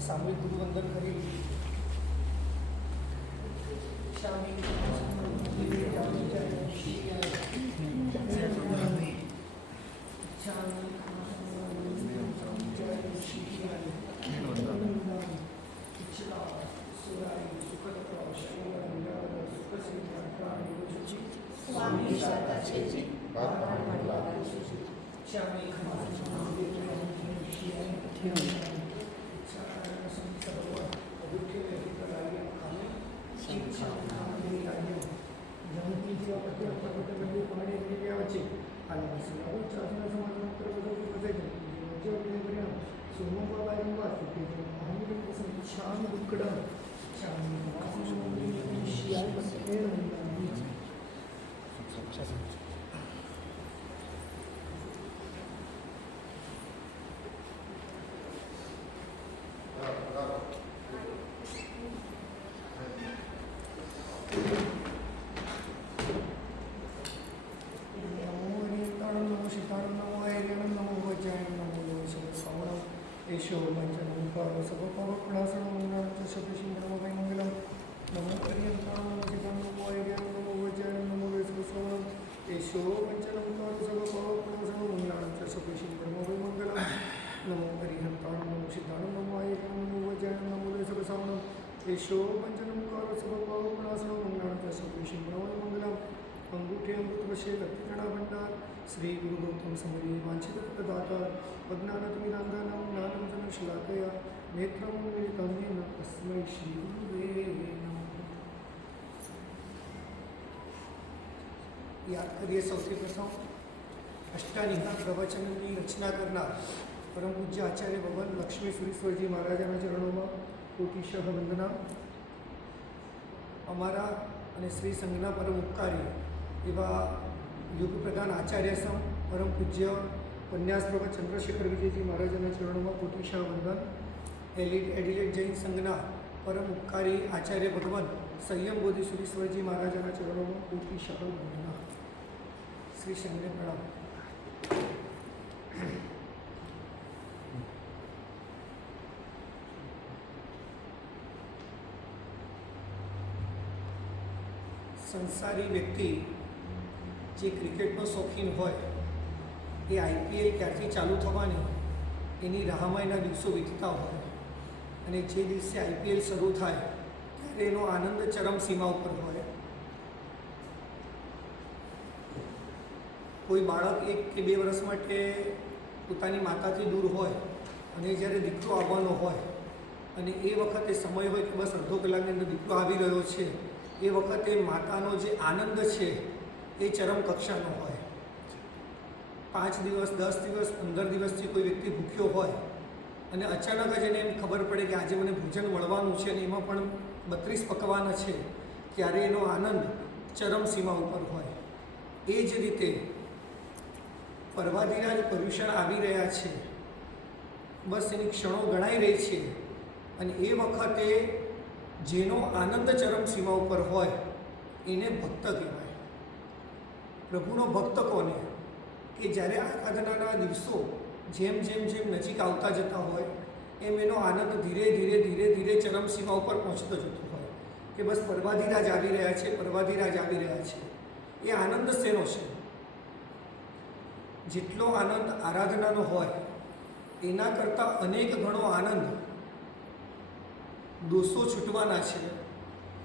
સામૂહિક ગુરુવંદન કરી સ્વામી શાતા છે ईशो मंचनं करो सर्वपापप्रणाशनं शतशिंगनमो वै मंगलं नमो पर्यन्तं नमो शिवं नमो ऐर्यं नमो वज्राय नमो वैश्वसवनं ईशो मंचनं करो सर्वपापप्रणाशनं शतशिंगनमो वै मंगलं नमो पर्यन्तं नमो शिवं नमो ऐर्यं नमो वज्राय नमो वैश्वसवनं ईशो मंचनं करो सर्वपापप्रणाशनं शतशिंगनमो वै मंगलं अंगूठे अमृतवशे लक्ष्मीगणा भंडार श्री गुरु गौतम समरी वांछित प्रदाता अज्ञानतिमिरान्धनं ज्ञानं जनशलाकया नेत्रं मिलितं येन तस्मै श्री गुरुवे नमः। याद करिए सौથી પ્રથમ અષ્ટાનિકા પ્રવચનની રચના કરનાર પરમ પૂજ્ય આચાર્ય ભગવાન લક્ષ્મી સુરેશ્વરજી મહારાજાના ચરણોમાં કોટીશઃ વંદના। અમારા અને શ્રી સંઘના પરમ ઉપકારી એવા યુગ પ્રધાન આચાર્ય સમ પરમ પૂજ્ય પન્યાસપ્રભ ચંદ્રશેખર વિજયજી મહારાજાના ચરણોમાં કોટીશઃ વંદન। એડિલેડ જૈન સંઘના પરમ ઉપકારી આચાર્ય ભગવાન સંયમ બોધિ સુરેશ્વરજી મહારાજાના ચરણોમાં કોટીશઃ વંદના। શ્રી સંઘને પ્રણામ। સંસારી વ્યક્તિ જે ક્રિકેટનો શોખીન હોય એ આઈપીએલ ક્યારથી ચાલુ થવાની એની રાહમાં એના દિવસો વીતતા હોય અને જે દિવસે આઈપીએલ શરૂ થાય ત્યારે એનો આનંદ ચરમ સીમા ઉપર હોય। કોઈ બાળક 1 કે 2 વર્ષ માટે પોતાની માતાથી દૂર હોય અને જ્યારે દીકરો આવવાનો હોય અને એ વખતે સમય હોય કે બસ અડધો કલાકની અંદર દીકરો આવી રહ્યો છે એ વખતે માતાનો જે આનંદ છે એ ચરમ કક્ષાનો હોય। 5 દિવસ 10 દિવસ 15 દિવસથી કોઈ વ્યક્તિ ભૂખ્યો હોય અને અચાનક જ એને એમ ખબર પડે કે આજે મને ભોજન મળવાનું છે અને એમાં પણ 32 પકવાન છે ત્યારે એનો આનંદ ચરમ સીમા ઉપર હોય। એ જ રીતે પર્વાધિરાજ પર્યુષણ આવી રહ્યા છે, બસ એની ક્ષણો ગણાઈ રહી છે અને એ વખતે જેનો આનંદ ચરમ સીમા ઉપર હોય એને ભક્ત કહેવાય। પ્રભુનો ભક્ત કોને? કે જ્યારે આરાધનાના દિવસો જેમ જેમ જેમ નજીક આવતા જતા હોય એમ એનો આનંદ ધીરે ધીરે ધીરે ધીરે ચરમ સીમા ઉપર પહોંચતો જતો હોય કે બસ પર્વાધિરાજ આવી રહ્યા છે, પર્વાધિરાજ આવી રહ્યા છે। એ આનંદ શેનો છે? જેટલો આનંદ આરાધનાનો હોય એના કરતાં અનેક ગણો આનંદ દોષો છૂટવાના છે,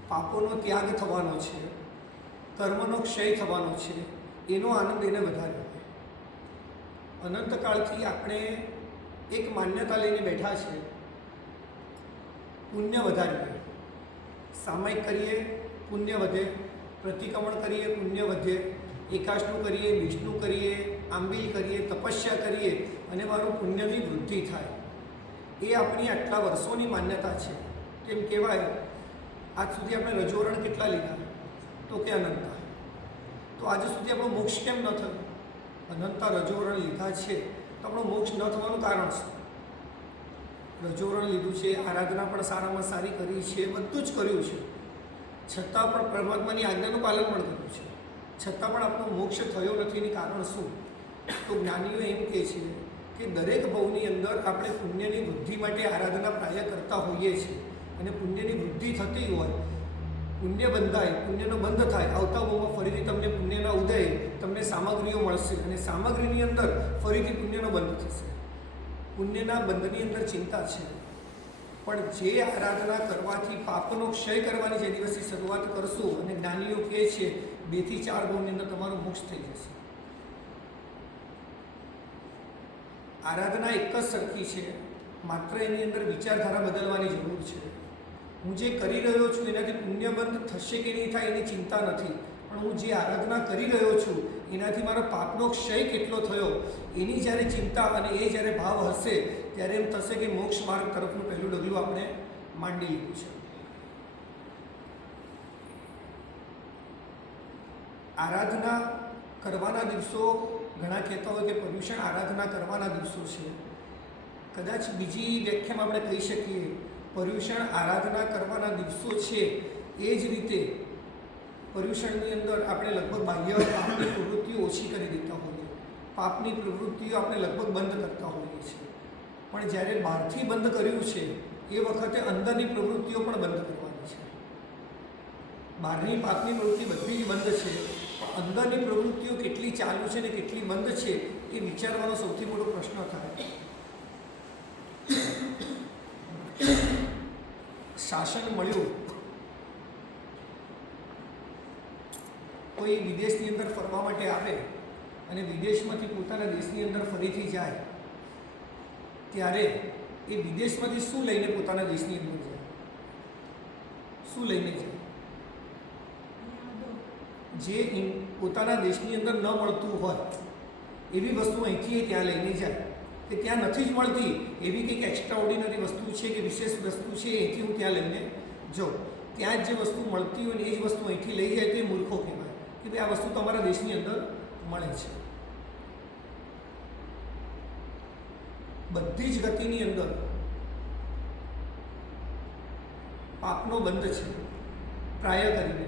પાપોનો ત્યાગ થવાનો છે, કર્મનો ક્ષય થવાનો છે, એનો આનંદ એને વધારે હોય। અનંતકાળથી આપણે એક માન્યતા લઈને બેઠા છે, પુણ્ય વધારીએ, સામાયિક કરીએ પુણ્ય વધે, પ્રતિક્રમણ કરીએ પુણ્ય વધે, એકાશનું કરીએ, વિષ્ણુ કરીએ, આંબીલ કરીએ, તપસ્યા કરીએ અને મારું પુણ્યની વૃદ્ધિ થાય। એ આપણી આટલા વર્ષોની માન્યતા છે। કેમ કહેવાય આજ સુધી આપણે રજોરણ કેટલા લીધા? તો કે અનંતા। તો આજે સુધી આપણો મોક્ષ કેમ ન થયો? અનંતા રજોરણ લીધા છે તો આપણો મોક્ષ ન થવાનું કારણ શું? રજોરણ લીધું છે, આરાધના પણ સારામાં સારી કરી છે, બધું જ કર્યું છે, છતાં પણ પરમાત્માની આજ્ઞાનું પાલન પણ કર્યું છે, છતાં પણ આપણો મોક્ષ થયો નથી. એનું કારણ શું? તો જ્ઞાનીઓ એમ કહે છે કે દરેક ભાવની અંદર આપણે પુણ્યની વૃદ્ધિ માટે આરાધના પ્રાય કરતા હોઈએ છીએ અને પુણ્યની વૃદ્ધિ થતી હોય, પુણ્ય બંધાય, પુણ્યનો બંધ થાય, આવતા ભાવમાં ફરીથી તમને પુણ્યના ઉદય, તમને સામગ્રીઓ મળશે અને સામગ્રીની અંદર ફરીથી પુણ્યનો બંધ થશે. પુણ્યના બંધની અંદર ચિંતા છે, પણ જે આરાધના કરવાથી પાપનો ક્ષય કરવાની જે દિવસથી શરૂઆત કરશો અને જ્ઞાનીઓ કહે છે 2 થી 4 ભાવની અંદર તમારું મોક્ષ થઈ જશે. આરાધના એક જ સરખી છે, માત્ર એની અંદર વિચારધારા બદલવાની જરૂર છે. હું જે કરી રહ્યો છું એનાથી પુણ્ય બંધ થશે કે નહીં થાય એની ચિંતા નથી, પણ હું જે આરાધના કરી રહ્યો છું એનાથી મારો પાપનો ક્ષય કેટલો થયો એની જ્યારે ચિંતા અને એ જ્યારે ભાવ હશે ત્યારે એમ થશે કે મોક્ષ માર્ગ તરફનું પહેલું ડગલું આપણે માંડી લીધું છે. આરાધના કરવાના દિવસો ઘણા કહેતા હોય કે પર્યુષણ આરાધના કરવાના દિવસો છે. કદાચ બીજી વ્યાખ્યામાં આપણે કહી શકીએ પર્યુષણ આરાધના કરવાના દિવસો છે. એ જ રીતે પર્યુષણની અંદર આપણે લગભગ બાહ્ય પાપની પ્રવૃત્તિઓ ઓછી કરી દેતા હોઈએ, પાપની પ્રવૃત્તિઓ આપણે લગભગ બંધ કરતા હોઈએ છીએ, પણ જ્યારે બહારથી બંધ કર્યું છે એ વખતે અંદરની પ્રવૃત્તિઓ પણ બંધ કરવાની છે. બહારની પાપની પ્રવૃત્તિ બધી જ બંધ છે, અંદરની પ્રવૃત્તિઓ કેટલી ચાલુ છે ને કેટલી બંધ છે એ વિચારવાનો સૌથી મોટો પ્રશ્ન થાય. શાસન મળ્યું, કોઈ વિદેશની અંદર ફરવા માટે આવે અને વિદેશમાંથી પોતાના દેશની અંદર ફરીથી જાય ત્યારે એ વિદેશમાંથી શું લઈને પોતાના દેશની અંદર જાય? શું લઈને જાય? જે પોતાના દેશની અંદર ન મળતું હોય એવી વસ્તુ અહીંથી ત્યાં લઈને જાય, કે ત્યાં નથી જ મળતી એવી કંઈક એક્સ્ટ્રા ઓર્ડિનરી વસ્તુ છે કે વિશેષ વસ્તુ છે અહીંથી હું ત્યાં લઈને જાઉં. ત્યાં જ જે વસ્તુ મળતી હોય ને એ જ વસ્તુ અહીંથી લઈ જાય તો એ મૂર્ખો કહેવાય કે ભાઈ આ વસ્તુ તમારા દેશની અંદર મળે છે. બધી જ ગતિની અંદર પાપનો બંધ છે પ્રાય કરીને.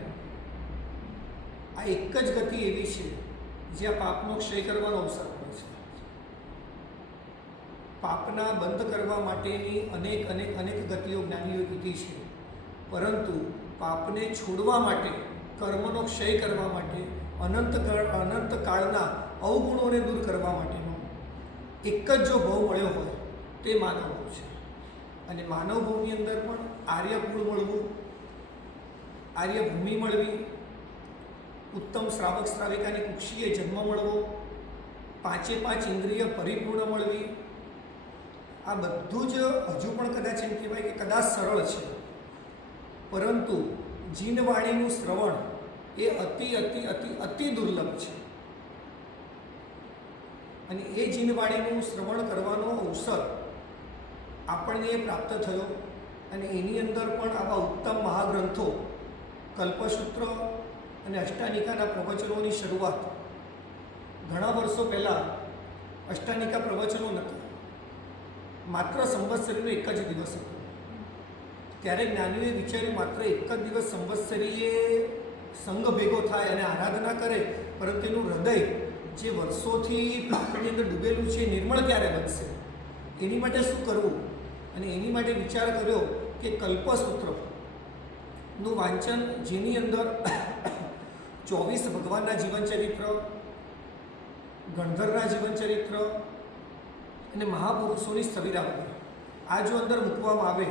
આ એક જ ગતિ એવી છે જ્યાં પાપનો ક્ષય કરવાનો અવસર મળે છે. પાપના બંધ કરવા માટેની અનેક અનેક અનેક ગતિઓ જ્ઞાનીઓ કીધી છે, પરંતુ પાપને છોડવા માટે, કર્મનો ક્ષય કરવા માટે, અનંત કાળના અવગુણોને દૂર કરવા માટેનો એક જ જો ભાવ મળ્યો હોય તે માનવ ભાવ છે. અને માનવ ભાવની અંદર પણ આર્યકુળ મળવું, આર્યભૂમિ મળવી, ઉત્તમ શ્રાવક શ્રાવિકાની કુક્ષીએ જન્મ મળવો, 5 ઇન્દ્રિય પરિપૂર્ણ મળવી, આ બધું જ હજુ પણ કદાચ એમ કહેવાય કે કદાચ સરળ છે, પરંતુ જીનવાણીનું શ્રવણ એ અતિ અતિ અતિ અતિ દુર્લભ છે. અને એ જીનવાણીનું શ્રવણ કરવાનો અવસર આપણને પ્રાપ્ત થયો અને એની અંદર પણ આવા ઉત્તમ મહાગ્રંથો કલ્પસૂત્ર અને અષ્ટાનિકાના પ્રવચનોની શરૂઆત ઘણા વર્ષો પહેલાં અષ્ટાનિકા પ્રવચનો નહોતા, માત્ર સંવત્સરીનો એક જ દિવસ હતો. ત્યારે જ્ઞાનીઓએ વિચાર્યું માત્ર એક જ દિવસ સંવત્સરીએ સંઘ ભેગો થાય અને આરાધના કરે, પરંતુ એનું હૃદય જે વર્ષોથી પાપની અંદર ડૂબેલું છે નિર્મળ ક્યારે બનશે? એની માટે શું કરવું? અને એની માટે વિચાર કર્યો કે કલ્પસૂત્રનું વાંચન, જેની અંદર 24 ભગવાનના જીવનચરિત્ર, ગણધરના જીવનચરિત્ર અને મહાપુરુષોની સ્થવિરાવલી આ જો અંદર મૂકવામાં આવે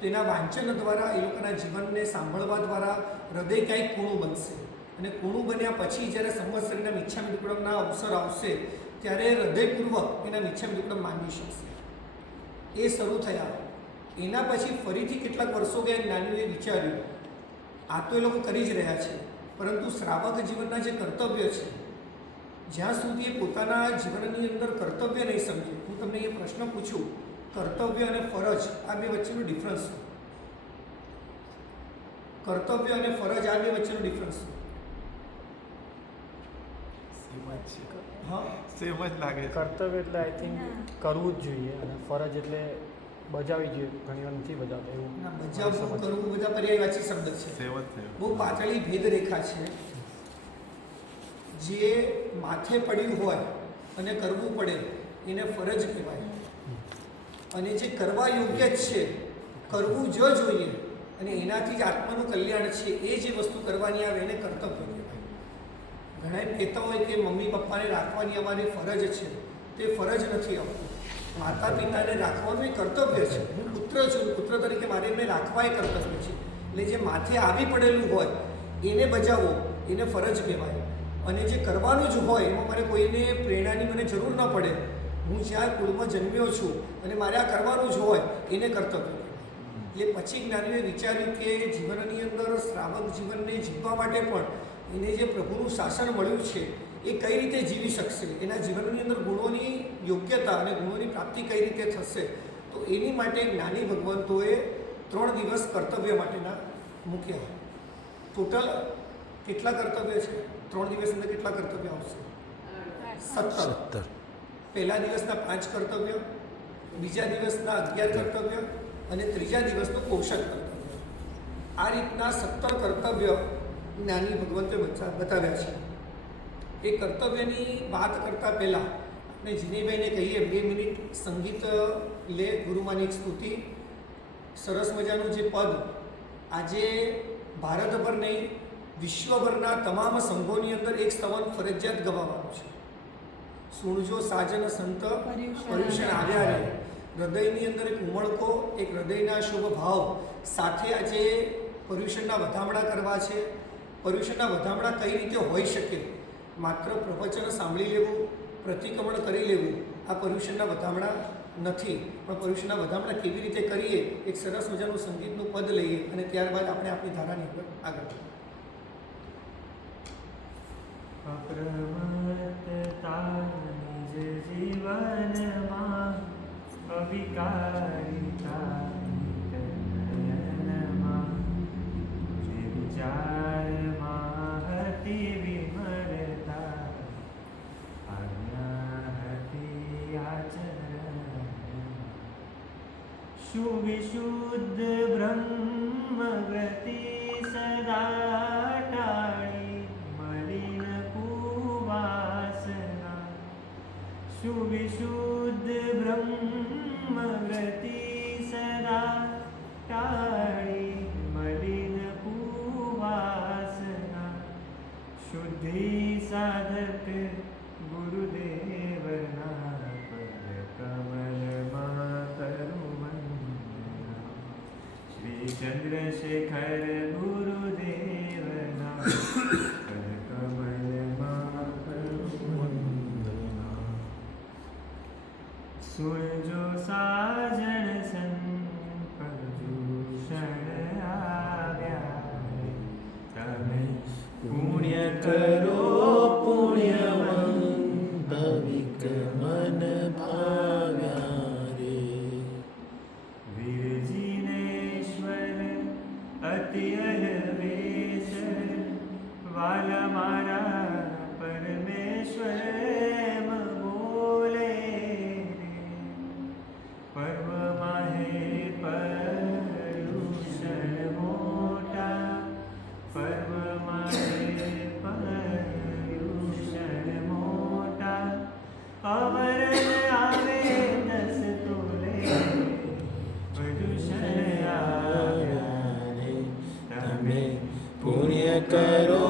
તો એના વાંચન દ્વારા એ લોકોના જીવનને સાંભળવા દ્વારા હૃદય કંઈક કૂણું બનશે. અને કૂણું બન્યા પછી જ્યારે સંવત્સરીના મિચ્છામી દુક્કડમના અવસર આવશે ત્યારે હૃદયપૂર્વક એના મિચ્છામી દુક્કડમ માનવી શકશે. એ શરૂ થયા. એના પછી ફરીથી કેટલાક વર્ષો ગયા, જ્ઞાનીઓએ વિચાર્યું આ તો એ લોકો કરી જ રહ્યા છે, પરંતુ શ્રાવક જીવનના જે કર્તવ્ય છે, જ્યાં સુધી એ પોતાના જીવનની અંદર કર્તવ્ય નહીં સમજે. હું તમને એ પ્રશ્ન પૂછું, કર્તવ્ય અને ફરજ આ બે વચ્ચેનો ડિફરન્સ શું? કર્તવ્ય અને ફરજ આ બે વચ્ચેનો ડિફરન્સ શું? હા, સેમ જ લાગે. કર્તવ્ય એટલે આઈ થિંક કરવું જ જોઈએ અને ફરજ એટલે બજાવવી જોઈએ. ઘણી વાર નથી બજાવતા એવું. બજાવવું, કરવું બધા પર્યાયવાચી શબ્દ છે, સેમ જ થયું. બહુ પાતળી ભેદરેખા છે. જે માથે પડ્યું હોય અને કરવું પડે એને ફરજ કહેવાય. અને જે કરવા યોગ્ય જ છે, કરવું જ જોઈએ અને એનાથી જ આત્માનું કલ્યાણ છે, એ જે વસ્તુ કરવાની આવે એને કર્તવ્ય કહેવાય. ઘણા એમ કહેતા હોય કે મમ્મી પપ્પાને રાખવાની અમારી ફરજ છે, તે ફરજ નથી આવતું. માતા પિતાને રાખવાનું એ કર્તવ્ય છે. હું પુત્ર છું, પુત્ર તરીકે મારે એમને રાખવા એ કર્તવ્ય છે. એટલે જે માથે આવી પડેલું હોય એને બજાવો, એને ફરજ કહેવાય. અને જે કરવાનું જ હોય એમાં મારે કોઈને પ્રેરણાની મને જરૂર ન પડે. હું જ્યાં કુળમાં જન્મ્યો છું અને મારે આ કરવાનું જ હોય એને કર્તવ્ય કહેવાય. એટલે પછી જ્ઞાનીઓએ વિચાર્યું કે જીવનની અંદર શ્રાવક જીવનને જીવવા માટે પણ એને જે પ્રભુનું શાસન મળ્યું છે એ કઈ રીતે જીવી શકશે, એના જીવનની અંદર ગુણોની યોગ્યતા અને ગુણોની પ્રાપ્તિ કઈ રીતે થશે. તો એની માટે જ્ઞાની ભગવંતોએ 3 દિવસ કર્તવ્ય માટેના મૂક્યા. ટોટલ કેટલા કર્તવ્ય છે? 3 દિવસ અંદર કેટલા કર્તવ્ય આવશે? 17. પહેલા દિવસના 5 કર્તવ્ય, બીજા દિવસના 11 કર્તવ્ય અને ત્રીજા દિવસનું કૌશલ કર્તવ્ય. આ રીતના 17 કર્તવ્ય જ્ઞાની ભગવંતોએ બતાવ્યા છે. એ કર્તવ્યની વાત કરતાં પહેલાં આપણે જીનેભાઈને કહીએ 2 મિનિટ સંગીત લે. ગુરુમાની એક સ્તુતિ, સરસ મજાનું જે પદ આજે ભારતભર નહીં વિશ્વભરના તમામ સંઘોની અંદર એક સ્તવન ફરજિયાત ગવાવાનું છે. સુણજો સાજન સંત પર્યુષણ આવ્યા રે. હૃદયની અંદર એક ઉમળકો, એક હૃદયના શુભ ભાવ સાથે આજે પર્યુષણના વધામણા કરવા છે. પર્યુષણના વધામણા કઈ રીતે હોઈ શકે? માત્ર પ્રવચન સાંભળી લેવું, પ્રતિક્રમણ કરી લેવું આ પર્યુષણના વધામણા નથી. પણ પર્યુષણના વધામણા કેવી રીતે કરીએ, એક સરસ મજાનું સંગીતનું પદ લઈએ અને ત્યારબાદ આપણે આપણી ધારાની અંદર આગળ. અપ્રમત્તતા નિજ જીવનમાં અવિકારિતા નયનમાં જે વિચારમાં હતી વિમળતા આજ્ઞા હતી આચરણ સુવિશુદ્ધ બ્રહ્મવ્રતિ સદા ટાળી મલિન કુવાસના સુવિશુદ્ધ બ્રહ્મવ્રતિ સદા ટાળી મલિન કુવાસના શુદ્ધિ સાધક ગુરુદેવના પદ કમલમાં કરું વંદના શ્રી ચંદ્રશેખર ગુરુદેવના પદ કમલમાં કરું વંદના સુરજો સાજણ સંપર્યુષણ આવ્યા તમે પુણ્ય કરો પુણ્યવંત ભવિક મન ભાવ્યા રે વીરજીનેશ્વર અતિ અલવેશ વાલા મારા પરમેશ્વર એમ બોલે પર્વ માહે પર્યુષણ મોટા પર્વ માહે પર્યુષણ મોટા અમર આવે 10 તોલે પર્યુષણ આવ્યા રે તમે પુણ્ય કરો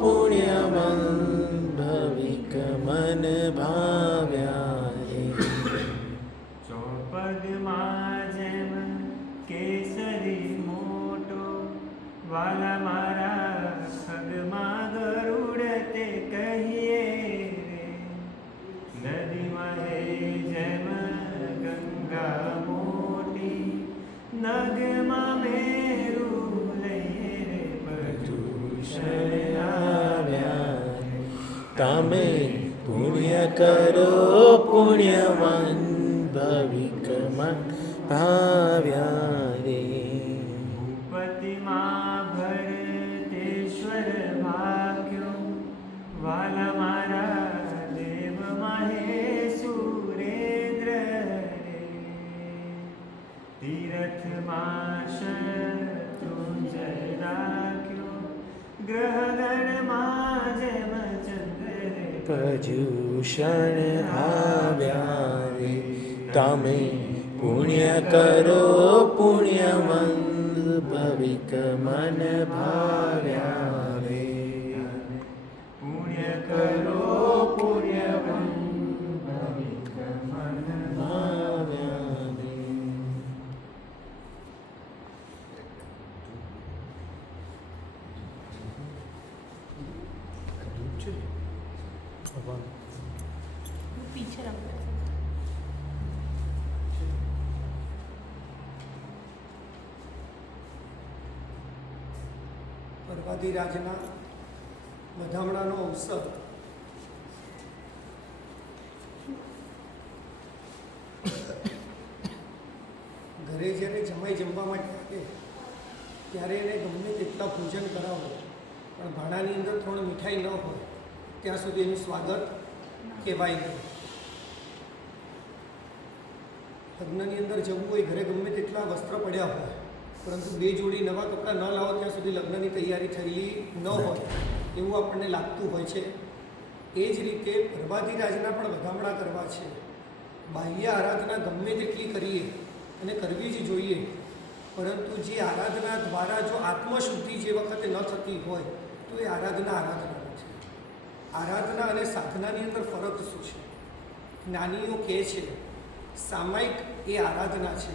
પુણ્યવંત ભવિક મન ભાવ્યા રે ચોપગમાં જેમ કેસરી મોટો વાલા મારા ખગમાં ગરુડ તે કહીએ રે નદીમાં હે જેમ ગંગા મોટી નગમાં મેરું લઈએ રે પર્યુષણ આવ્યા તમે પુણ્ય કરો પુણ્યવંત ભવિક મન ભાવ્યા રે ભૂપતિમાં ભરતેશ્વર ભાગ્યો વાલા મારા દેવ માહે સુરેન્દ્ર રે તીર્થમાં શત્રુંજય રાખ્યો ગ્રહગણમાં જેમ ચંદ્ર રે પજૂષણ આવ્યા રે. તમે પુણ્ય કરો પુણ્યવંત ભવિક મન ભાવ્યા રે. પુણ્ય કરો પુણ્યવંત ભવિક મન ભાવ્યા રે. ભગવાન पीछे रख दो। પર્વાધિરાજના વધામણાનો અવસર ઘરે જ્યારે જમાઈ જમવા માટે આવે ત્યારે એને ગમે તેટલા ભોજન કરાવો પણ ભાણાની અંદર થોડી મીઠાઈ ન હોય ત્યાં સુધી એનું સ્વાગત કહેવાય નહીં. લગ્નની અંદર જવું હોય, ઘરે ગમે તેટલા વસ્ત્ર પડ્યા હોય પરંતુ 2 જોડી નવા કપડાં ન લાવો ત્યાં સુધી લગ્નની તૈયારી થયેલી ન હોય એવું આપણને લાગતું હોય છે. એ જ રીતે પર્વાધિરાજના પણ વધામણા કરવા છે. બાહ્ય આરાધના ગમે તેટલી કરીએ અને કરવી જ જોઈએ, પરંતુ જે આરાધના દ્વારા જો આત્મશુદ્ધિ જે વખતે ન થતી હોય તો એ આરાધના નથી. આરાધના અને સાધનાની અંદર ફરક શું છે? જ્ઞાનીઓ કહે છે સામાયિક એ આરાધના છે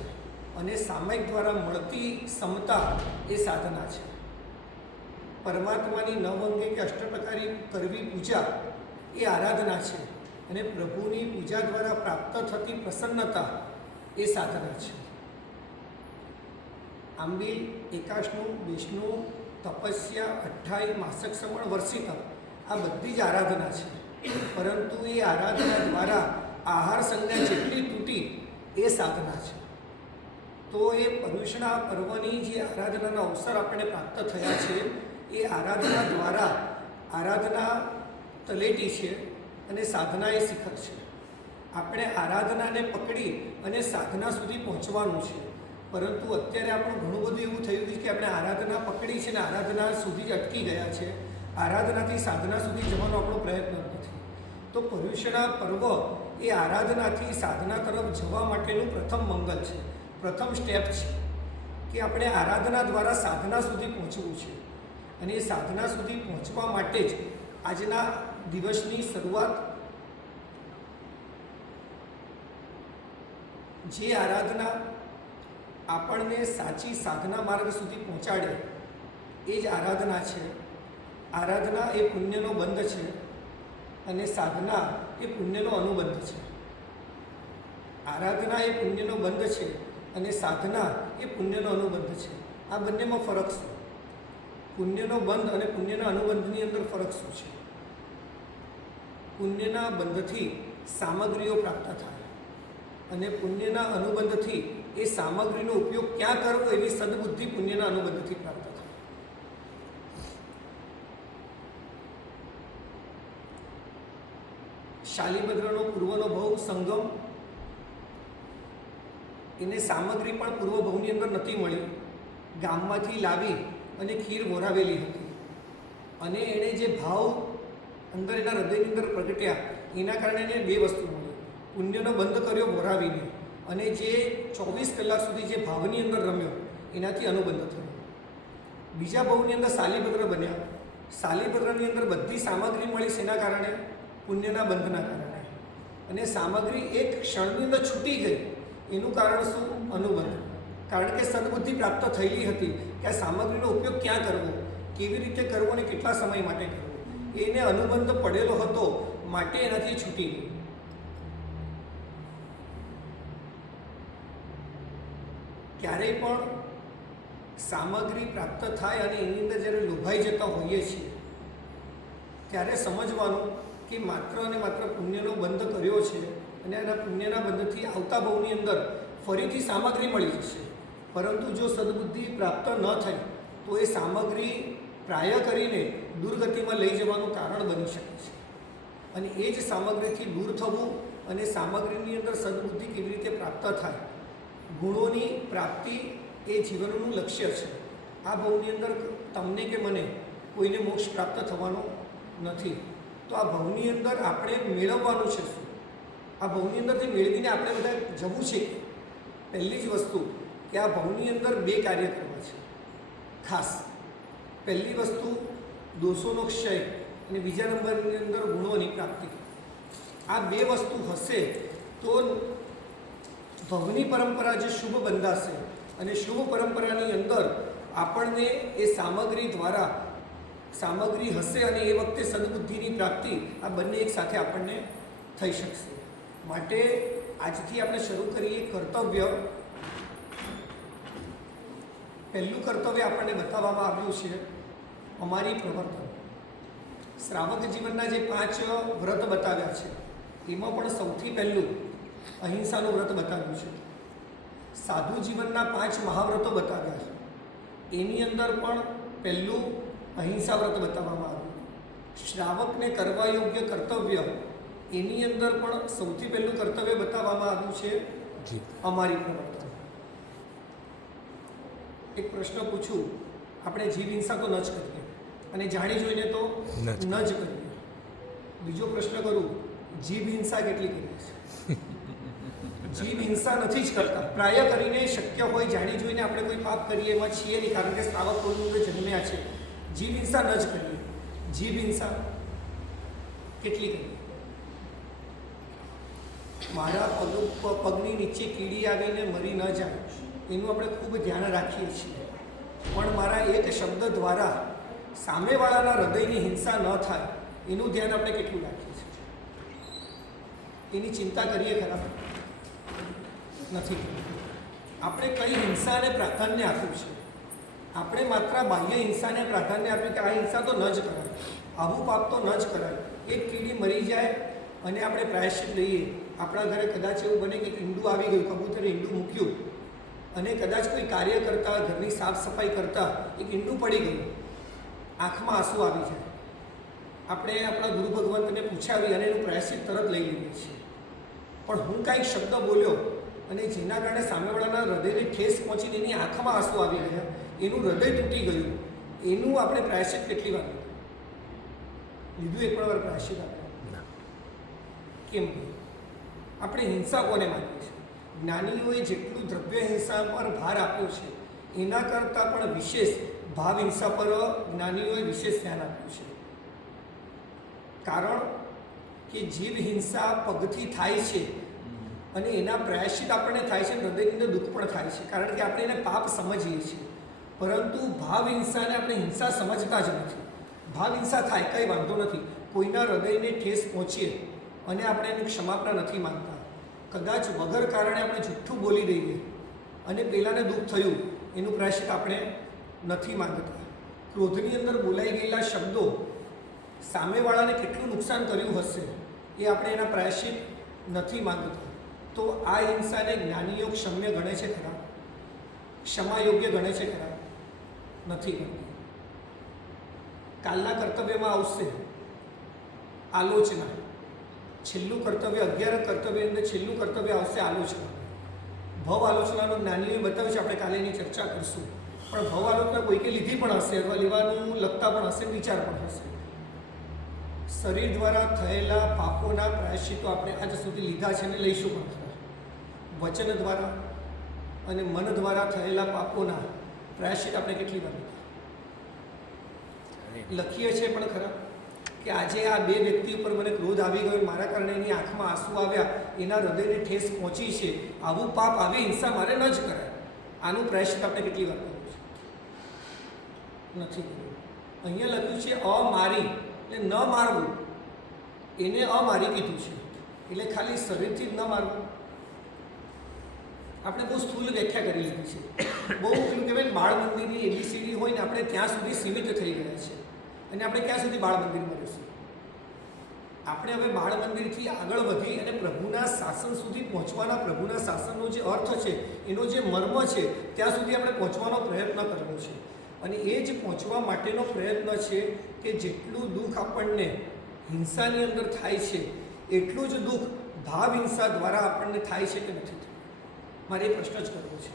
અને સામાયિક દ્વારા મળતી ક્ષમતા એ સાધના છે. પરમાત્માની નવઅંગે કે અષ્ટપ્રકારી કરવી પૂજા એ આરાધના છે અને પ્રભુની પૂજા દ્વારા પ્રાપ્ત થતી પ્રસન્નતા એ સાધના છે. આંબિલ, એકાશનું, વિષ્ણુ, તપસ્યા, 28 માસક સમણ, વર્ષિતમ આ બધી જ આરાધના છે, પરંતુ એ આરાધના દ્વારા આહાર સંજ્ઞા જેટલી તૂટી એ સાધના છે. તો એ પર્યુષણા પર્વની જે આરાધનાના અવસર આપણને પ્રાપ્ત થયા છે એ આરાધના દ્વારા આરાધના તલેટી છે અને સાધના એ શિખર છે. આપણે આરાધનાને પકડી અને સાધના સુધી પહોંચવાનું છે, પરંતુ અત્યારે આપણું ઘણું બધું એવું થયું છે કે આપણે આરાધના પકડી છે ને આરાધના સુધી જ અટકી ગયા છે. આરાધનાથી સાધના સુધી જવાનો આપણો પ્રયત્ન નથી. તો પર્યુષણા પર્વ એ આરાધનાથી સાધના તરફ જવા માટેનું પ્રથમ મંગલ છે, પ્રથમ સ્ટેપ છે કે આપણે આરાધના દ્વારા સાધના સુધી પહોંચવું છે. અને એ સાધના સુધી પહોંચવા માટે જ આજના દિવસની શરૂઆત જે આરાધના આપણને સાચી સાધના માર્ગ સુધી પહોંચાડે એ જ આરાધના છે. આરાધના એ પુણ્યનો બંધ છે અને સાધના એ પુણ્યનો અનુબંધ છે. આરાધના એ પુણ્યનો બંધ છે અને સાધના એ પુણ્યનો અનુબંધ છે. આ બંનેમાં ફરક શું? પુણ્યનો બંધ અને પુણ્યના અનુબંધની અંદર ફરક શું છે? પુણ્યના બંધથી સામગ્રીઓ પ્રાપ્ત થાય અને પુણ્યના અનુબંધથી એ સામગ્રીનો ઉપયોગ ક્યાં કરવો એવી સદબુદ્ધિ પુણ્યના અનુબંધથી પ્રાપ્ત થાય. શાલિભદ્રનો પૂર્વનો ભવ સંગમ, એને સામગ્રી પણ પૂર્વ ભવની અંદર નથી મળી, ગામમાંથી લાવી અને ખીર વોરાવેલી હતી અને એણે જે ભાવ અંદર એના હૃદયની અંદર પ્રગટ્યા એના કારણે એને 2 વસ્તુ મળી. પુણ્યનો બંધ કર્યો વોરાવીને અને જે 24 કલાક સુધી જે ભાવની અંદર રમ્યો એનાથી અનુબંધ થયો. બીજા ભવની અંદર શાલિભદ્ર બન્યા. શાલિભદ્રની અંદર બધી સામગ્રી મળી શેના કારણે? પુણ્યના બંધના કારણે. અને સામગ્રી એક ક્ષણની અંદર છૂટી ગઈ એનું કારણ શું? અનુબંધ. કારણ કે સદબુદ્ધિ પ્રાપ્ત થયેલી હતી કે આ સામગ્રીનો ઉપયોગ ક્યાં કરવો, કેવી રીતે કરવો અને કેટલા સમય માટે કરવો, એને અનુબંધ પડેલો હતો માટે એનાથી છૂટી ગયું. ક્યારેય પણ સામગ્રી પ્રાપ્ત થાય અને એની અંદર જ્યારે લોભાઈ જતા હોઈએ છીએ ત્યારે સમજવાનું કે માત્ર અને માત્ર પુણ્યનો બંધ કર્યો છે અને એના પુણ્યના બંધથી આવતા ભાવની અંદર ફરીથી સામગ્રી મળી જશે. પરંતુ જો સદબુદ્ધિ પ્રાપ્ત ન થઈ તો એ સામગ્રી પ્રાય કરીને દુર્ગતિમાં લઈ જવાનું કારણ બની શકે છે. અને એ જ સામગ્રીથી દૂર થવું અને સામગ્રીની અંદર સદબુદ્ધિ કેવી રીતે પ્રાપ્ત થાય, ગુણોની પ્રાપ્તિ એ જીવનનું લક્ષ્ય છે. આ ભાવની અંદર તમને કે મને કોઈને મોક્ષ પ્રાપ્ત થવાનો નથી. તો આ ભવની અંદર આપણે મેળવવાનું છે શું? આ ભવની અંદરથી મેળવીને આપણે બધા જવું છે. પહેલી જ વસ્તુ કે આ ભવની અંદર 2 કાર્ય કરવા છે ખાસ. પહેલી વસ્તુ દોષોનો ક્ષય અને બીજા નંબરની અંદર ગુણોની પ્રાપ્તિ. આ 2 વસ્તુ હશે તો ભવની પરંપરા જે શુભ બંધાશે અને શુભ પરંપરાની અંદર આપણને એ સામગ્રી દ્વારા સામગ્રી હશે અને એ વખતે સદબુદ્ધિની પ્રાપ્તિ આ બંને એક સાથે આપણને થઈ શકશે. માટે આજથી આપણે શરૂ કરીએ કર્તવ્ય. પહેલું કર્તવ્ય આપણને બતાવવામાં આવ્યું છે અમારી પ્રવર્તન. શ્રાવક જીવનના જે 5 વ્રત બતાવ્યા છે એમાં પણ સૌથી પહેલું અહિંસાનું વ્રત બતાવ્યું છે. સાધુ જીવનના 5 મહાવ્રતો બતાવ્યા છે એની અંદર પણ પહેલું અહિંસા વ્રત બતાવવામાં આવ્યું. શ્રાવકને કરવા યોગ્ય કર્તવ્ય એની અંદર પણ સૌથી પહેલું કર્તવ્ય બતાવવામાં આવ્યું છે અમારી પ્રવર્તન. એક પ્રશ્ન પૂછું, આપણે જીવ હિંસા તો ન જ કરીએ અને જાણી જોઈને તો ન જ કરીએ. બીજો પ્રશ્ન કરું, જીવ હિંસા કેટલી કરીએ છીએ? જીવ હિંસા નથી જ કરતા. પ્રાય કરીને શક્ય હોય જાણી જોઈને આપણે કોઈ પાપ કરીએ એમાં છીએ નહીં, કારણ કે શ્રાવક કુળની અંદર જન્મ્યા છે. જીવ હિંસા ન જ કરીએ. જીવ હિંસા કેટલી કરીએ? મારા પગની નીચે કીડી આવીને મરી ન જાય એનું આપણે ખૂબ ધ્યાન રાખીએ છીએ, પણ મારા એક શબ્દ દ્વારા સામેવાળાના હૃદયની હિંસા ન થાય એનું ધ્યાન આપણે કેટલું રાખીએ છીએ? એની ચિંતા કરીએ ખરા? નથી. આપણે કઈ હિંસાને પ્રાધાન્ય આપ્યું છે? આપણે માત્ર બાહ્ય હિંસાને પ્રાધાન્ય આપ્યું કે આ હિંસા તો ન જ કરાય, આવું પાપ તો ન જ કરાય. એક કીડી મરી જાય અને આપણે પ્રાયશ્ચિત લઈએ. આપણા ઘરે કદાચ એવું બને કે ઈંડું આવી ગયું, કબૂતરે ઈંડું મૂક્યું અને કદાચ કોઈ કાર્ય કરતા, ઘરની સાફ સફાઈ કરતા એક ઈંડું પડી ગયું, આંખમાં આંસુ આવી જાય. આપણે આપણા ગુરુ ભગવંતને પૂછાવી અને એનું પ્રાયશ્ચિત તરત લઈ લઈએ છીએ. પણ હું કાંઈક શબ્દ બોલ્યો અને જેના કારણે સામેવાળાના હૃદયને ઠેસ પહોંચીને એની આંખમાં આંસુ આવી ગયા, એનું હૃદય તૂટી ગયું, એનું આપણે પ્રાયશ્ચિત કેટલી વાર લીધું? એક પણ વાર પ્રાયશ્ચિત આપણે કેમ? આપણે હિંસા કોને માનીએ છીએ? જ્ઞાનીઓએ જેટલું દ્રવ્ય હિંસા પર ભાર આપ્યો છે એના કરતાં પણ વિશેષ ભાવ હિંસા પર જ્ઞાનીઓએ વિશેષ ધ્યાન આપ્યું છે. કારણ કે જીવ હિંસા પગથી થાય છે અને એના પ્રાયશ્ચિત આપણને થાય છે, હૃદયની અંદર દુઃખ પણ થાય છે, કારણ કે આપણે એને પાપ સમજીએ છીએ. પરંતુ ભાવ હિંસાને આપણે હિંસા સમજતા જ નથી. ભાવ હિંસા થાય કંઈ વાંધો નથી, કોઈના હૃદયને ઠેસ પહોંચીએ અને આપણે એની ક્ષમાપણા નથી માંગતા. કદાચ વગર કારણે આપણે જુઠ્ઠું બોલી દઈએ અને પેલાને દુઃખ થયું એનું પ્રાયશ્ચિત આપણે નથી માંગતા. ક્રોધની અંદર બોલાઈ ગયેલા શબ્દો સામેવાળાને કેટલું નુકસાન કર્યું હશે એ આપણે એના પ્રાયશ્ચિત નથી માંગતા. તો આ હિંસાને જ્ઞાનીઓ ક્ષમ્ય ગણે છે ખરા? ક્ષમા યોગ્ય ગણે છે ખરા? નથી ગણતી. કાલના કર્તવ્યમાં આવશે આલોચના. છેલ્લું કર્તવ્ય, 11 કર્તવ્ય અંદર છેલ્લું કર્તવ્ય આવશે આલોચના. ભવ આલોચનાનું જ્ઞાનીઓએ બતાવ્યું છે, આપણે કાલે એની ચર્ચા કરીશું. પણ ભવ આલોચના કોઈકે લીધી પણ હશે અથવા લેવાનું લગતા પણ હશે, વિચાર પણ હશે. શરીર દ્વારા થયેલા પાપોના પ્રાયશ્ચિતો આપણે આજ સુધી લીધા છે અને લઈશું પણ ખરા. વચન દ્વારા અને મન દ્વારા થયેલા પાપોના પ્રાયશ્ચિત આપણે કેટલી વાર લખીએ છીએ પણ ખરા કે આજે આ 2 વ્યક્તિ ઉપર મને ક્રોધ આવી ગયો, મારા કારણે એની આંખમાં આંસુ આવ્યા, એના હૃદયને ઠેસ પહોંચી છે, આવું પાપ, આવી હિંસા મારે ન જ કરાય. આનું પ્રાયશ્ચિત આપણે કેટલી વાર કર્યું છે? નથી કર્યું. અહીંયા લખ્યું છે અમારી, એટલે ન મારવું, એને અમારી કીધું છે, એટલે ખાલી શરીરથી જ ન મારવું. આપણે બહુ સ્થૂલ વ્યાખ્યા કરી લીધી છે. બહુ પેલું કહેવાય બાળ મંદિરની ABCD હોય ને આપણે ત્યાં સુધી સીમિત થઈ ગયા છે અને આપણે ક્યાં સુધી બાળ મંદિરમાં રહીશું? આપણે હવે બાળ મંદિરથી આગળ વધી અને પ્રભુના શાસન સુધી પહોંચવાના, પ્રભુના શાસનનો જે અર્થ છે, એનો જે મર્મ છે, ત્યાં સુધી આપણે પહોંચવાનો પ્રયત્ન કરવો છે. અને એ જ પહોંચવા માટેનો પ્રયત્ન છે કે જેટલું દુઃખ આપણને હિંસાની અંદર થાય છે એટલું જ દુઃખ ભાવ હિંસા દ્વારા આપણને થાય છે કે નથી થતું? મારે એ પ્રશ્ન જ કરવો છે.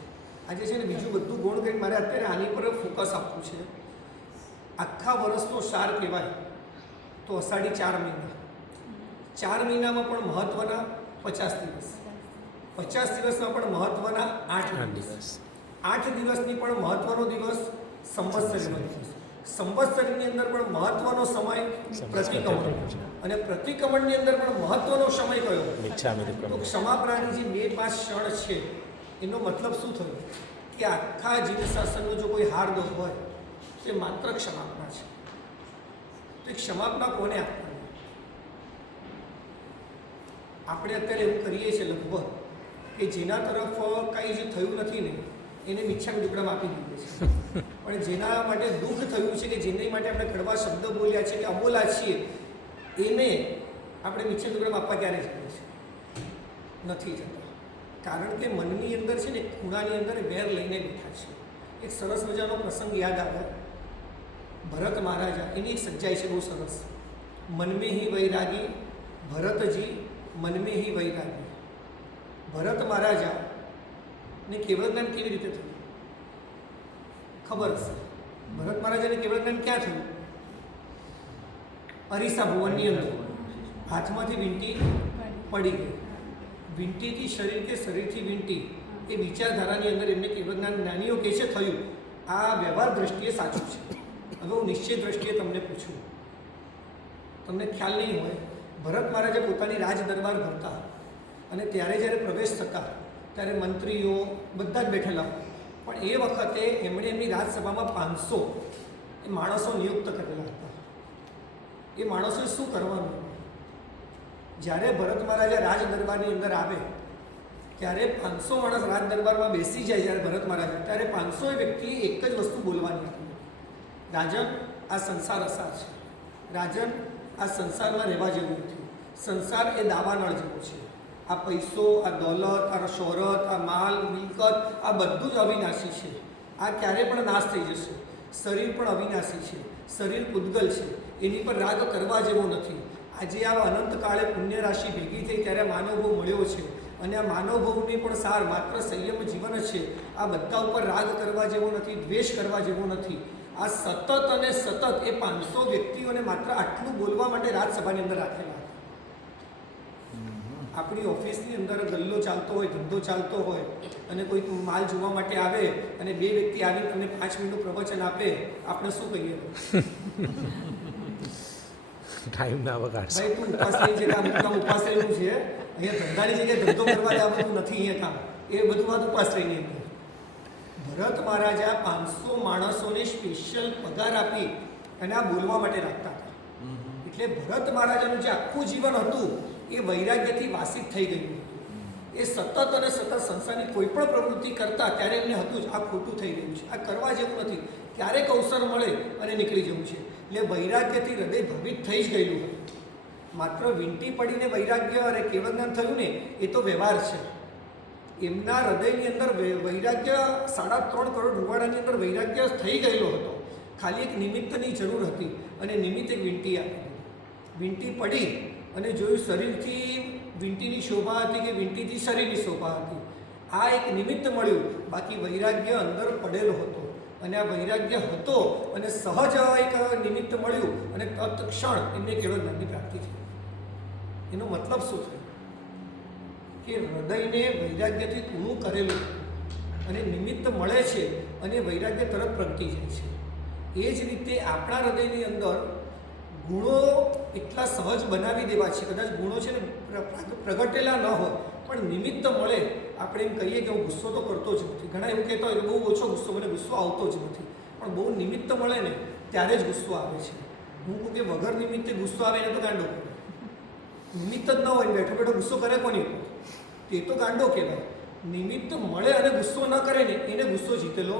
આજે છે ને બીજું બધું ગુણ કરીને મારે અત્યારે આની પર ફોકસ આપવું છે. આખા વર્ષનો સાર કહેવાય તો અષાઢી 4 મહિના, 4 મહિનામાં પણ મહત્ત્વના 50 દિવસ, 50 દિવસમાં પણ મહત્ત્વના 8 દિવસ, 8 દિવસની પણ મહત્ત્વનો દિવસ સંવત્સરીનો દિવસ, સંવત્સરીની અંદર પણ મહત્ત્વનો સમય પ્રતિક્રમણ, અને પ્રતિક્રમણની અંદર પણ મહત્ત્વનો સમય કયો? તો ક્ષમાપરાની જે 2-5 ક્ષણ છે એનો મતલબ શું થયો કે આખા જીવ શાસનનો જો કોઈ હાર્દ હોય તો એ માત્ર ક્ષમાપના છે. તો એ ક્ષમાપના કોને આપવાની? આપણે અત્યારે એવું કરીએ છીએ લગભગ કે જેના તરફ કંઈ જે થયું નથી ને એને મિચ્છામી દુક્કડમ આપી દઈએ છીએ, પણ જેના માટે દુઃખ થયું છે કે જેની માટે આપણે કડવા શબ્દ બોલ્યા છે કે અબોલા છીએ એને આપણે મિચ્છામી દુક્કડમ આપવા ક્યારે જઈએ છીએ? નથી જતા. કારણ કે મનની અંદર છે ને ખૂણાની અંદર વેર લઈને બેઠા છે. એક સરસ મજાનો પ્રસંગ યાદ આવે, ભરત મહારાજા, એની એક સચ્ચાઈ છે બહુ સરસ. મનમે હી વૈરાગી ભરતજી, મનમે હી વૈરાગી. ભરત મહારાજા ને કેવળ જ્ઞાન કેવી રીતે થયું ખબર હશે? ભરત મહારાજાને કેવળ જ્ઞાન ક્યાં થયું? અરીસા ભુવનની અંદર હાથમાંથી વીંટી પડી ગઈ. વીંટીથી શરીર કે શરીરથી વીંટી, એ વિચારધારાની અંદર એમને કેવળ જ્ઞાન જ્ઞાનીઓ કહે છે થયું. આ વ્યવહાર દ્રષ્ટિએ સાચું છે. હવે હું નિશ્ચય દ્રષ્ટિએ તમને પૂછું, તમને ખ્યાલ નહીં હોય, ભરત મહારાજે પોતાની રાજ દરબાર ભરતા અને ત્યારે જ્યારે પ્રવેશ થતા ત્યારે મંત્રીઓ બધા જ બેઠેલા હોય, પણ એ વખતે એમણે એમની રાજસભામાં 500 માણસો નિયુક્ત કરેલા હતા. એ માણસોએ શું કરવાનું? જ્યારે ભરત મહારાજા રાજ દરબારની અંદર આવે ત્યારે 500 માણસ રાજ દરબારમાં બેસી જાય જ્યારે ભરત મહારાજા, ત્યારે 500 વ્યક્તિએ એક જ વસ્તુ બોલવાની હતી: રાજન, આ સંસાર અસાર છે. રાજન, આ સંસારમાં રહેવા જેવું નથી. સંસાર એ દાવાનળ જેવો છે. આ પૈસો, આ દોલત, આ શોહરત, આ માલ મિલકત, આ બધું જ અવિનાશી છે. આ ક્યારે પણ નાશ થઈ જશે. શરીર પણ અવિનાશી છે. શરીર પૂદગલ છે. એની પર રાગ કરવા જેવો નથી. આજે આ અનંતકાળે પુણ્ય રાશિ ભેગી થઈ ત્યારે માનવભોગ મળ્યો છે, અને આ માનવભોગની પણ સાર માત્ર સંયમ જીવન છે. આ બધા ઉપર રાગ કરવા જેવો નથી, દ્વેષ કરવા જેવો નથી. આ સતત અને સતત એ 500 વ્યક્તિઓને માત્ર આટલું બોલવા માટે રાજસભાની અંદર રાખેલા. આપણી ઓફિસની અંદર ગલ્લો ચાલતો હોય, ધંધો ચાલતો હોય, અને કોઈ માલ જોવા માટે આવે અને 2 વ્યક્તિ આવી તમને 5 મિનિટનું પ્રવચન આપે, આપણે શું કહીએ? ટાઈમ ના બગાડશો ભાઈ, તું ઉપાસની જગ્યાએ કામ ઉપાસનું છે, અહીંયા ધંધાની જગ્યાએ ધંધો કરવા દે, આ બધું નથી અહીંયા કામ. એ બધું વાત ઉપાસની અંદર. ભરત મહારાજા 500 માણસોને સ્પેશિયલ પગાર આપી અને આ બોલવા માટે રાખતા હતા. એટલે ભરત મહારાજાનું જે આખું જીવન હતું એ વૈરાગ્યથી વાસિત થઈ ગયું હતું. એ સતત અને સતત સંસારની કોઈ પણ પ્રવૃત્તિ કરતા ત્યારે એમને હતું જ આ ખોટું થઈ ગયું છે, આ કરવા જેવું નથી, ક્યારેક અવસર મળે અને નીકળી જવું છે. એટલે વૈરાગ્યથી હૃદય ભવિત થઈ જ ગયેલું હતું. માત્ર વીંટી પડીને વૈરાગ્ય અને કેવળ જ્ઞાન થયું ને એ તો વ્યવહાર છે. એમના હૃદયની અંદર વૈરાગ્ય 3.5 કરોડ રૂવાડાની અંદર વૈરાગ્ય થઈ ગયેલો હતો. ખાલી એક નિમિત્તની જરૂર હતી, અને નિમિત્ત એક વીંટી આપી. વીંટી પડી અને જોયું શરીરથી વીંટીની શોભા હતી કે વીંટીથી શરીરની શોભા હતી. આ એક નિમિત્ત મળ્યું, બાકી વૈરાગ્ય અંદર પડેલો હતો. અને આ વૈરાગ્ય હતો અને સહજ એક નિમિત્ત મળ્યું અને તત્ક્ષણ એમને કેવળ જ્ઞાનની પ્રાપ્તિ થઈ. એનો મતલબ શું થયો? કે હૃદયને વૈરાગ્યથી ઊણું કરેલું અને નિમિત્ત મળે છે અને વૈરાગ્ય તરત પ્રગટી જાય છે. એ જ રીતે આપણા હૃદયની અંદર ગુણો એટલા સહજ બનાવી દેવા છે. કદાચ ગુણો છે ને પ્રગટેલા ન હોય, પણ નિમિત્ત મળે. આપણે એમ કહીએ કે હું ગુસ્સો તો કરતો જ નથી. ઘણા એવું કહેતા હોય કે બહુ ઓછો ગુસ્સો, મને ગુસ્સો આવતો જ નથી. પણ બહુ નિમિત્ત મળે ને ત્યારે જ ગુસ્સો આવે છે. હું કહું કે વગર નિમિત્તે ગુસ્સો આવે એને તો ગાંડો કહેવાય. નિમિત્ત જ ન હોય, બેઠો બેઠો ગુસ્સો કરે કોની ઉપર, તે તો ગાંડો કહેવાય. નિમિત્ત મળે અને ગુસ્સો ન કરે ને એને ગુસ્સો જીતેલો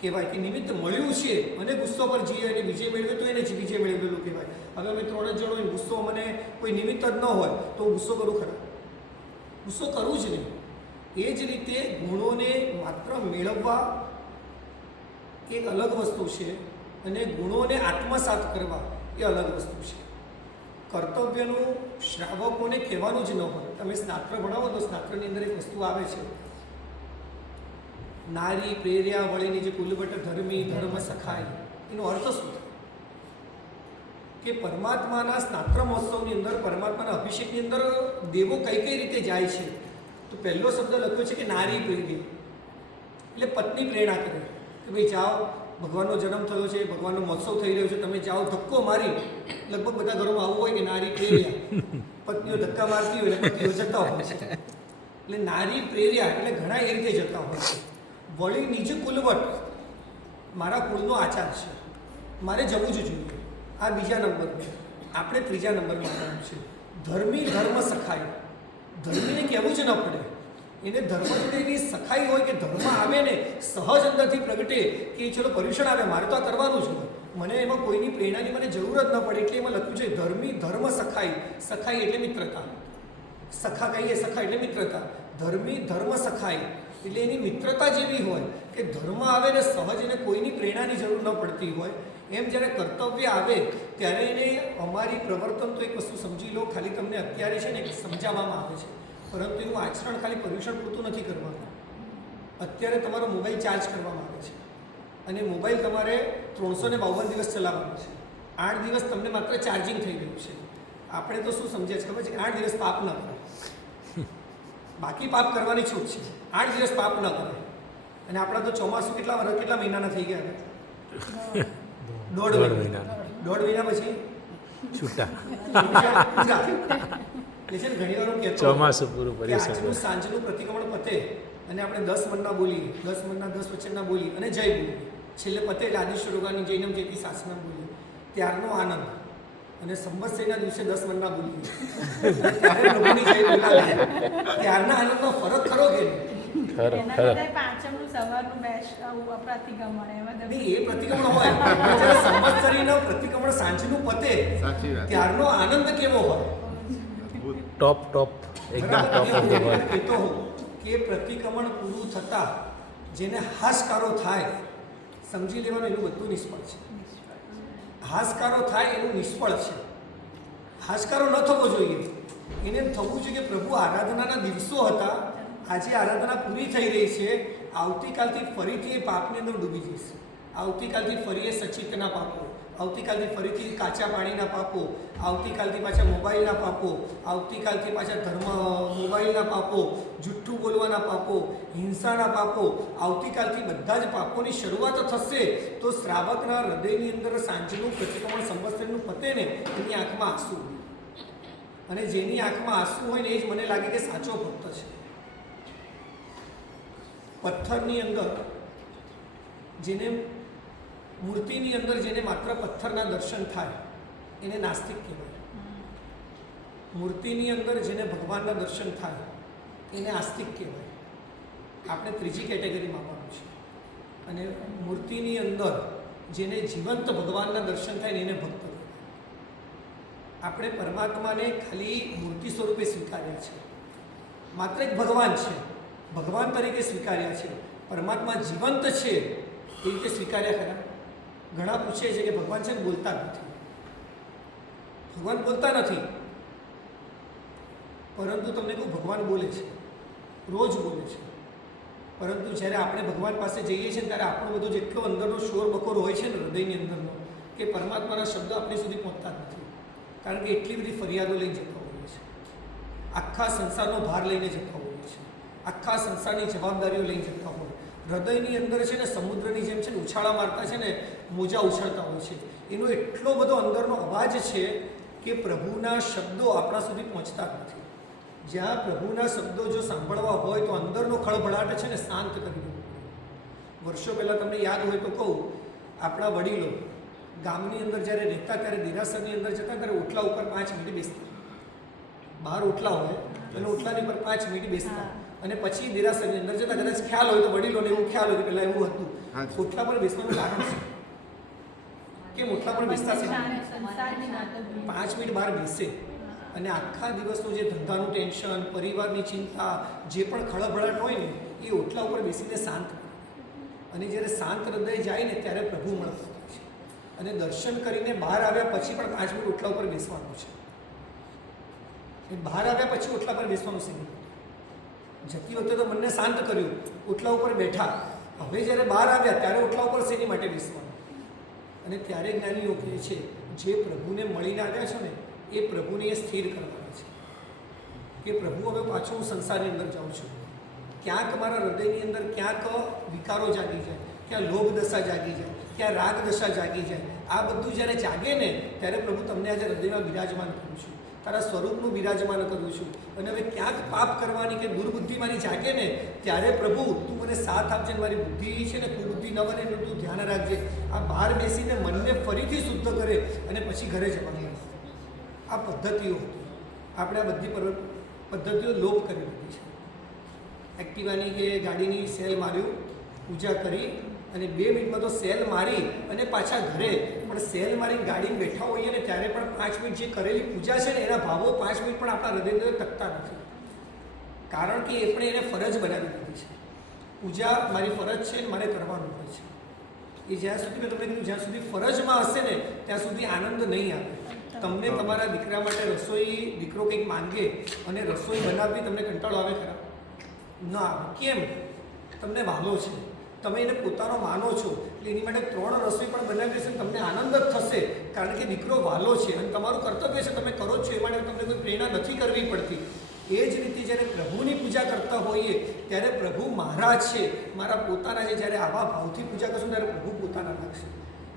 કહેવાય. કે નિમિત્ત મળ્યું છે અને ગુસ્સો પર જઈએ અને વિજય મેળવે તો એને જ વિજય મેળવેલું કહેવાય. હવે અમે 3 જ જણો હોય, ગુસ્સો મને કોઈ નિમિત્ત જ ન હોય તો હું ગુસ્સો કરું ખરા? ગુસ્સો કરવું જ નહીં. એ જ રીતે ગુણોને માત્ર મેળવવા એક અલગ વસ્તુ છે, અને ગુણોને આત્મસાત કરવા એ અલગ વસ્તુ છે. કર્તવ્યનું શ્રાવકોને કહેવાનું જ ન હોય. તમે સ્નાત્ર ભણાવો તો સ્નાત્રની અંદર એક વસ્તુ આવે છે, નારી પ્રેર્યા વળીની જે કુલબટ ધર્મી ધર્મ સખાય. એનો અર્થ શું થાય? કે પરમાત્માના સ્નાત્ર મહોત્સવની અંદર, પરમાત્માના અભિષેકની અંદર દેવો કઈ કઈ રીતે જાય છે. તો પહેલો શબ્દ લખ્યો છે કે નારી પ્રેરી, એટલે પત્ની પ્રેરણા કરે કે ભાઈ જાઓ, ભગવાનનો જન્મ થયો છે, ભગવાનનો મહોત્સવ થઈ રહ્યો છે, તમે જાઓ. ધક્કો મારી, લગભગ બધા ઘરોમાં આવું હોય કે નારી પ્રેર્યા, પત્નીઓ ધક્કા મારતી હોય એટલે પતિઓ જતા હોય છે. એટલે નારી પ્રેર્યા એટલે ઘણા એ રીતે જતા હોય છે. વળી નિજ કુલવટ, મારા કુળનો આચાર છે, મારે જવું જ જોઈએ. આ બીજા નંબરનું. આપણે ત્રીજા નંબરમાં આવવાનું છે ધર્મી ધર્મ સખાઈ. ધર્મીને કહેવું જ ન પડે, એને ધર્મ જોડે એવી સખાઈ હોય કે ધર્મ આવે ને સહજ અંદરથી પ્રગટે કે ચલો પર્યુષણ આવે, મારે તો આ કરવાનું છે, મને એમાં કોઈની પ્રેરણાની મને જરૂર જ ન પડે. એટલે એમાં લખ્યું છે ધર્મી ધર્મ સખાઈ. સખાઈ એટલે મિત્રતા, સખા કહીએ સખા એટલે મિત્રતા. ધર્મી ધર્મ સખાઈ એટલે એની મિત્રતા જેવી હોય કે ધર્મ આવે ને સહજ એને કોઈની પ્રેરણાની જરૂર ન પડતી હોય. એમ જ્યારે કર્તવ્ય આવે ત્યારે એને અમારી પ્રવર્તન તો એક વસ્તુ સમજી લો, ખાલી તમને અત્યારે છે ને સમજાવવામાં આવે છે, પરંતુ એનું આચરણ ખાલી પર્યુષણ પૂરતું નથી કરવાનું. અત્યારે તમારો મોબાઈલ ચાર્જ કરવામાં આવે છે અને મોબાઈલ તમારે 352 દિવસ ચલાવવાનો છે. 8 દિવસ તમને માત્ર ચાર્જિંગ થઈ ગયું છે. આપણે તો શું સમજ્યા છે ખબર છે કે 8 દિવસ પાપ ન કરે, બાકી પાપ કરવાની છૂટ છે, 8 દિવસ પાપ ન કરે. અને આપણા તો ચોમાસું કેટલા મહિનાના થઈ ગયા હવે? 1.5 મહિના. 1.5 મહિના પછી છૂટા. એટલે છે ને ઘણી વાર હું કહેતો ચોમાસું પૂરું કે પડી આજનું શકે. સાંજનું પ્રતિક્રમણ પતે અને આપણે 10 મનના બોલીએ, 10 મનના 10 વચનના બોલીએ અને જય બોલીએ, છેલ્લે પતે એટલે આદિશ્વરોગાની જૈનમ જયતી શાસનમ બોલીએ, ત્યારનો આનંદ. અને સંવત્સરીના દિવસે 10 મનના બોલીએ ત્યારે પ્રભુની જય બોલાવીએ, ત્યારના આનંદનો ફરક ખરો કે નહીં? ખરો. પાંચમનું સવારનું બેસ્ટ આવું પ્રતિક્રમણ એમાં નહીં, એ પ્રતિક્રમણ હોય જ્યારે સંવત્સરીનો પ્રતિક્રમણ સાંજનું પતે ત્યારનો આનંદ કેવો હોય? ટોપ એકદમ ટોપ ઓફ ધ વર્લ્ડ. કહેતો હોઉં કે પ્રતિક્રમણ પૂરું થતાં જેને હાશકારો થાય સમજી લેવાનું એનું બધું નિષ્ફળ છે. હાશકારો થાય એનું નિષ્ફળ છે. હાશકારો ન થવો જોઈએ. એને એમ થવું જોઈએ કે પ્રભુ આરાધનાના દિવસો હતા, આજે આરાધના પૂરી થઈ રહી છે, આવતીકાલથી ફરીથી એ પાપની અંદર ડૂબી જઈશ. આવતીકાલથી ફરી એ સચિતના પાપો, આવતીકાલથી ફરીથી કાચા પાણીના પાપો, આવતીકાલથી પાછા મોબાઈલના પાપો, આવતીકાલથી પાછા મોબાઈલના પાપો, જુઠ્ઠું બોલવાના પાપો, હિંસાના પાપો, આવતીકાલથી બધા જ પાપોની શરૂઆત થશે. તો શ્રાવકના હૃદયની અંદર સાંજનું પ્રતિક્રમણ સંવત્સરનું પતે ને એની આંખમાં આંસુ, અને જેની આંખમાં આંસુ હોય ને એ જ મને લાગે કે સાચો ભક્ત છે. પથ્થરની અંદર જેને મૂર્તિની અંદર જેને માત્ર પથ્થરના દર્શન થાય એને નાસ્તિક કહેવાય. મૂર્તિની અંદર જેને ભગવાનના દર્શન થાય એને આસ્તિક કહેવાય. આપણે ત્રીજી કેટેગરીમાં આવવાનું છે. અને મૂર્તિની અંદર જેને જીવંત ભગવાનના દર્શન થાય ને એને ભક્ત કહેવાય. આપણે પરમાત્માને ખાલી મૂર્તિ સ્વરૂપે સ્વીકાર્યા છે, માત્ર એક ભગવાન છે, ભગવાન તરીકે સ્વીકાર્યા છે. પરમાત્મા જીવંત છે એ રીતે સ્વીકાર્યા ખરા? ઘણા પૂછે છે કે ભગવાન છે ને બોલતા નથી. ભગવાન બોલતા નથી, પરંતુ તમને કહું ભગવાન બોલે છે, રોજ બોલે છે. પરંતુ જ્યારે આપણે ભગવાન પાસે જઈએ છીએ ત્યારે આપણો બધો જેટલો અંદરનો શોર બકોર હોય છે ને હૃદયની અંદરનો, કે પરમાત્માના શબ્દ આપણી સુધી પહોંચતા જ નથી. કારણ કે એટલી બધી ફરિયાદો લઈને જતા હોઈએ છે, આખા સંસારનો ભાર લઈને જતા હોઈએ છે, આખા સંસારની જવાબદારીઓ લઈને જતા હોય. હૃદયની અંદર છે ને સમુદ્રની જેમ છે ને ઉછાળા મારતા છે ને મોજા ઉછળતા હોય છે. એનો એટલો બધો અંદરનો અવાજ છે કે પ્રભુના શબ્દો આપણા સુધી પહોંચતા જ નથી. જ્યાં પ્રભુના શબ્દો જો સાંભળવા હોય તો અંદરનો ખળભળાટ છે ને શાંત કરી દેવું. વર્ષો પહેલાં તમને યાદ હોય તો કહું, આપણા વડીલો ગામની અંદર જ્યારે રહેતા ત્યારે દેરાસરની અંદર જતા ત્યારે ઓટલા ઉપર 5 મિનિટ બેસતા. બહાર ઓટલા હોય અને ઓટલાની ઉપર 5 મિનિટ બેસતા અને પછી દેરાસરની અંદર જતા. કદાચ ખ્યાલ હોય તો વડીલોને એવું ખ્યાલ હોય કે પહેલાં એવું હતું. ઓટલા પર બેસવાનું કારણ છે કેમ ઓટલા પર બેસતા છે? 5 મિનિટ બહાર બેસે અને આખા દિવસનું જે ધંધાનું ટેન્શન, પરિવારની ચિંતા, જે પણ ખળભળાટ હોય ને એ ઓટલા ઉપર બેસીને શાંત કરે. અને જ્યારે શાંત હૃદય જાય ને ત્યારે પ્રભુ મળતા હોય છે. અને દર્શન કરીને બહાર આવ્યા પછી પણ 5 મિનિટ ઓટલા ઉપર બેસવાનું છે. બહાર આવ્યા પછી ઓટલા પર બેસવાનું છે. જતી વખતે તો મનને શાંત કર્યું, ઓટલા ઉપર બેઠા. હવે જ્યારે બહાર આવ્યા ત્યારે ઓટલા ઉપર શેની માટે બેસવાનું? અને ત્યારે જ્ઞાનીઓ કહે છે જે પ્રભુને મળીને આવ્યા છો ને એ પ્રભુને એ સ્થિર કરવાના છે કે પ્રભુ હવે પાછો હું સંસારની અંદર જાઉં છું. ક્યાંક મારા હૃદયની અંદર ક્યાંક વિકારો જાગી જાય, ક્યાં લોભ દશા જાગી જાય, ક્યાં રાગ દશા જાગી જાય. આ બધું જ્યારે જાગે ને ત્યારે પ્રભુ તમને આજે હૃદયમાં બિરાજમાન કરું છું, તારા સ્વરૂપનું બિરાજમાન કરું છું. અને હવે ક્યાંક પાપ કરવાની કે દુર્બુદ્ધિ મારી જાગે ને ત્યારે પ્રભુ તું મને સાથ આપજે, મારી બુદ્ધિ છે ને કુબુદ્ધિ ન બને એનું તું ધ્યાન રાખજે. આ બહાર બેસીને મનને ફરીથી શુદ્ધ કરે અને પછી ઘરે જવાનું. આ પદ્ધતિઓ હતી. આપણે આ બધી પદ્ધતિઓ લોપ કરી દીધી છે. એક્ટિવાની કે ગાડીની સેલ માર્યું, પૂજા કરી અને 2 મિનિટમાં તો સેલ મારી અને પાછા ઘરે. પણ સેલ મારીને ગાડીમાં બેઠા હોઈએ ને ત્યારે પણ 5 મિનિટ જે કરેલી પૂજા છે ને એના ભાવો 5 મિનિટ પણ આપણા હૃદયની અંદર ટકતા નથી. કારણ કે એ પણ એને ફરજ બનાવી દીધી છે. પૂજા મારી ફરજ છે ને મારે કરવાનું હોય છે. એ જ્યાં સુધી મેં તમને કીધું જ્યાં સુધી ફરજમાં હશે ને ત્યાં સુધી આનંદ નહીં આવે. તમને તમારા દીકરા માટે રસોઈ, દીકરો કંઈક માંગે અને રસોઈ બનાવવી તમને કંટાળો આવે ખરા? ના આવે. કેમ? તમને વહાલો છે, તમે એને પોતાનો માનો છો એટલે એની માટે 3 રસોઈ પણ બનાવી દેશે ને તમને આનંદ જ થશે. કારણ કે દીકરો વહાલો છે અને તમારું કર્તવ્ય છે, તમે કરો જ છો, એ માટે તમને કોઈ પ્રેરણા નથી કરવી પડતી. એ જ રીતે જ્યારે પ્રભુની પૂજા કરતા હોઈએ ત્યારે પ્રભુ મારા છે, મારા પોતાના છે. જ્યારે આવા ભાવથી પૂજા કરશું ત્યારે પ્રભુ પોતાના લાગશે.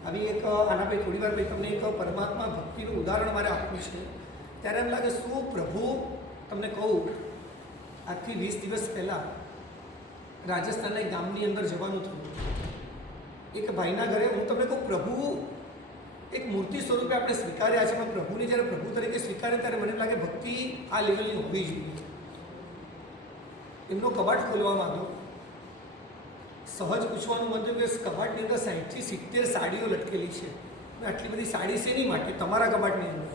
આવી એક આના પછી થોડી વાર પછી તમને એક પરમાત્મા ભક્તિનું ઉદાહરણ મારે આપવું છે. ત્યારે એમ લાગે શું પ્રભુ, તમને કહું આજથી 20 દિવસ પહેલાં રાજસ્થાનના એક ગામની અંદર જવાનું થયું. એક ભાઈના ઘરે હું તમને કહું પ્રભુ એક મૂર્તિ સ્વરૂપે આપણે સ્વીકાર્યા છે, પણ પ્રભુને જ્યારે પ્રભુ તરીકે સ્વીકારે ત્યારે મને લાગે ભક્તિ આ લેવલની હોવી જોઈએ. એમનો કબાટ ખોલવા માંગ્યો. સહજ પૂછવાનું મન થયું કે કબાટની અંદર 60 થી 70 સાડીઓ લટકેલી છે. આટલી બધી સાડી શેની માટે તમારા કબાટની અંદર?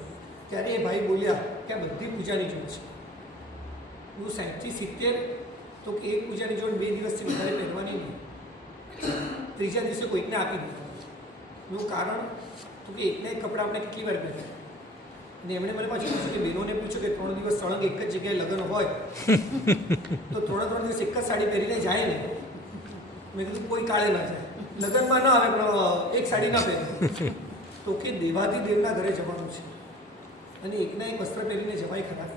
ત્યારે એ ભાઈ બોલ્યા કે આ બધી પૂજાની જોડ છે. હું 60 થી 70 તો કે એક પૂજાની જોડ 2 દિવસથી વધારે પહેરવાની નહીં, 3જા દિવસે કોઈકને આપી દીધું. એનું કારણ તો કે એકને એક કપડાં આપણે કેટલી વાર પહેર્યા. અને એમણે મને પાછું પૂછ્યું કે બહેનોને પૂછ્યું કે 3 દિવસ સળંગ એક જ જગ્યાએ લગ્ન હોય તો 3 દિવસ એક જ સાડી પહેરીને જાય ને. મેં કીધું કોઈ કાળે ના જાય, લગ્નમાં ન આવે પણ એક સાડી ના પહેરે. તો કે દેવાથી દેવના ઘરે જવાનું છે અને એકના એક વસ્ત્ર પહેરીને જવાય ખરા?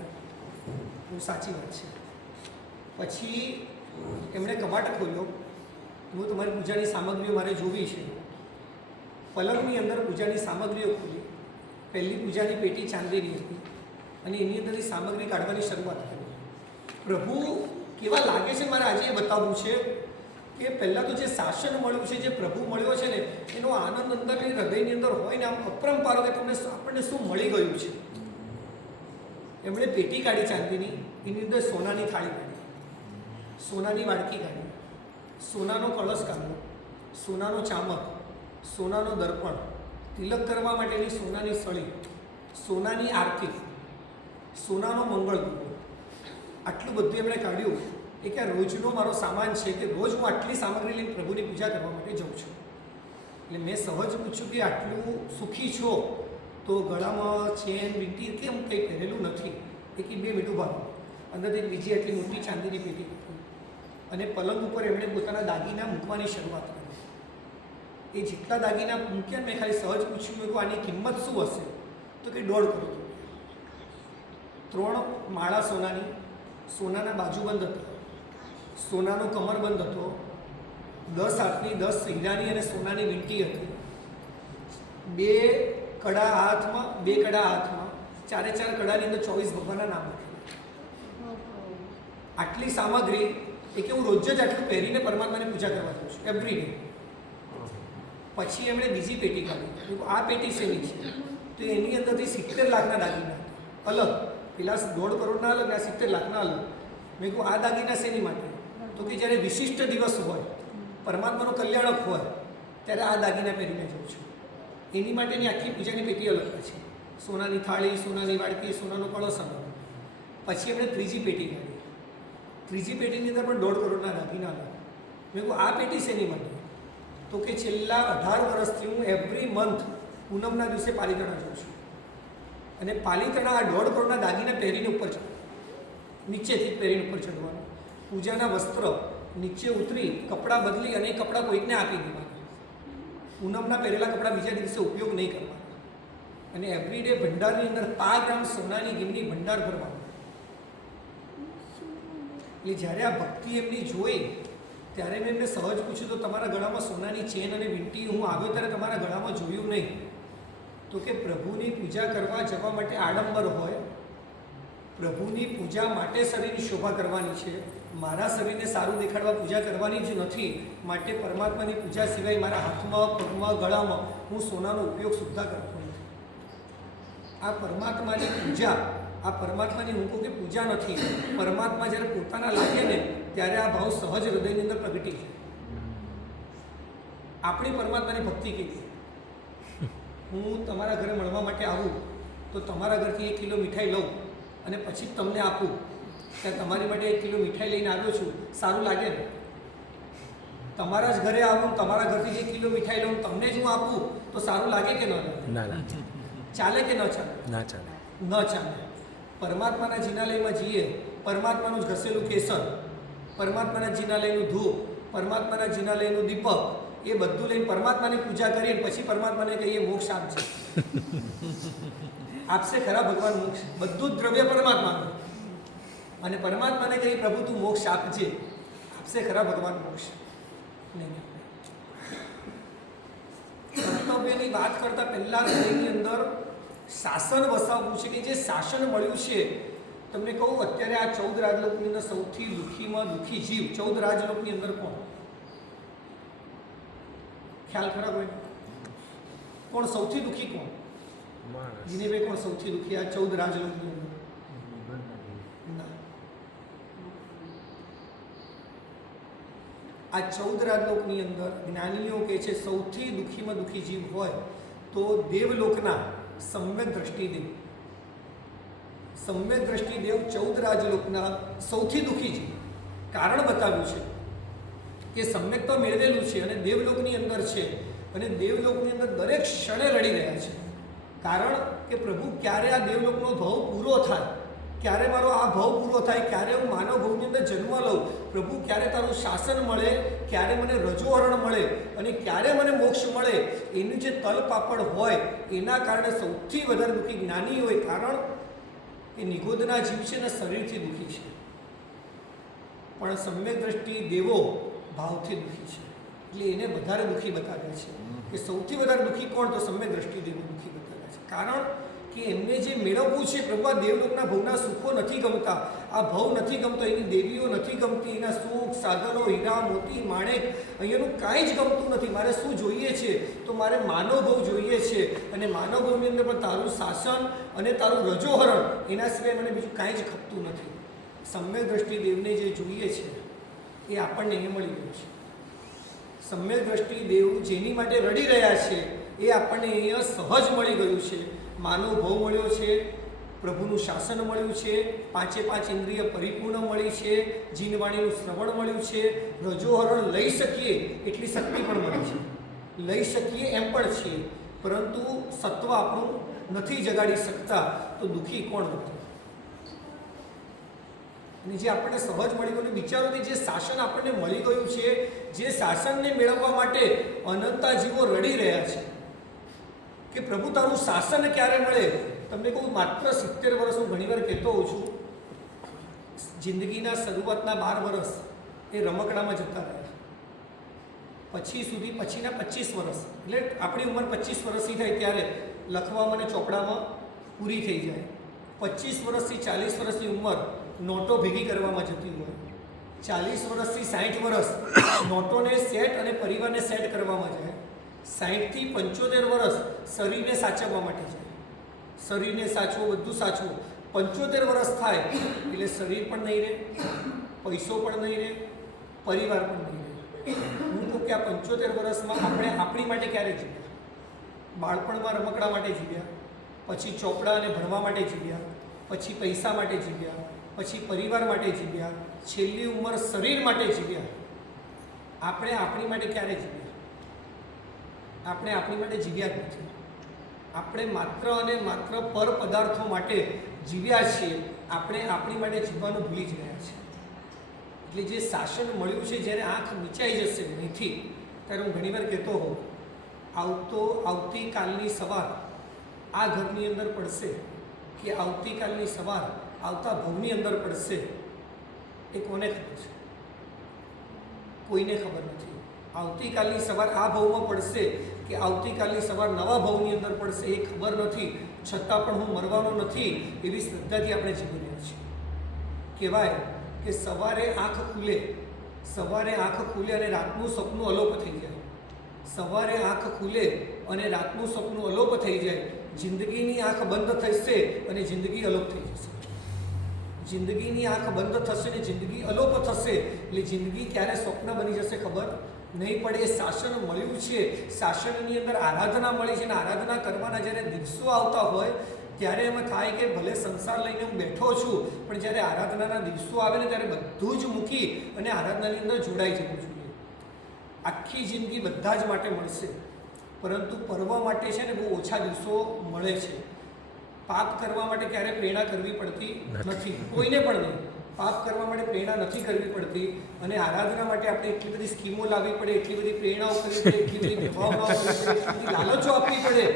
બહુ સાચી વાત છે. પછી એમણે કબાટ ખોલ્યો. હું તમારી પૂજાની સામગ્રીઓ મારે જોવી છે. પલંગની અંદર પૂજાની સામગ્રીઓ ખોલી. પહેલી પૂજાની પેટી ચાંદીની હતી અને એની અંદરની સામગ્રી કાઢવાની શરૂઆત કરી. પ્રભુ કેવા લાગે છે મારે આજે એ બતાવવું છે કે પહેલાં તો જે શાસન મળ્યું છે, જે પ્રભુ મળ્યો છે ને એનો આનંદ અંદરની હૃદયની અંદર હોય ને આમ અપરંપારો કે તમને આપણને શું મળી ગયું છે. એમણે પેટી કાઢી ચાંદીની, એની અંદર સોનાની થાળી કાઢી, સોનાની વાડકી કાઢી, સોનાનો કળશ કાઢ્યો, સોનાનો ચામક, સોનાનો દર્પણ, તિલક કરવા માટેની સોનાની સળી, સોનાની આરતી, સોનાનો મંગળદૂત, આટલું બધું એમણે કાઢ્યું. એ કે રોજનો મારો સામાન છે કે રોજ હું આટલી સામગ્રી લઈને પ્રભુની પૂજા કરવા માટે જાઉં છું. એટલે મેં સહજ પૂછ્યું કે આટલું સુખી છો તો ગળામાં ચેન વીંટી કેમ કંઈ પહેરેલું નથી? એક 2 મિનિટ ઊભા અંદરથી બીજી આટલી મોટી ચાંદીની પેટી અને પલંગ ઉપર એમણે પોતાના દાગીના મૂકવાની શરૂઆત કરી. એ જેટલા દાગીના મૂક્યા મેં ખાલી સહજ પૂછ્યું કે આની કિંમત શું હશે? તો કે 1.5 કરોડ રૂપિયા. 3 માળા સોનાની, સોનાના બાજુબંધ હતા, સોનાનો કમરબંધ હતો, 10 હાથની 10 હીરાની અને સોનાની વીંટી હતી, 2 કડા હાથમાં, 2 કડા હાથમાં, 4 કડાની અંદર 24 ભગવાનના નામ લખેલા. આટલી સામગ્રી એ કે હું રોજ જ આટલું પહેરીને પરમાત્માની પૂજા કરવા જાઉં છું એવરી ડે. પછી એમણે બીજી પેટી કાઢી. આ પેટી શેની છે? તો એની અંદરથી 70 લાખના દાગીના અલગ, પેલા 1.5 કરોડના અલગ, આ 70 લાખના અલગ. મેં કહું આ દાગીના શેની માટે? તો કે જ્યારે વિશિષ્ટ દિવસ હોય, પરમાત્માનો કલ્યાણક હોય ત્યારે આ દાગીના પહેરીને જાઉં છું. એની માટેની આખી પૂજાની પેટી અલગ છે. સોનાની થાળી, સોનાની વાડકી, સોનાનો કળશ અલગ. પછી એમણે ત્રીજી પેટી કાઢી. ત્રીજી પેટીની અંદર પણ 1.5 કરોડના દાગીના અલગ. મેં કહું આ પેટી શેની માટે? તો કે છેલ્લા 18 વર્ષથી હું એવરી મંથ પૂનમના દિવસે પાલીતાણા જાઉં છું અને પાલીતાણા આ 1.5 કરોડના દાગીના પહેરીને ઉપર ચડું, નીચેથી પહેરીને ઉપર ચડવાનું. પૂજાના વસ્ત્ર નીચે ઉતરી, કપડાં બદલી અને એ કપડાં કોઈકને આપી દેવાના. પૂનમના પહેરેલા કપડાં બીજા દિવસે ઉપયોગ નહીં કરવાના. અને એવરીડે ભંડારની અંદર 5 ગ્રામ સોનાની ગીરની ભંડાર ભરવાનો. એટલે જ્યારે આ ભક્તિ એમની જોઈ ત્યારે મેં એમને સહજ પૂછ્યું, તો તમારા ગળામાં સોનાની ચેન અને વીંટી હું આવ્યો ત્યારે તમારા ગળામાં જોયું નહીં? તો કે પ્રભુની પૂજા કરવા જવા માટે આડંબર હોય, પ્રભુની પૂજા માટે શરીરની શોભા કરવાની છે, મારા શરીરને સારું દેખાડવા પૂજા કરવાની જ નથી. માટે પરમાત્માની પૂજા સિવાય મારા હાથમાં, પગમાં, ગળામાં હું સોનાનો ઉપયોગ સુદ્ધા કરતો નથી. આ પરમાત્માની પૂજા, આ પરમાત્માની હું કહું કે પૂજા નથી, પરમાત્મા જ્યારે પોતાના લાગે ને ત્યારે આ ભાવ સહજ હૃદયની અંદર પ્રગટી છે. આપણી પરમાત્માની ભક્તિ કેવી? હું તમારા ઘરે મળવા માટે આવું તો તમારા ઘરથી 1 કિલો મીઠાઈ લઉં અને પછી તમને આપું, ત્યાં તમારી માટે 1 કિલો મીઠાઈ લઈને આવ્યો છું, સારું લાગે ને? તમારા જ ઘરે આવું, તમારા ઘરથી 1 કિલો મીઠાઈ લઉં, તમને જ હું આપું તો સારું લાગે કે ન લાગે? ના ના ચાલે કે ન ચાલે? ના ચાલે. ન ચાલે. પરમાત્માના જિનાલયમાં જઈએ, પરમાત્માનું જ ઘસેલું કેસર, પરમાત્માના જિનાલયનું ધૂપ, પરમાત્માના જિનાલયનું દીપક, એ બધું લઈને પરમાત્માની પૂજા કરીએ પછી પરમાત્માને કહીએ મોક્ષ આપજે. આપશે ખરા ભગવાન મોક્ષ? બધું જ દ્રવ્ય પરમાત્માનું, અને પરમાત્માને કહીએ પ્રભુ તું મોક્ષ આપજે, આપશે ખરા ભગવાન મોક્ષ? નહીં. કર્તવ્યની વાત કરતા પહેલા હૃદયની અંદર શાસન વસાવવું છે, કે જે શાસન મળ્યું છે. તમને કહું, અત્યારે આ 14 રાજલોકની અંદર સૌથી દુઃખીમાં દુઃખી જીવ 14 રાજલોકની અંદર કોણ? ખ્યાલ ખરા કોઈ? કોણ સૌથી દુઃખી? કોણ? જીનેભાઈ, કોણ સૌથી દુઃખી આ 14 રાજલોકની અંદર? ના, આ 14 રાજલોકની અંદર જ્ઞાનીઓ કહે છે સૌથી દુઃખીમાં દુઃખી જીવ હોય તો દેવલોકના સમ્યક દ્રષ્ટિદેવ. સમ્યક દ્રષ્ટિદેવ 14 રાજલોકના સૌથી દુઃખી જીવ. કારણ બતાવ્યું છે કે સમ્યક તો મેળવેલું છે અને દેવલોકની અંદર છે, અને દેવલોકની અંદર દરેક ક્ષણે રડી રહ્યા છે. કારણ કે પ્રભુ ક્યારે આ દેવલોકનો ભાવ પૂરો થાય, ક્યારે મારો આ ભાવ પૂરો થાય, ક્યારે હું માનવ ભવની અંદર જન્મ લઉં, પ્રભુ ક્યારે તારું શાસન મળે, ક્યારે મને રજોહરણ મળે અને ક્યારે મને મોક્ષ મળે, એનું જે તલપાપડ હોય એના કારણે સૌથી વધારે દુઃખી જ્ઞાની હોય. કારણ એ નિગોદના જીવ છે ને શરીરથી દુઃખી છે, પણ સમ્યક દ્રષ્ટિ દેવો ભાવથી દુઃખી છે. એટલે એને વધારે દુઃખી બતાવ્યા છે. કે સૌથી વધારે દુઃખી કોણ? તો સમ્યક દ્રષ્ટિ દેવો દુઃખી બતાવ્યા છે. કારણ કે એમને જે મેળવવું છે, પ્રભુ આ દેવલોકના ભવના સુખો નથી ગમતા, આ ભવ નથી ગમતો, એની દેવીઓ નથી ગમતી, એના સુખ, સાધનો, હીરા, મોતી, માણેક, અહીંયાનું કાંઈ જ ગમતું નથી. મારે શું જોઈએ છે? તો મારે માનવ ભવ જોઈએ છે, અને માનવ ભવની અંદર પણ તારું શાસન અને તારું રજોહરણ, એના સિવાય મને બીજું કાંઈ જ ખપતું નથી. સમ્યક દ્રષ્ટિ દેવને જે જોઈએ છે એ આપણને એ મળી ગયું છે. સમ્યક દ્રષ્ટિ દેવ જેની માટે રડી રહ્યા છે એ આપણને અહીંયા સહજ મળી ગયું છે. માનવ ભવ મળ્યો છે, પ્રભુનું શાસન મળ્યું છે, 5 ઇન્દ્રિય પરિપૂર્ણ મળી છે, જીનવાણીનું શ્રવણ મળ્યું છે, રજોહરણ લઈ શકીએ એટલી શક્તિ પણ મળી છે, લઈ શકીએ એમ પણ છીએ, પરંતુ સત્વ આપણું નથી જગાડી શકતા. તો દુઃખી કોણ હતું? અને જે આપણને સહજ મળી ગયું, વિચારો કે જે શાસન આપણને મળી ગયું છે, જે શાસનને મેળવવા માટે અનંતા જીવો રડી રહ્યા છે કે પ્રભુ તારું શાસન ક્યારે મળે. તમને કહું, માત્ર 70 વર્ષ હું ઘણીવાર કહેતો હોઉં છું, જિંદગીના શરૂઆતના 12 વર્ષ એ રમકડામાં જતા રહ્યા, પછીના 25 વર્ષ, એટલે આપણી ઉંમર 25 વર્ષની થાય ત્યારે લખવામાં અને ચોપડામાં પૂરી થઈ જાય. 25 વર્ષથી 40 વર્ષની ઉંમર નોટો ભેગી કરવામાં જતી હોય, 40 વર્ષથી 60 વર્ષ નોટોને સેટ અને પરિવારને સેટ કરવામાં જાય, 60 થી 75 વર્ષ શરીરને સાચવવા માટે જાય, શરીરને સાચવો, બધું સાચવું. 75 વર્ષ થાય એટલે શરીર પણ નહીં રહે, પૈસો પણ નહીં રહે, પરિવાર પણ નહીં રહે. હું કહું કે આ 75 વર્ષમાં આપણે આપણી માટે ક્યારે જીવ્યા? બાળપણમાં રમકડા માટે જીવ્યા, પછી ચોપડા અને ભણવા માટે જીવ્યા, પછી પૈસા માટે જીવ્યા, પછી પરિવાર માટે જીવ્યા, છેલ્લી ઉંમર શરીર માટે જીવ્યા. આપણે આપણી માટે ક્યારે જીવ્યા? આપણે આપણી માટે જીવ્યા જ નથી. આપણે માત્ર અને માત્ર પર પદાર્થો માટે જીવ્યા છીએ. આપણે આપણી માટે જીવવાનું ભૂલી જ રહ્યા છીએ. એટલે જે શાસન મળ્યું છે, જ્યારે આંખ મીચાઈ જશે અહીંથી, ત્યારે હું ઘણીવાર કહેતો હોઉં આવતીકાલની સવાર આ ઘરની અંદર પડશે કે આવતીકાલની સવાર આવતા ભવની અંદર પડશે એ કોને ખબર છે? કોઈને ખબર નથી. આવતીકાલની સવાર આ ભવમાં પડશે કે આવતીકાલની સવાર નવા ભવની અંદર પડશે એ ખબર નથી. છતાં પણ હું મરવાનો નથી એવી શ્રદ્ધાથી આપણે જીવી રહ્યા છીએ. કહેવાય કે સવારે આંખ ખુલે અને રાતનું સપનું અલોપ થઈ જાય. સવારે આંખ ખુલે અને રાતનું સપનું અલોપ થઈ જાય. જિંદગીની આંખ બંધ થશે અને જિંદગી અલોપ થઈ જશે. જિંદગીની આંખ બંધ થશે ને જિંદગી અલોપ થશે એટલે જિંદગી ક્યારે સ્વપ્ન બની જશે ખબર નહીં પડે. શાસન મળ્યું છે, શાસનની અંદર આરાધના મળી છે અને આરાધના કરવાના જ્યારે દિવસો આવતા હોય ત્યારે એમાં થાય કે ભલે સંસાર લઈને હું બેઠો છું પણ જ્યારે આરાધનાના દિવસો આવે ને ત્યારે બધું જ મૂકી અને આરાધનાની અંદર જોડાઈ જવું જોઈએ. આખી જિંદગી બધા જ માટે મળશે પરંતુ પર્વ માટે છે ને બહુ ઓછા દિવસો મળે છે. પાપ કરવા માટે ક્યારે પ્રેરણા કરવી પડતી નથી, કોઈને પણ નહીં. પાપ કરવા માટે પ્રેરણા નથી કરવી પડતી અને આરાધના માટે આપણે એટલી બધી સ્કીમો લાવવી પડે, એટલી બધી પ્રેરણાઓ કરવી પડે, એટલી બધી વિભાવનાઓ કરવી પડે, એટલી બધી લાલચો આપવી પડે,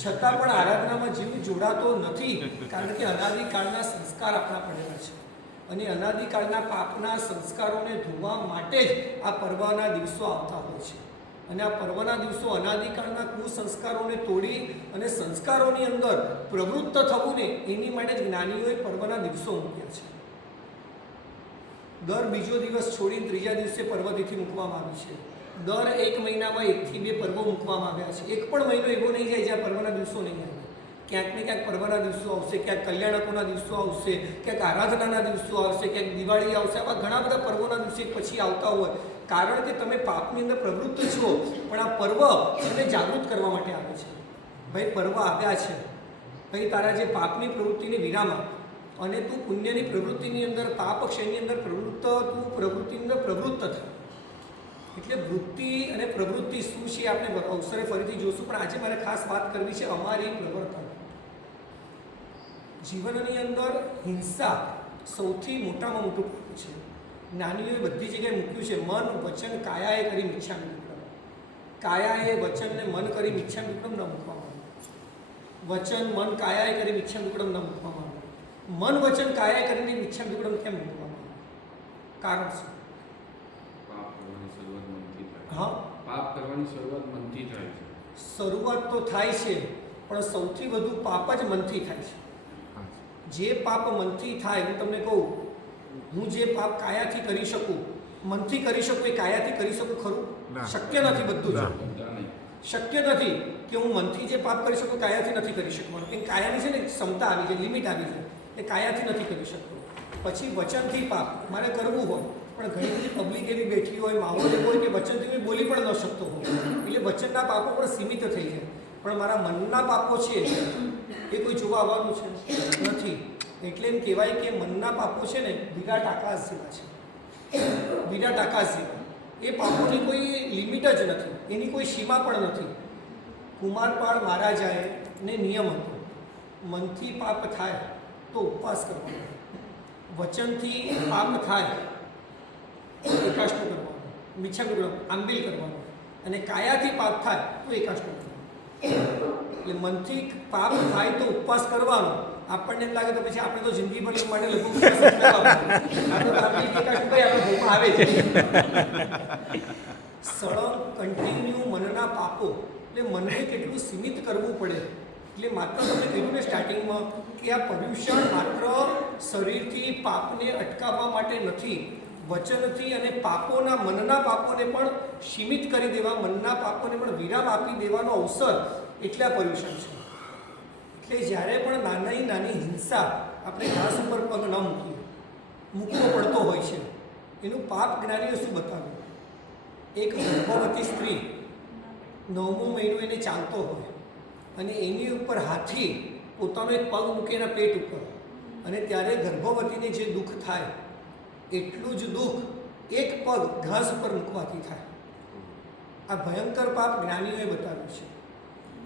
છતાં પણ આરાધનામાં જીવ જોડાતો નથી. કારણ કે અનાદિકાળના સંસ્કાર આપણા પડેલા છે અને અનાદિકાળના પાપના સંસ્કારોને ધોવા માટે જ આ પર્વના દિવસો આવતા હોય છે. અને આ પર્વના દિવસો અનાદિકાળના કુસંસ્કારોને તોડી અને સંસ્કારોની અંદર પ્રવૃત્ત થવું ને એની માટે જ જ્ઞાનીઓએ પર્વના દિવસો મૂક્યા છે. દર બીજો દિવસ છોડીને ત્રીજા દિવસે પર્વતિથિ મૂકવામાં આવી છે. દર 1 મહિનામાં 1 થી 2 પર્વો મૂકવામાં આવ્યા છે. એક પણ મહિનો એવો નહીં જાય જ્યાં પર્વના દિવસો નહીં આવે. ક્યાંક ને ક્યાંક પર્વના દિવસો આવશે, ક્યાંક કલ્યાણકોના દિવસો આવશે, ક્યાંક આરાધનાના દિવસો આવશે, ક્યાંક દિવાળી આવશે. આવા ઘણા બધા પર્વોના દિવસે પછી આવતા હોય. કારણ કે તમે પાપની અંદર પ્રવૃત્ત છો પણ આ પર્વ તમને જાગૃત કરવા માટે આવે છે. ભાઈ પર્વ આવ્યા છે, ભાઈ તારા જે પાપની પ્રવૃત્તિને વિરામ આપ અને તું પુણ્યની પ્રવૃત્તિની અંદર પાપ ક્ષયની અંદર પ્રવૃત્તિની અંદર પ્રવૃત્ત થાય. એટલે વૃત્તિ અને પ્રવૃત્તિ શું છે આપણે અવસરે ફરીથી જોશું પણ આજે મારે ખાસ વાત કરવી છે અમારી પ્રવર્તન. જીવનની અંદર હિંસા સૌથી મોટામાં મોટું પાપ છે. જ્ઞાનીઓએ બધી જગ્યાએ મૂક્યું છે. મન વચન કાયાએ કરી મિચ્છામિ દુક્કડમ. કાયાએ વચન ને મન કરી મિચ્છામિ દુક્કડમ ન મૂકવામાં આવે. વચન મન કાયાએ કરી મિચ્છામિ દુક્કડમ ન મૂકવામાં આવે. મન વચન કાયાએ કરીને મિચ્છામિ દુક્કડમ કેમ મૂકવામાં આવે? કારણ શું? હા, પાપ કરવાની શરૂઆત મનથી થાય છે. શરૂઆત તો થાય છે પણ સૌથી વધુ પાપ જ મનથી થાય છે. જે પાપ મનથી થાય, હું તમને કહું, હું જે પાપ કાયાથી કરી શકું, મનથી કરી શકું, એ કાયાથી કરી શકું ખરું? શક્ય નથી. બધું જ શક્ય નથી કે હું મનથી જે પાપ કરી શકું કાયાથી નથી કરી શકવાનું. એ કાયાની છે ને ક્ષમતા આવી જાય, લિમિટ આવી જાય, એ કાયાથી નથી કરી શકતો. પછી વચનથી પાપ મારે કરવું હોય પણ ઘણી બધી પબ્લિક એવી બેઠી હોય, માહોલ એવો હોય કે વચનથી હું બોલી પણ ન શકતો હોય, એટલે વચનના પાપો પણ સીમિત થઈ જાય. પણ મારા મનના પાપો છે એ કોઈ જોવા આવવાનું છે નથી. એટલે એમ કહેવાય કે મનના પાપો છે ને વિરાટ આકાશ જેવા છે. વિરાટ આકાશ જેવા. એ પાપોની કોઈ લિમિટ જ નથી, એની કોઈ સીમા પણ નથી. કુમારપાળ મહારાજાએ ને નિયમ હતો, મનથી પાપ થાય તો ઉપવાસ કરવાનો, વચનથી પાપ થાય એકાષ્ટ કરવાનું, મિચ્છામિ દુક્કડમ આંબિલ કરવાનું, અને કાયાથી પાપ થાય તો એકાષ્ટ કરવાનું. એટલે મનથી પાપ થાય તો ઉપવાસ કરવાનો. આપણને એમ લાગે તો પછી આપણે તો જિંદગીભર માટે લઘુ ઉપવાસ આવે છે. સળંગ કન્ટિન્યુ મનના પાપો એટલે મનને કેટલું સીમિત કરવું પડે. એટલે માત્ર તમને કીધું ને સ્ટાર્ટિંગમાં કે આ પર્યુષણ માત્ર શરીરથી પાપને અટકાવવા માટે નથી, વચનથી અને પાપોના મનના પાપોને પણ સીમિત કરી દેવા, મનના પાપોને પણ વિરામ આપી દેવાનો અવસર એટલે આ પર્યુષણ છે. એટલે જ્યારે પણ નાની હિંસા આપણે ઘાસ ઉપર પગ ન મૂકીએ, મૂકવો પડતો હોય છે, એનું પાપ જ્ઞાનીઓ શું બતાવ્યું? એક ગર્ભવતી સ્ત્રી 9મો મહિનો એને ચાલતો હોય અને એની ઉપર હાથી પોતાનો એક પગ મૂકે એના પેટ ઉપર, અને ત્યારે ગર્ભવતીને જે દુઃખ થાય એટલું જ દુઃખ એક પગ ઘાસ ઉપર મૂકવાથી થાય. આ ભયંકર પાપ જ્ઞાનીઓએ બતાવ્યું છે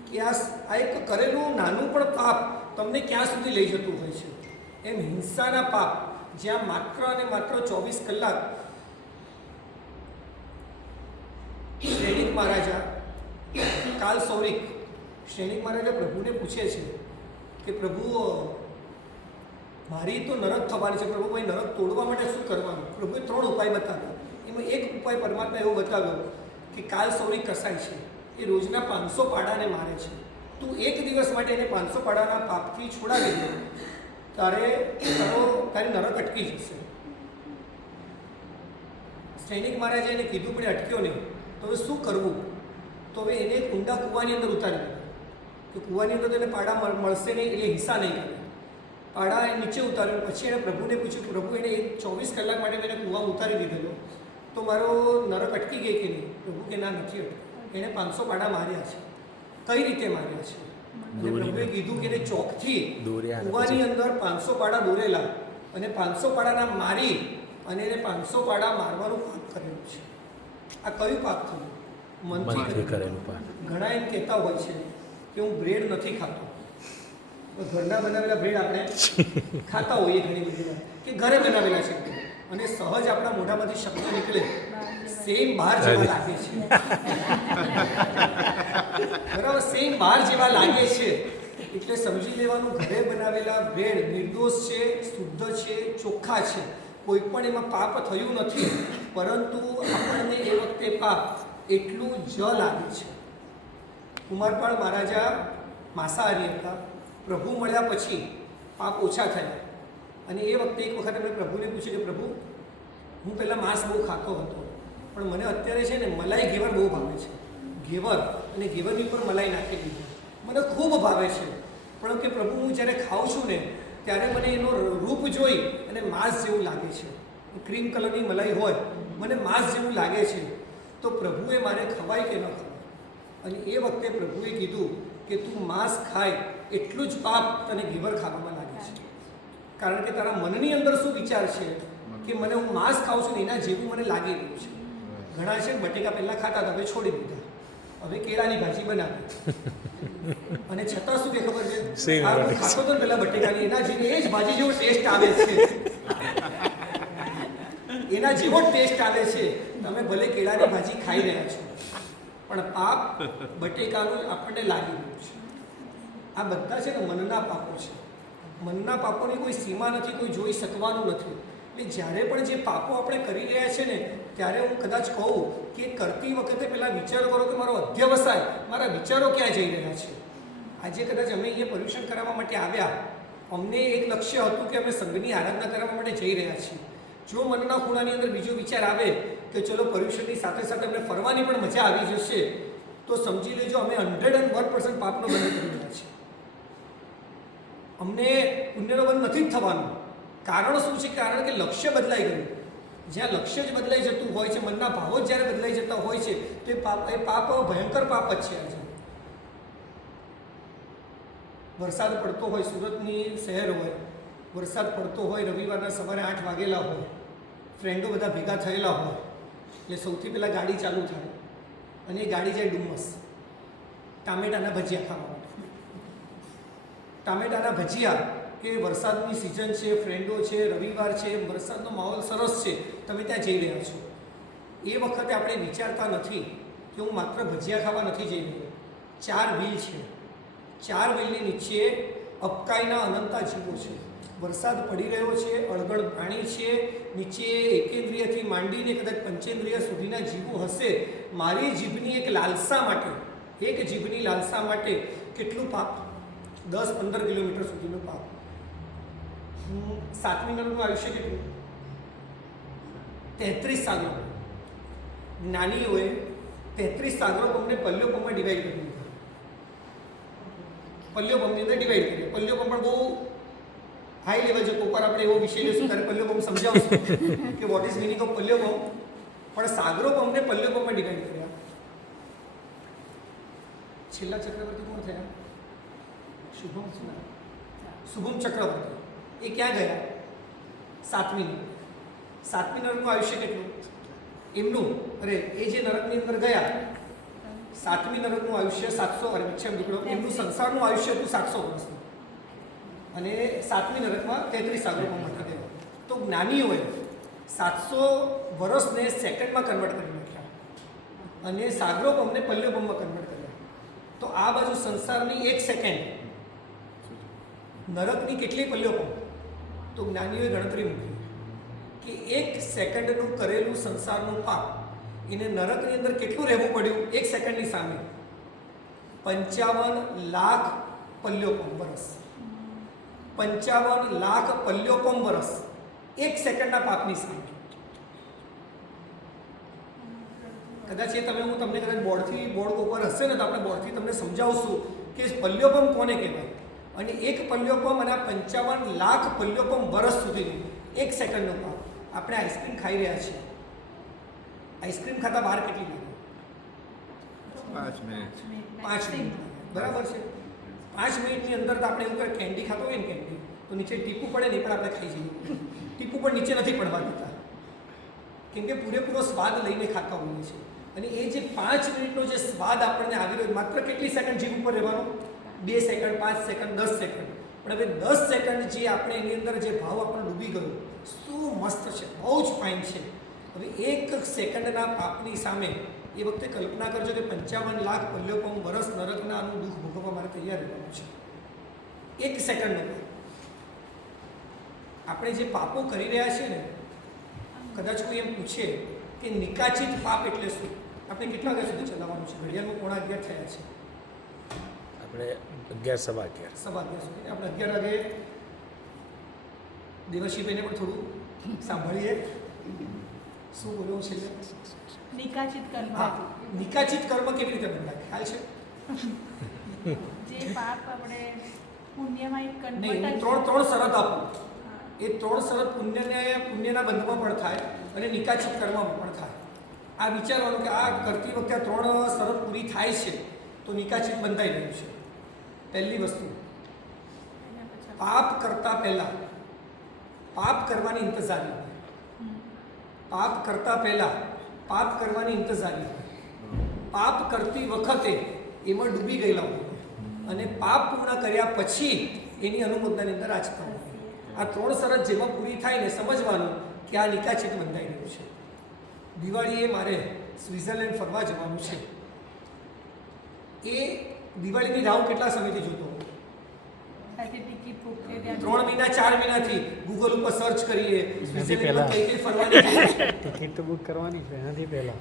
કે આ એક કરેલું નાનું પણ પાપ તમને ક્યાં સુધી લઈ જતું હોય છે. એમ હિંસાના પાપ જ્યાં માત્ર અને માત્ર 24 કલાક શ્રેણિક મહારાજા કાલ સૌરિક શ્રેણિક મહારાજે પ્રભુને પૂછે છે કે પ્રભુ મારી તો નરક થવાની છે, પ્રભુ ભાઈ નરક તોડવા માટે શું કરવાનું? પ્રભુએ 3 ઉપાય બતાવ્યા. એમાં એક ઉપાય પરમાત્મા એવો બતાવ્યો કે કાલ સૌરિક કસાય છે, એ રોજના 500 પાડાને મારે છે. તું એક દિવસ માટે એને 500 પાડાના પાપથી છોડાવી દે, તારી નરક અટકી જશે. સૈનિક મહારાજે એને કીધું પણ અટક્યો નહીં. તો હવે શું કરવું? તો હવે એને એક ઊંડા કૂવાની અંદર ઉતારી દીધો કે કૂવાની અંદર તેને પાડા મળશે નહીં, એટલે હિંસા નહીં કરે. પાડા એ નીચે ઉતાર્યો. પછી એણે પ્રભુને પૂછ્યું, પ્રભુ એને 24 કલાક માટે મેં એને કૂવામાં ઉતારી દીધેલો, તો મારો નરક અટકી ગઈ કે નહીં? પ્રભુ કે ના, નથી અટકી. એણે 500 પાડા માર્યા છે. કઈ રીતે માર્યા છે? અને પ્રભુએ કીધું કે એને ચોકથી કૂવાની અંદર 500 પાડા દોરેલા અને 500 પાડાના મારી અને એને 500 પાડા મારવાનું પાપ કરેલું છે. આ કયું પાપ થયું? મનથી કરેલું પાપ. ઘણા એમ કહેતા હોય છે કે હું બ્રેડ નથી ખાતો. તો ઘરના બનાવેલા બ્રેડ આપણે ખાતા હોઈએ ઘણી બધી વાર, કે ઘરે બનાવેલા છે અને સહજ આપણા મોઢામાંથી શબ્દ નીકળે સેમ બહાર જેવા લાગે છે. બરાબર, સેમ બહાર જેવા લાગે છે એટલે સમજી લેવાનું ઘરે બનાવેલા બ્રેડ નિર્દોષ છે, શુદ્ધ છે, ચોખ્ખા છે. કોઈ પણ એમાં પાપ થયું નથી, પરંતુ આપણને એ વખતે પાપ એટલું જ લાગે છે. કુમારપાળ મહારાજા માંસાહારી હતા. પ્રભુ મળ્યા પછી પાપ ઓછા થયા અને એ વખતે એક વખત એમણે પ્રભુને પૂછ્યું કે પ્રભુ, હું પહેલાં માંસ બહુ ખાતો હતો, પણ મને અત્યારે છે ને મલાઈ ઘેવર બહુ ભાવે છે. ઘેવર અને ઘેવરની ઉપર મલાઈ નાખી દીધી મને ખૂબ ભાવે છે, પણ કે પ્રભુ હું જ્યારે ખાઉં છું ને ત્યારે મને એનો રૂપ જોઈ અને માંસ જેવું લાગે છે. ક્રીમ કલરની મલાઈ હોય, મને માંસ જેવું લાગે છે. તો પ્રભુએ મારે ખવાય કે ન ખવાય? અને એ વખતે પ્રભુએ કીધું કે તું માંસ ખાય એટલું જ પાપ તને ઘેવર ખાવામાં લાગે છે. કારણ કે તારા મનની અંદર શું વિચાર છે કે મને હું માંસ ખાઉં છું ને એના જેવું મને લાગી રહ્યું છે. ઘણા છે બટેકા પહેલાં ખાતા હતા, હવે છોડી દીધા, હવે કેળાની ભાજી બનાવી અને છતાં શું કે ખબર છે, ખાતો તો પેલા બટેકાની એના જેવી એ જ ભાજી જેવો ટેસ્ટ આવે છે, એના જેવો ટેસ્ટ આવે છે. તમે ભલે કેળાની ભાજી ખાઈ રહ્યા છો, પણ પાપ બટેકાનું આપણને લાગી રહ્યું છે. આ બધા છે ને મનના પાપો છે. મનના પાપોની કોઈ સીમા નથી, કોઈ જોઈ શકવાનું નથી. એટલે જ્યારે પણ જે પાપો આપણે કરી રહ્યા છે ને, ત્યારે હું કદાચ કહું કે કરતી વખતે પહેલાં વિચાર કરો કે મારો અધ્યવસાય, મારા વિચારો ક્યાં જઈ રહ્યા છે. આજે કદાચ અમે અહીંયા પર્યુષણ કરાવવા માટે આવ્યા, અમને એક લક્ષ્ય હતું કે અમે સંઘની આરાધના કરવા માટે જઈ રહ્યા છીએ. જો મનના ખૂણાની અંદર બીજો વિચાર આવે કે ચલો પર્યુષણની સાથે સાથે અમને ફરવાની પણ મજા આવી જશે, તો સમજી લેજો અમે 101% પાપનો બંધ કરી રહ્યા છીએ. અમને પુણ્યનો બંધ નથી જ થવાનું. કારણ શું છે? કારણ કે લક્ષ્ય બદલાઈ ગયું. જ્યાં લક્ષ્ય જ બદલાઈ જતું હોય છે, મનના ભાવો જ જ્યારે બદલાઈ જતા હોય છે, તો એ પાપ ભયંકર પાપ જ છે. આજે વરસાદ પડતો હોય, સુરતની શહેર હોય, વરસાદ પડતો હોય, રવિવારના સવારે 8 વાગેલા હોય, ફ્રેન્ડો બધા ભેગા થયેલા હોય, એટલે સૌથી પહેલાં ગાડી ચાલુ થાય અને એ ગાડી જાય ડુમસ ટામેટાના ભજીયા ખાવા માટે. ટામેટાના ભજીયા કે વરસાદની સિઝન છે, ફ્રેન્ડો છે, રવિવાર છે, વરસાદનો માહોલ સરસ છે, તમે ત્યાં જઈ રહ્યા છો. એ વખતે આપણે વિચારતા નથી કે હું માત્ર ભજીયા ખાવા નથી જઈ રહ્યો. 4 વ્હીલ છે, 4 વ્હીલની નીચે અપકાઈના અનંતા જીવો છે. વરસાદ પડી રહ્યો છે, અળગળ પાણી છે, નીચે એકેન્દ્રિયથી માંડીને કદાચ પંચેન્દ્રિય સુધીના જીવો હશે. મારી જીભની એક લાલસા માટે, એક જીભની લાલસા માટે કેટલું પાપ? 10-15 કિલોમીટર સુધીનું પાપ. 7મી નરકનું આયુષ્ય કેટલું? 33 સાગરો. જ્ઞાનીઓએ 33 સાગરો પંપને પલ્યોપંપમાં ડિવાઈડ કરી દીધા. પલ્યોપંપની અંદર ડિવાઈડ કરીએ. પલ્યોપંપ પણ બહુ હાઈ લેવલ છે. કોઈક વાર આપણે એવો વિષય લઈશું ત્યારે પલ્યોપંપ સમજાવશું કે વોટ ઇઝ મિનિંગ ઓફ પલ્યોપંપ. પણ સાગરો પંપને પલ્યોપંપમાં ડિવાઈડ કર્યા. છેલ્લા ચક્રવર્તી કોણ થયા? શુભમ ચક્રવર્તી. એ ક્યાં ગયા? 7મી નરક. 7મી નરકનું આયુષ્ય કેટલું એમનું? અરે એ જે નરકની અંદર ગયા, 7મી નરકનું આયુષ્ય 700, વિક્ષેપ દીકરો, એમનું સંસારનું આયુષ્ય હતું 700 વર્ષનું અને 7મી નરકમાં 33 સાગરોપંપમાં થઈ ગયા. તો જ્ઞાનીઓએ 700 વર્ષને સેકન્ડમાં કન્વર્ટ કરી નાખ્યા અને સાગરોપંપને પલ્યોપંપમાં કન્વર્ટ કર્યા. આ બાજુ સંસારની 1 સેકન્ડ, નરકની કેટલી પલ્યોપમ? તો જ્ઞાનીઓએ ગણતરી મૂકી કે 1 સેકન્ડનું કરેલું સંસારનું પાપ એને નરકની અંદર કેટલું રહેવું પડ્યું 1 સેકન્ડની સામે? 55 લાખ પલ્યોપમ વર્ષ. 55 લાખ પલ્યોપમ વર્ષ 1 સેકન્ડના પાપની સામે. કદાચ એ તમે હું તમને કદાચ બોર્ડ ઉપર હશે ને તો આપણે બોર્ડથી તમને સમજાવશું કે પલ્યોપમ કોને કહેવાય. અને 1 પલ્યોપમ અને 55 લાખ પલ્યોપમ વર્ષ સુધીનું 1 સેકન્ડનો પાપ. આપણે આઈસ્ક્રીમ ખાઈ રહ્યા છીએ. આઈસ્ક્રીમ ખાતા બહાર કેટલી લાગે? 5 મિનિટ. 5 મિનિટ. બરાબર છે. 5 મિનિટની અંદર તો આપણે એવું કરે કેન્ડી ખાતો હોય ને કેન્ડી તો નીચે ટીપું પડે ને પણ આપણે ખાઈ જઈએ. ટીપું પણ નીચે નથી પડવા દેતા કેમ કે પૂરેપૂરો સ્વાદ લઈને ખાતા હોઈએ છીએ. અને એ જે 5 મિનિટનો જે સ્વાદ આપણને આવી રહ્યો માત્ર કેટલી સેકન્ડ જીવ ઉપર રહેવાનો? 2 સેકન્ડ, 5 સેકન્ડ, 10 સેકન્ડ. પણ હવે 10 સેકન્ડ જે આપણે એની અંદર જે ભાવ આપણને ડૂબી ગયો શું મસ્ત છે, બહુ જ ફાઇન છે. હવે 1 સેકન્ડના પાપની સામે એ વખતે કલ્પના કરજો કે 55 લાખ પલ્યોપમ વર્ષ નરકના આનું દુઃખ ભોગવવા મારે તૈયાર રહેવાનું છે. 1 સેકન્ડનો આપણે જે પાપો કરી રહ્યા છીએ ને, કદાચ કોઈ એમ પૂછે કે નિકાચિત પાપ એટલે શું? આપણે કેટલા વાગ્યા સુધી ચલાવવાનું છે? ઘડિયાળમાં 11:15 થયા છે. આપણે 11 સવા 11 સુધી આપણે 11 વાગે દેવશીભાઈને પણ થોડું સાંભળીએ શું બોલવું છે. નિકાચિત કર્મ. હા, નિકાચિત કર્મ કેવી રીતે બંધાય ખ્યાલ છે? જે પાપ આપણે પુણ્યમાં નહીં, હું ત્રણ શરત આપું. એ 3 શરત પુણ્યના બંધમાં પણ થાય અને નિકાચિત કર્મમાં પણ થાય. આ વિચારવાનું કે આ કરતી વખતે આ 3 શરત પૂરી થાય છે તો નિકાચિત બંધાઈ રહ્યું છે. પહેલી વસ્તુ, પાપ કરતા પહેલા પાપ કરવાની ઇંતજારી. પાપ કરતા પહેલા પાપ કરવાની ઇંતજારી. પાપ કરતી વખતે એમાં ડૂબી ગયેલા હોય અને પાપ પૂર્ણ કર્યા પછી એની અનુમોદનાની અંદર આચતા હોય. આ 3 શરત જેમાં પૂરી થાય ને સમજવાનું કે આ નિકાચિત બંધાઈ રહ્યું છે. દિવાળીએ મારે સ્વિટ્ઝરલેન્ડ ફરવા જવાનું છે. એ દિવાળીની રાહ કેટલા સમયથી જોતો હોઉં? 3 મહિના 4 મહિનાથી ગૂગલ ઉપર સર્ચ કરીએ સ્વિટ્ઝરલેન્ડમાં કઈ કઈ ફરવાની ટિકિટ તો બુક કરવાની છે એનાથી પહેલાં.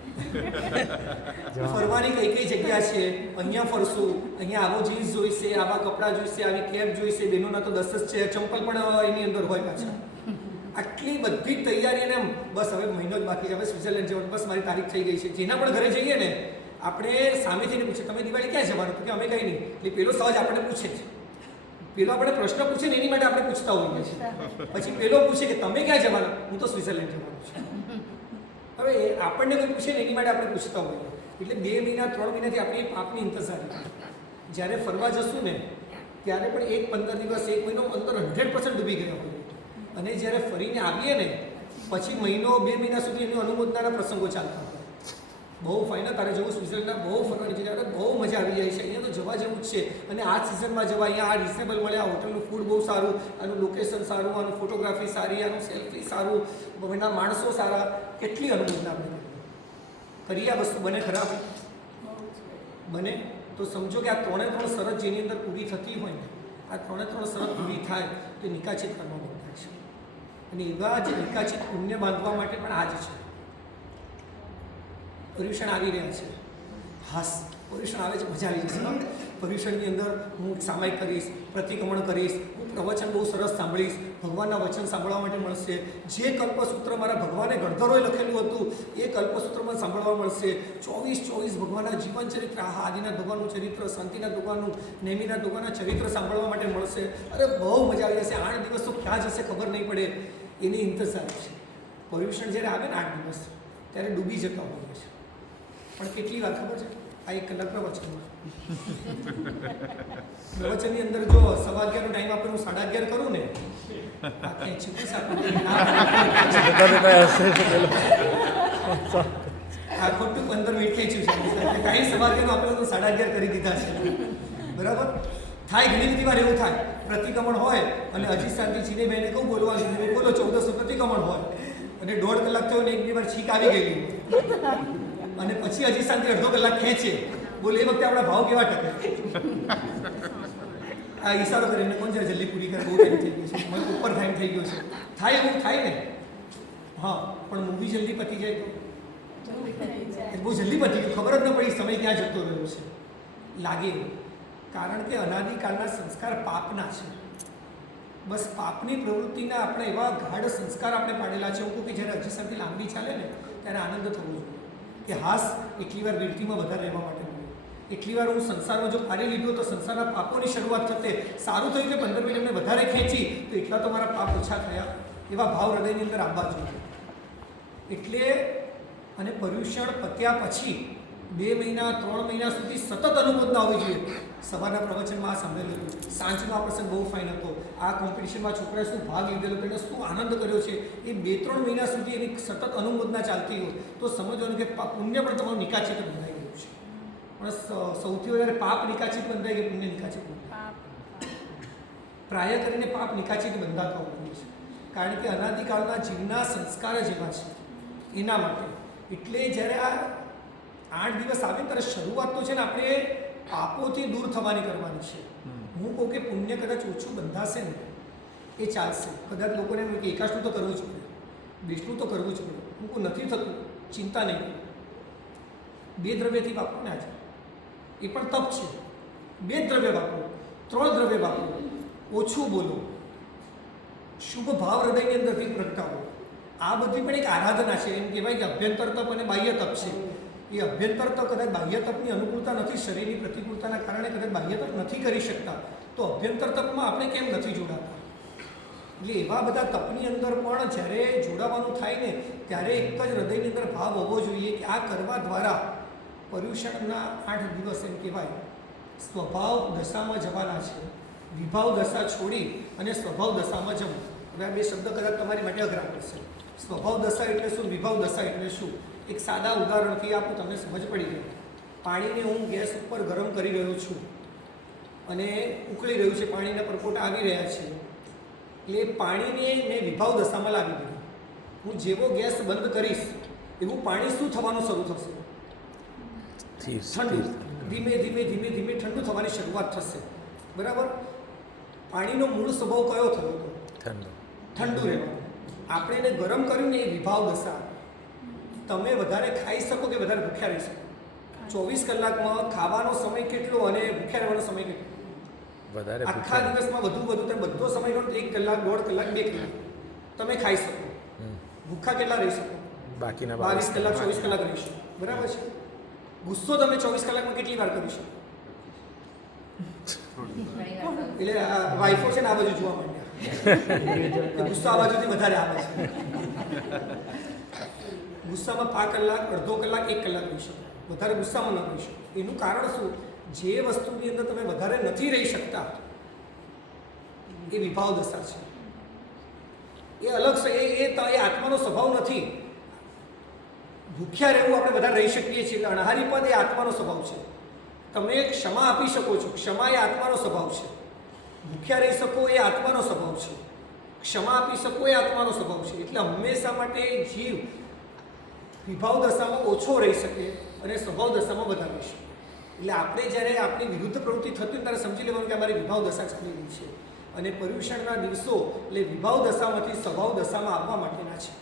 ફરવાની કઈ કઈ જગ્યા છે, અહીંયા ફરશું, અહીંયા આવો જીન્સ જોઈશે, આવા કપડાં જોઈશે, આવી કેપ જોઈશે. બહેનોના તો 10 જ છે, ચંપલ પણ એની અંદર હોય પાછા. આટલી બધી તૈયારી અને બસ હવે મહિનો જ બાકી છે, હવે સ્વિટ્ઝરલેન્ડ જવાનું, બસ મારી તારીખ થઈ ગઈ છે. જેના પણ ઘરે જઈએ ને આપણે સામેથી પૂછે તમે દિવાળી ક્યાં જવાનું? તો કે અમે કંઈ નહીં. એટલે પેલો સહજ આપણે પૂછે છે. પેલો આપણે પ્રશ્ન પૂછે ને એની માટે આપણે પૂછતા હોઈએ છીએ. પછી પેલો પૂછે કે તમે ક્યાં જવાના? હું તો સ્વિટ્ઝરલેન્ડ જવાનું છું. હવે આપણને કોઈ પૂછે ને એની માટે આપણે પૂછતા હોઈએ. એટલે 2 મહિના 3 મહિનાથી આપણી પાપની ઇંતજારી. જ્યારે ફરવા જશું ને ત્યારે પણ 15 દિવસ 1 મહિનો અંદર 100% ડૂબી ગયા હોય. અને જ્યારે ફરીને આવીએ ને પછી મહિનો 2 મહિના સુધી એની અનુમોદનાના પ્રસંગો ચાલતા હોય. બહુ ફાઇન. તારે જવું સ્વિટ્ઝરલેન્ડ બહુ ફરવાની જગ્યા, બહુ મજા આવી જાય છે. અહીંયા તો જવા જેવું જ છે. અને આ સિઝનમાં જવા, અહીંયા આ રિઝનેબલ મળે, આ હોટલનું ફૂડ બહુ સારું, આનું લોકેશન સારું, આનું ફોટોગ્રાફી સારી, આનું સેલ્ફી સારું, એના માણસો સારા. કેટલી અનુમોદના આપણે કરીએ. આ વસ્તુ બને ખરાબ બને તો સમજો કે આ 3 શરત જેની અંદર પૂરી થતી હોય ને, આ 3 શરત પૂરી થાય તો નિકાચિત કરવા બંધાય છે. અને એવા જે નિકાચિત પુણ્ય બાંધવા માટે પણ આ જ છે. પર્યુષણ આવી રહ્યા છે. હાસ પર્યુષણ આવે છે, મજા આવી જશે. પર્યુષણની અંદર હું સામાયિક કરીશ, પ્રતિક્રમણ કરીશ, હું પ્રવચન બહુ સરસ સાંભળીશ, ભગવાનના વચન સાંભળવા માટે મળશે. જે કલ્પસૂત્ર મારા ભગવાને ગણધરોએ લખેલું હતું એ કલ્પસૂત્રમાં સાંભળવા મળશે. 24 ભગવાનના જીવન ચરિત્ર, આદિનાથ ભગવાનનું ચરિત્ર, શાંતિનાથ ભગવાનનું, નેમિનાથ ભગવાનના ચરિત્ર સાંભળવા માટે મળશે. અરે બહુ મજા આવી જશે. 8 દિવસ તો ક્યાં જશે ખબર નહીં પડે એની ઇંતજાર છે. પર્યુષણ જ્યારે આવે ને 8 દિવસ ત્યારે ડૂબી જતા હોઈએ છે. પણ કેટલી વાર ખબર છે? આ 1 કલાક પ્રવચનમાં. પ્રવચનની અંદર જો 11:15 ટાઈમ આપણે હું 11:30 કરું ને આ ખેંચી આ ખોટું 15 મિનિટ ખેંચ્યું છે. ટાઈમ 11:30 આપણે તો 11:30 કરી દીધા છે. બરાબર થાય. ઘણી બધી વાર એવું થાય પ્રતિક્રમણ હોય અને હજી શાંતિ ચીનીભાઈને કહું બોલવાનું, બોલો 1400 પ્રતિક્રમણ હોય અને 1.5 કલાક થયો ને 1-2 વાર છીક આવી ગયેલી અને પછી હજી શાંતિ અડધો કલાક ખેંચે બોલે એ વખતે આપણા ભાવ કેવા ટકે? આ ઈશારો કરીને કોણ છે જલ્દી પૂરી કરે, બહુ ટાઈમ થઈ ગયો છે, મને ઉપર ટાઈમ થઈ ગયો છે, થાય એવું થાય ને. હા, પણ મૂવી જલ્દી પતી જાય તો બહુ જલ્દી પતી ગયું, ખબર જ ન પડી સમય ક્યાં જતો રહ્યો છે. લાગે એવું, કારણ કે અનાદિકાળના સંસ્કાર પાપના છે. બસ પાપની પ્રવૃત્તિના આપણે એવા ગાઢ સંસ્કાર આપણે પાડેલા છે. હું કહું કે જ્યારે અજીસનથી લાંબી ચાલે ને ત્યારે આનંદ થવો જોઈએ કે હાસ એટલી વાર વીરતીમાં વધારે રહેવા માટે મળ્યું. એટલી વાર હું સંસારમાં જો પાડી લીધો તો સંસારના પાપોની શરૂઆત થતે. સારું થયું કે 15 મિનિટ એમને વધારે ખેંચી તો એટલા તો મારા પાપ ઓછા થયા. એવા ભાવ હૃદયની અંદર આવવા જોઈએ. એટલે અને પર્યુષણ પત્યા પછી 2 મહિના 3 મહિના સુધી સતત અનુમોદના હોવી જોઈએ. સવારના પ્રવચનમાં આ સાંભળેલું, સાંજનો આ પ્રસંગ બહુ ફાઇન હતો. આ કોમ્પિટિશનમાં છોકરાએ શું ભાગ લીધેલો, તેને શું આનંદ કર્યો છે, એ 2-3 મહિના સુધી એની સતત અનુમોદના ચાલતી હોય તો સમજવાનું કે પુણ્ય પણ તમારું નિકાચિત બંધાઈ ગયું છે. પણ સૌથી વધારે પાપ નિકાચિત બંધાય કે પુણ્ય નિકાચિત બંધાય? પ્રાય કરીને પાપ નિકાચિત બંધાતા હોય છે, કારણ કે અનાદિકાળના જીવના સંસ્કાર જ એવા છે. એના માટે એટલે જ્યારે આ 8 દિવસ આવે ત્યારે શરૂઆત તો છે ને આપણે પાપોથી દૂર થવાની કરવાની છે. હું કહું કે પુણ્ય કદાચ ઓછું બંધાશે ને એ ચાલશે. કદાચ લોકોને એમ કે એકાશનું તો કરવું જ પડે, બેસનું તો કરવું જ પડે. હું કહું નથી થતું, ચિંતા નહીં. 2 દ્રવ્યથી વાપરો ને આજે, એ પણ તપ છે. 2 દ્રવ્ય વાપરો, 3 દ્રવ્ય વાપરો, ઓછું બોલો, શુભ ભાવ હૃદયની અંદરથી પ્રગટાવો. આ બધી પણ એક આરાધના છે. એમ કહેવાય કે અભ્યંતર તપ અને બાહ્ય તપ છે. એ અભ્યંતર તપ કદાચ બાહ્ય તપની અનુકૂળતા નથી, શરીરની પ્રતિકૂળતાના કારણે કદાચ બાહ્ય તપ નથી કરી શકતા, તો અભ્યંતર તપમાં આપણે કેમ નથી જોડાતા? એટલે એવા બધા તપની અંદર પણ જ્યારે જોડાવાનું થાય ને ત્યારે એક જ હૃદયની અંદર ભાવ હોવો જોઈએ કે આ કરવા દ્વારા પર્યુષણના 8 દિવસ એમ કહેવાય સ્વભાવ દશામાં જવાના છે. વિભાવ દશા છોડી અને સ્વભાવ દશામાં જવું. હવે આ 2 શબ્દ કદાચ તમારી માટે અઘરા પડશે. સ્વભાવ દશા એટલે શું, વિભાવ દશા એટલે શું? એક સાદા ઉદાહરણથી આપું, તમને સમજ પડી ગઈ. પાણીને હું ગેસ ઉપર ગરમ કરી રહ્યો છું અને ઉકળી રહ્યું છે, પાણીના પરપોટા આવી રહ્યા છે. એટલે પાણીને મેં વિભાવ દશામાં લાવી દીધું. હું જેવો ગેસ બંધ કરીશ એવું પાણી શું થવાનું શરૂ થશે? ઠંડુ. ધીમે ધીમે ધીમે ધીમે ઠંડુ થવાની શરૂઆત થશે. બરાબર? પાણીનો મૂળ સ્વભાવ કયો થયો હતો? ઠંડુ રહેવાનો. આપણે એને ગરમ કર્યું ને એ વિભાવ દશા. તમે વધારે ખાઈ શકો કે વધારે ભૂખ્યા રહી શકો? 24 કલાકમાં ખાવાનો સમય કેટલો અને ભૂખ્યા રહેવાનો સમય કેટલો? વધારે. આખા દિવસમાં વધુ તમે બધો સમય ગણો તો 1 કલાક, 1.5 કલાક, 2 કલાક તમે ખાઈ શકો. ભૂખ્યા કેટલા રહી શકો? બાકીના 22 કલાક, 24 કલાક રહી શકો. બરાબર છે? ગુસ્સો તમે 24 કલાકમાં કેટલી વાર કરી શકો? એટલે વાઈફો છે ને આ બાજુ જોવા માંડ્યા, ગુસ્સો આ બાજુથી વધારે આવે છે. ગુસ્સામાં 5 કલાક, અડધો કલાક, 1 કલાક રહી શકો. વધારે ગુસ્સામાં ન રહી શકો. એનું કારણ શું? જે વસ્તુની અંદર તમે વધારે નથી રહી શકતા એ વિભાવ દશા છે. એ અલગ છે. એ આત્માનો સ્વભાવ નથી. ભૂખ્યા રહેવું આપણે બધા રહી શકીએ છીએ. એટલે અણહારી પદ એ આત્માનો સ્વભાવ છે. તમે ક્ષમા આપી શકો છો, ક્ષમા એ આત્માનો સ્વભાવ છે. ભૂખ્યા રહી શકો એ આત્માનો સ્વભાવ છે. ક્ષમા આપી શકો એ આત્માનો સ્વભાવ છે. એટલે હંમેશા માટે જીવ વિભાવ દશામાં ઓછો રહી શકે અને સ્વભાવ દશામાં વધારે રહી શકે. એટલે આપણે જ્યારે આપણી વિરુદ્ધ પ્રવૃત્તિ થતી હોય ત્યારે સમજી લેવાનું કે અમારી વિભાવ દશા ચાલી રહી છે. અને પર્યુષણના દિવસો એટલે વિભાવ દશામાંથી સ્વભાવ દશામાં આવવા માટેના છે.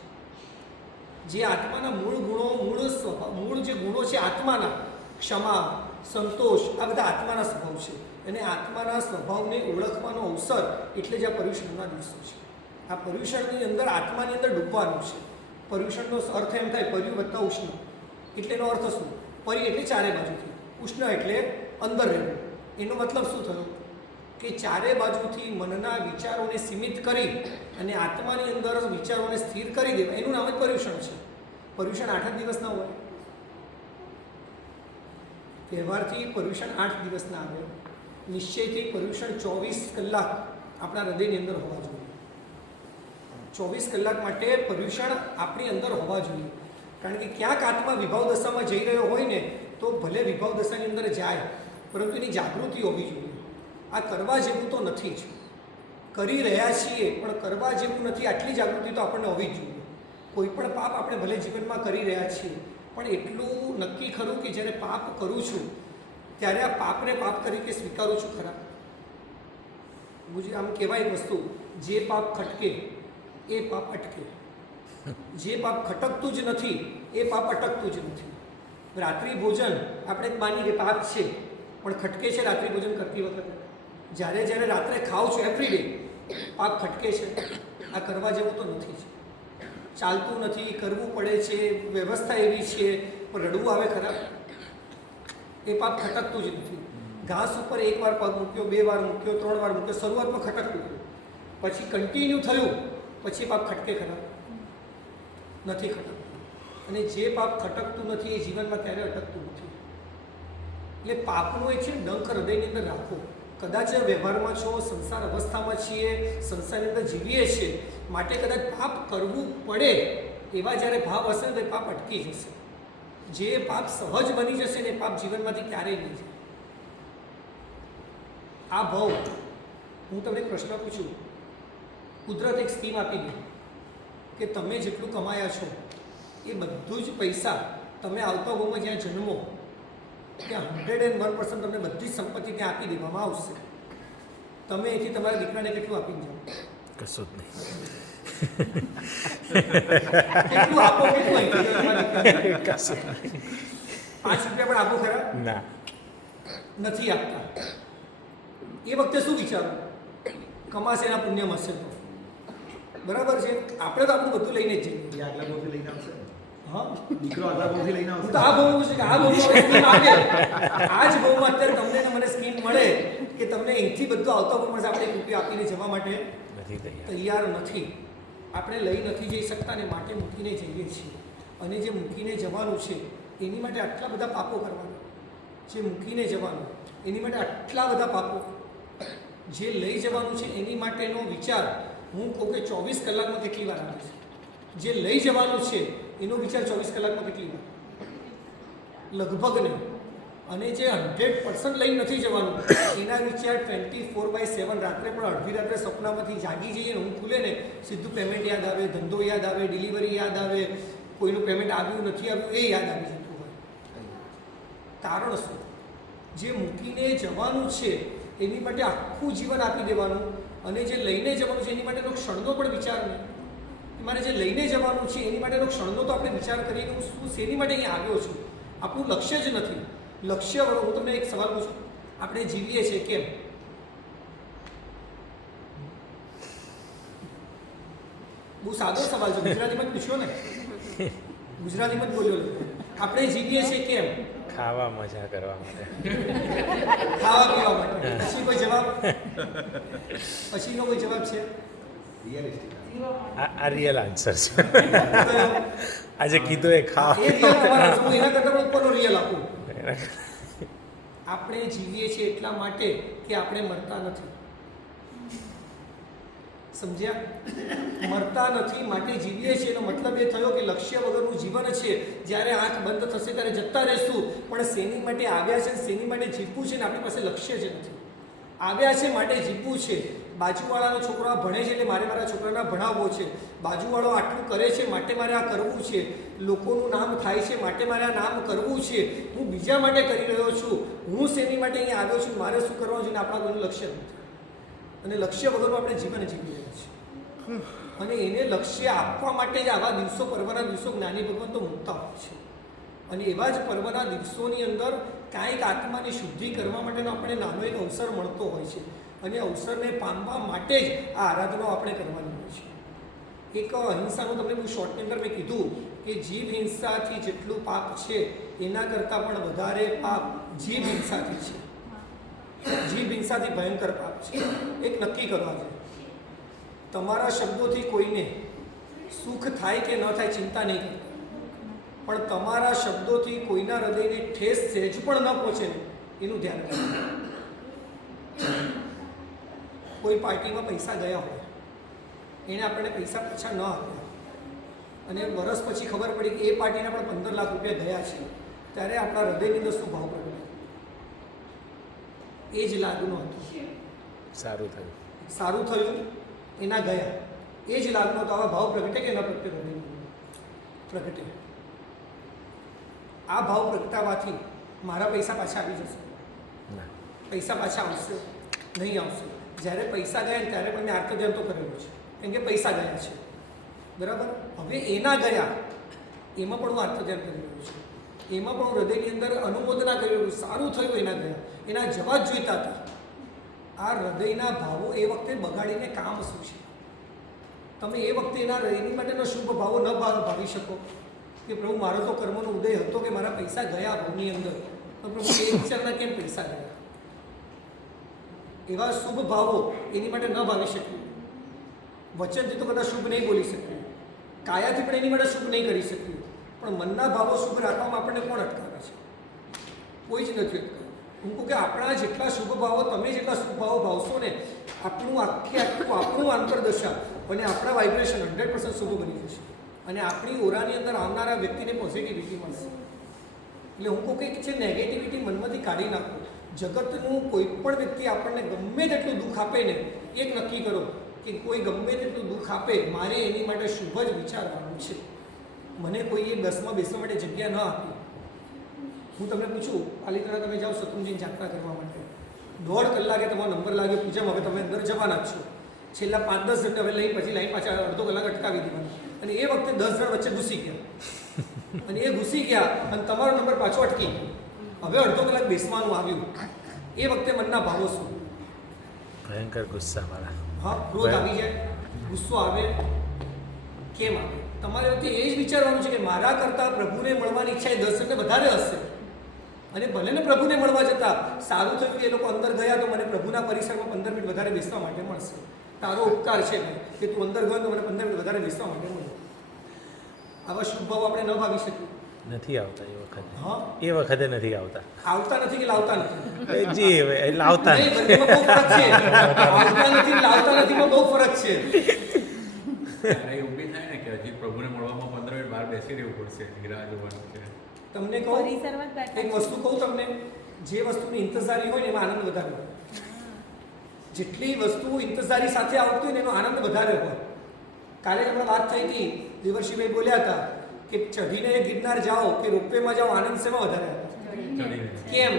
જે આત્માના મૂળ ગુણો, મૂળ જે ગુણો છે આત્માના, ક્ષમા, સંતોષ, આ બધા આત્માના સ્વભાવ છે. અને આત્માના સ્વભાવને ઓળખવાનો અવસર એટલે જ આ પર્યુષણના દિવસો છે. આ પર્યુષણની અંદર આત્માની અંદર ડૂબવાનું છે. પર્યુષણનો અર્થ એમ થાય પર્યુ વત્તા ઉષ્ણ. એટલે એનો અર્થ શું? પરી એટલે ચારે બાજુથી, ઉષ્ણ એટલે અંદર રહેવું. એનો મતલબ શું થયો? કે ચારે બાજુથી મનના વિચારોને સીમિત કરી અને આત્માની અંદર વિચારોને સ્થિર કરી દેવા, એનું નામ જ પર્યુષણ છે. પર્યુષણ 8 જ દિવસના હોય. તહેવારથી પર્યુષણ 8 દિવસના આવે. નિશ્ચયથી પર્યુષણ 24 કલાક આપણા હૃદયની અંદર હોવા જોઈએ. 24 કલાક માટે પર્યુષણ આપણી અંદર હોવા જોઈએ. કારણ કે ક્યાંક આત્મા વિભાવ દશામાં જઈ રહ્યો હોય ને તો ભલે વિભાવ દશાની અંદર જાય, પરંતુ એની જાગૃતિ હોવી જોઈએ. આ કરવા જેવું તો નથી જ. કરી રહ્યા છીએ પણ કરવા જેવું નથી, આટલી જાગૃતિ તો આપણને હોવી જ જોઈએ. કોઈ પણ પાપ આપણે ભલે જીવનમાં કરી રહ્યા છીએ પણ એટલું નક્કી ખરું કે જ્યારે પાપ કરું છું ત્યારે આ પાપને પાપ તરીકે સ્વીકારું છું ખરા? આમ કહેવાય એક વસ્તુ, જે પાપ ખટકે એ પાપ અટકે. જે પાપ ખટકતું જ નથી એ પાપ અટકતું જ નથી. રાત્રિ ભોજન આપણે માની કે પાપ છે, પણ ખટકે છે રાત્રિ ભોજન કરતી વખતે? જ્યારે રાત્રે ખાવ છો એવરી ડે, પાપ ખટકે છે? આ કરવા જેવું તો નથી જ. ચાલતું નથી, કરવું પડે છે, વ્યવસ્થા એવી છે, પણ રડવું આવે ખરા? એ પાપ ખટકતું જ નથી. ઘાસ ઉપર એકવાર પગ મૂક્યો, 2 વાર મૂક્યો, 3 વાર મૂક્યો, શરૂઆતમાં ખટકતું હતું, પછી કન્ટિન્યુ થયું, પછી પાપ ખટકે ખરા? નથી ખટકતું. અને જે પાપ ખટકતું નથી એ જીવનમાં ક્યારે અટકતું નથી. એટલે પાપનો એક છે ડંખ હૃદયની અંદર રાખો. કદાચ વ્યવહારમાં છો, સંસાર અવસ્થામાં છીએ, સંસારની અંદર જીવીએ છીએ, માટે કદાચ પાપ કરવું પડે એવા જ્યારે ભાવ હશે તો એ પાપ અટકી જશે. જે પાપ સહજ બની જશે ને એ પાપ જીવનમાંથી ક્યારેય નહીં જાય. આ ભાવ, હું તમને એક પ્રશ્ન પૂછું, કુદરત એક સ્કીમ આપી દે કે તમે જેટલું કમાયા છો એ બધું જ પૈસા તમે આવતા ભાવમાં જ્યાં જન્મો ત્યાં 101% તમને બધી જ સંપત્તિ ત્યાં આપી દેવામાં આવશે. તમે એથી તમારા દીકરાને કેટલું આપીને જાઓ? કશું જ નહીં. કેટલું આપો? કેટલું આપી દો તમારા દીકરાને? કશું નહીં. 5 રૂપિયા પણ આપો ખરા? ના. નથી આપતા. એ વખતે શું વિચારો? કમાશે એના પુણ્યમાં હશે તો બરાબર છે. આપણે તો આપણું બધું લઈને જ જઈએ. આટલા બહુથી લઈને આવશે. હા, દીકરો આટલા બહુથી લઈને હું આવશે. તો આ બહુ છે કે આ બહુ સ્કીમ આપે. આ જ બહુમાં અત્યારે તમને ને મને સ્કીમ મળે કે તમને અહીંથી બધું આવતા બહુ મળશે, આપણે 1 રૂપિયા આપીને જવા માટે નથી તૈયાર. તૈયાર નથી. આપણે લઈ નથી જઈ શકતા ને માટે મૂકીને જઈએ છીએ. અને જે મૂકીને જવાનું છે એની માટે આટલા બધા પાપો કરવાના. જે મૂકીને જવાનું એની માટે આટલા બધા પાપો. જે લઈ જવાનું છે એની માટેનો વિચાર હું કહું કે 24 કલાકમાં કેટલી વાર આવે છે? જે લઈ જવાનું છે એનો વિચાર 24 કલાકમાં કેટલી વાર? લગભગ નહીં. અને જે 100% લઈ નથી જવાનું એના વિચાર 24/7. રાત્રે પણ અડધી રાત્રે સપનામાંથી જાગી જઈએ ને, હું ખુલે ને સીધું પેમેન્ટ યાદ આવે, ધંધો યાદ આવે, ડિલિવરી યાદ આવે, કોઈનું પેમેન્ટ આવ્યું નથી આવ્યું એ યાદ આવી જતું હોય. કારણ શું? જે મૂકીને જવાનું છે એની માટે આખું જીવન આપી દેવાનું, અને જે લઈને જવાનું છે એની માટેનો ક્ષણનો પણ વિચાર નહીં. મારે જે લઈને જવાનું છે એની માટેનો ક્ષણનો તો આપણે વિચાર કરીએ કે હું શું શેની માટે અહીંયા આવ્યો છું. આપણું લક્ષ્ય જ નથી. લક્ષ્ય વગર હું તમને એક સવાલ પૂછું, આપણે જીવીએ છીએ કેમ? બહુ સાદો સવાલ છે, ગુજરાતીમાં જ પૂછ્યો ને, ગુજરાતીમાં જ બોલ્યો. આપણે જીવીએ છીએ કેમ? ખાવા મજા કરવા માટે. ખાવા પીવા માટે. પછી કોઈ જવાબ? પછીનો કોઈ જવાબ છે? રિયલિસ્ટિક. આ રિયલ આન્સર છે. આજે કીધું એ ખા. એ રિયલ તમારા હું એના કરતાં પણ ઉપરનો રિયલ આપું. આપણે જીવીએ છીએ એટલા માટે કે આપણે મરતા નથી. સમજ્યા? મરતા નથી માટે જીવીએ છીએ એનો મતલબ એ થયો કે લક્ષ્ય વગરનું જીવન છે. જ્યારે આંખ બંધ થશે ત્યારે જતા રહેશું, પણ શેની માટે આવ્યા છે, શેની માટે જીવવું છે ને આપણી પાસે લક્ષ્ય જ નથી. આવ્યા છે માટે જીવવું છે. બાજુવાળાનો છોકરો ભણે છે એટલે મારે મારા છોકરાના ભણાવવો છે. બાજુવાળો આટલું કરે છે માટે મારે આ કરવું છે. લોકોનું નામ થાય છે માટે મારે આ નામ કરવું છે. હું બીજા માટે કરી રહ્યો છું. હું શેની માટે અહીંયા આવ્યો છું, મારે શું કરવાનું છે ને આપણા કોઈનું લક્ષ્ય નથી. અને લક્ષ્ય વગરનું આપણે જીવન જીવી રહ્યા છીએ. અને એને લક્ષ્ય આપવા માટે જ આવા દિવસો, પર્વના દિવસો જ્ઞાની ભગવાન તો મૂકતા હોય છે. અને એવા જ પર્વના દિવસોની અંદર કાંઈક આત્માની શુદ્ધિ કરવા માટેનો આપણે નાનો એક અવસર મળતો હોય છે. અને અવસરને પામવા માટે જ આ આરાધનાઓ આપણે કરવાની હોય છે. એક અહિંસાનું તમને બહુ શોર્ટની અંદર મેં કીધું કે જીવ હિંસાથી જેટલું પાપ છે એના કરતાં પણ વધારે પાપ જીવ હિંસાથી છે. જીવ હિંસાથી ભયંકર પાપ છે. એક નક્કી કરવા છે, તમારા શબ્દોથી કોઈને સુખ થાય કે ન થાય ચિંતા નહીં કરતા, પણ તમારા શબ્દોથી કોઈના હૃદયને ઠેસ સહેજ પણ ન પહોંચે ને એનું ધ્યાન રાખો. કોઈ પાર્ટીમાં પૈસા ગયા હોય, એને આપણને પૈસા પાછા ન આપ્યા અને વર્ષ પછી ખબર પડી કે એ પાર્ટીના પણ 15 લાખ રૂપિયા ગયા છે, ત્યારે આપણા હૃદયની અંદર શું ભાવ પ્રગટે? એ જ લાગનું હતું. સારું થયું. સારું થયું, એના ગયા, એ જ લાગનો તો આવા ભાવ પ્રગટે કે ન પ્રગટે? પ્રગટે. આ ભાવ પ્રગટાવાથી મારા પૈસા પાછા આવી જશે, પૈસા પાછા આવશે નહીં આવશે. જ્યારે પૈસા ગયા ને ત્યારે પણ મેં આર્તધ્યાન તો કરેલું છે, કેમ કે પૈસા ગયા છે, બરાબર. હવે એના ગયા એમાં પણ હું આર્તધ્યાન કરી રહ્યો છું, એમાં પણ હું હૃદયની અંદર અનુમોદના કરી રહ્યું, સારું થયું એના ગયા, એના જવા જ જોઈતા હતા. આ હૃદયના ભાવો એ વખતે બગાડીને કામ શું છે? તમે એ વખતે એની માટેનો શુભ ભાવો ન ભાવી શકો કે પ્રભુ મારો તો કર્મનો ઉદય હતો કે મારા પૈસા ગયા ભાવની અંદર, તો પ્રભુ એ વિચારના કેમ પૈસા ગયા? એવા શુભ ભાવો એની માટે ન ભાવી શક્યું. વચનથી તો કદાચ શુભ નહીં બોલી શક્યું, કાયાથી પણ એની માટે શુભ નહીં કરી શક્યું, પણ મનના ભાવો શુભ રાખવામાં આપણને કોણ અટકાવે છે? કોઈ જ નથી અટકાવે. હું કહું કે આપણા જેટલા શુભ ભાવો, તમે જેટલા શુભ ભાવો ભાવશો ને, આપણું આપણું આંતરદશા અને આપણા વાઇબ્રેશન 100% શુભ બની જશે અને આપણી ઓરાની અંદર આવનારા વ્યક્તિને પોઝિટિવિટી મળશે. એટલે હું કહું કે છે નેગેટિવિટી મનમાંથી કાઢી નાખો. જગતનું કોઈ પણ વ્યક્તિ આપણને ગમે તેટલું દુઃખ આપે ને, એક નક્કી કરો કે કોઈ ગમે તેટલું દુઃખ આપે, મારે એની માટે શુભ જ વિચારવાનું છે. મને કોઈએ બસમાં બેસવા માટે જગ્યા ન આપી. હું તમને પૂછું, પાલિતાણા તમે જાઓ શત્રુંજીની જાત્રા કરવા માટે, 1.5 કલાકે તમારો નંબર લાગ્યો પૂજામાં, હવે તમે અંદર જવાના જ છો. છેલ્લા 5-10 જણ હવે લઈ પછી લાઈન પાછા અડધો કલાક અટકાવી દીધા અને એ વખતે 10 જણ વચ્ચે ઘૂસી ગયા અને એ ઘૂસી ગયા અને તમારો નંબર પાછો અટકી ગયો. હવે અડધો કલાક બેસવાનું આવ્યું. એ વખતે મનના ભાવો શું? ભયંકર ગુસ્સાવાળા. હા, ક્રોધ આવી જાય, ગુસ્સો આવે. કેમ આવે? તમારે વખતે એ જ વિચારવાનું છે કે મારા કરતાં પ્રભુને મળવાની ઈચ્છા એ 10 જણને વધારે હશે અને ભલે ને પ્રભુને મળવા જતાં સારું થયું કે એ લોકો અંદર ગયા તો મને પ્રભુના પરિસરમાં 15 મિનિટ વધારે બેસવા માટે મળશે. તારો ઉપકાર છે કે તું અંદર ગયો તો મને 15 મિનિટ વધારે બેસવા માટે મળે. આવા શુભ ભાવ આપણે ન ભાવી શકીએ. નથી આવતા એ વખતે. હા, એ વખતે નથી આવતા. આવતા નથી કે લાવતા નથી? જી એટલે આવતા નહીં, બંનેમાં બહુ ફરક છે. આવતા નથી લાવતા નથીમાં બહુ ફરક છે. ત્યારે ઊભી થાય ને કે હજી પ્રભુને મળવામાં 15 મિનિટ બહાર બેસી રહેવું પડશે, રાહ જોવાનું છે. તમને કહું પરિસરમાં જ બેઠા એક વસ્તુ કહું તમને, જે વસ્તુની ઇંતજારી હોય ને એમાં આનંદ વધારે હોય. જેટલી વસ્તુ ઇંતજારી સાથે આવતી હોય ને એનો આનંદ વધારે હોય. કાલે જ આપણે વાત થઈ હતી, દેવર્ષિભાઈ બોલ્યા હતા કે ચઢીને ગિરનાર જાઓ કે રોપવેમાં જાઓ, આનંદ શેમાં વધારે આવે? ચડીને. કેમ?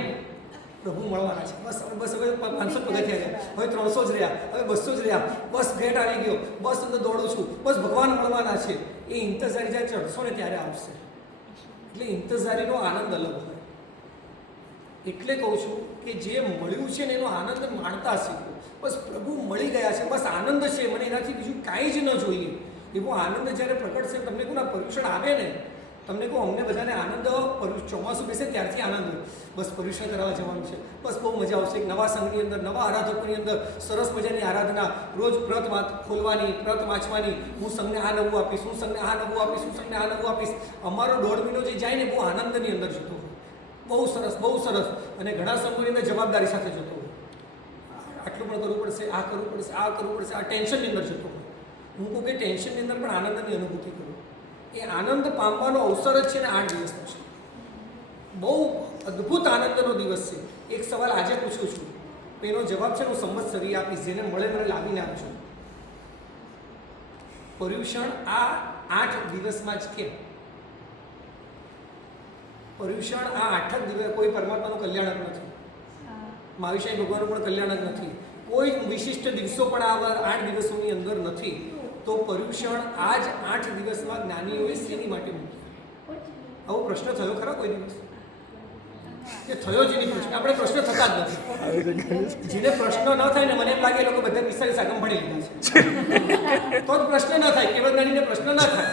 પ્રભુ મળવાના છે. બસ હવે 500 પગથિયા છે, હવે 300 જ રહ્યા, હવે 200 જ રહ્યા, બસ ગેટ આવી ગયો, બસ અંદર દોડું છું, બસ ભગવાન મળવાના છે. એ ઇંતજારી જ્યારે ચડશો ને ત્યારે આવશે. એટલે ઇંતજારીનો આનંદ અલગ હોય. એટલે કહું છું કે જે મળ્યું છે ને એનો આનંદ માણતા શીખો. બસ પ્રભુ મળી ગયા છે, બસ આનંદ છે, મને એનાથી બીજું કાંઈ જ ન જોઈએ. એવો આનંદ જ્યારે પ્રગટશે, તમને કોના પર્યુષણ આવે ને, તમને કહું અમને બધાને આનંદ ચોમાસું બેસે ત્યારથી આનંદ હોય. બસ પર્યુષણ કરાવવા જવાનું છે, બસ બહુ મજા આવશે. એક નવા સંઘની અંદર, નવા આરાધકોની અંદર સરસ મજાની આરાધના, રોજ પ્રત ખોલવાની, પ્રત વાંચવાની. હું સંઘને આ નવું આપીશ, હું સંઘને આ નવું આપીશ, હું સંઘને આ નવું આપીશ. અમારો 1.5 મહિનો જે જાય ને બહુ આનંદની અંદર જતો હોય. બહુ સરસ, બહુ સરસ. અને ઘણા સંઘોની અંદર જવાબદારી સાથે જતો હોય. આટલું પણ કરવું પડશે, આ કરવું પડશે, આ કરવું પડશે, આ ટેન્શનની અંદર જતો હોય. હું કહું કે ટેન્શનની અંદર પણ આનંદની અનુભૂતિ કરું. એ આનંદ પામવાનો અવસર જ છે ને 8 દિવસનો છે. બહુ અદ્ભુત આનંદનો દિવસ છે. એક સવાલ આજે પૂછું છું, એનો જવાબ છે હું સંવત્સરી આપીશ, જેને મળે મને લાવીને આપજો. પર્યુષણ આ 8 દિવસમાં જ કેમ? પર્યુષણ આ 8 જ દિવસ. કોઈ પરમાત્માનું કલ્યાણ જ નથી, મહાવીર ભગવાનનું પણ કલ્યાણ જ નથી, કોઈ વિશિષ્ટ દિવસો પણ આ 8 દિવસોની અંદર નથી. તો પર્યુષણ આ જ 8 દિવસમાં જ્ઞાનીઓએ શેની માટે મૂક્યા? આવો પ્રશ્ન થયો ખરા કોઈ દિવસ? એ થયો જ નહીં પ્રશ્ન. આપણે પ્રશ્ન થતા જ નથી. જેને પ્રશ્ન ન થાય ને, મને એમ લાગે લોકો બધા 45 આગમ ભણી લીધા છે તો જ પ્રશ્ન ન થાય. કેવળ જ્ઞાનીને પ્રશ્ન ન થાય,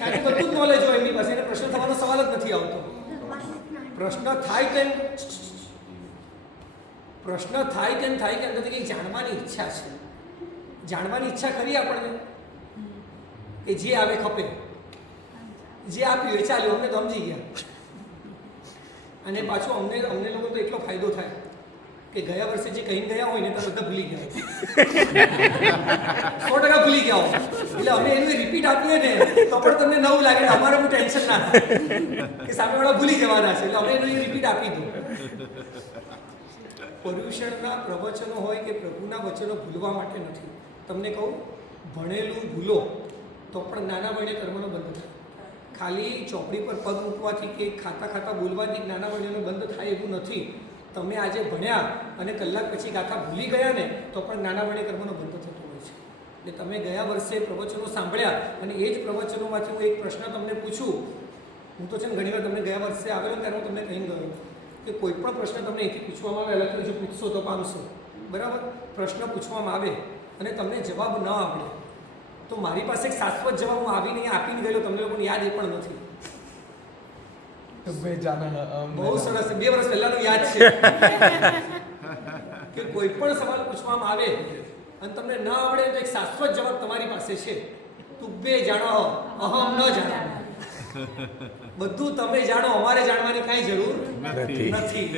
કારણ કે બધું જ નોલેજ હોય એમની પાસે, એને પ્રશ્ન થવાનો સવાલ જ નથી આવતો. પ્રશ્ન થાય તેમ થાય કે અંદરથી કંઈક જાણવાની ઈચ્છા છે. જાણવાની ઈચ્છા ખરી આપણને કે જે આવે ખપે, જે આપ્યું એ ચાલ્યું, અમને તો સમજી ગયા. અને પાછું અમને લોકો તો એટલો ફાયદો થાય કે ગયા વર્ષે જે કહીને ગયા હોય ને તો બધા ભૂલી ગયા 100% ભૂલી ગયા હોય. એટલે અમે એનું રિપીટ આપીએ ને તો પણ તમને નવું લાગે, અમારે બહુ ટેન્શન ના થાય કે સામેવાળા ભૂલી જવાના છે. એટલે અમે એનું રિપીટ આપી દો. પર્યુષણના પ્રવચનો હોય કે પ્રભુના વચનો ભૂલવા માટે નથી. તમને કહું, ભણેલું ભૂલો તો પણ નાના વયને કર્મનો બંધ થાય. ખાલી ચોપડી પર પગ મૂકવાથી કે ખાતા બોલવાથી નાના વયનો બંધ થાય એવું નથી. તમે આજે ભણ્યા અને કલાક પછી ગાથા ભૂલી ગયા ને તો પણ જ્ઞાના વડે કર્મનો બંધ થતો હોય છે. એટલે તમે ગયા વર્ષે પ્રવચનો સાંભળ્યા અને એ જ પ્રવચનોમાંથી હું એક પ્રશ્ન તમને પૂછું. હું તો છે ને ઘણીવાર તમને ગયા વર્ષે આવેલો ત્યારે હું તમને કહી ગયો કે કોઈ પણ પ્રશ્ન તમને અહીંથી પૂછવામાં આવે અલગથી જો પૂછશો તો પામશો. બરાબર? પ્રશ્ન પૂછવામાં આવે અને તમને જવાબ ન આવડે તો મારી પાસે એક શાશ્વત જવાબ હું આવીને આપીને ગયેલો, તમને લોકોને યાદ એ પણ નથી. બહુ સરસ, 2 વર્ષ પહેલાનું યાદ છે કે કોઈ પણ સવાલ પૂછવામાં આવે અને તમને ન આવડે તો એક શાશ્વત જવાબ તમારી પાસે છે. તુબ્બે જાણો અહમ ન જાણો. બધું તમે જાણો, અમારે જાણવાની કાંઈ જરૂર નથી.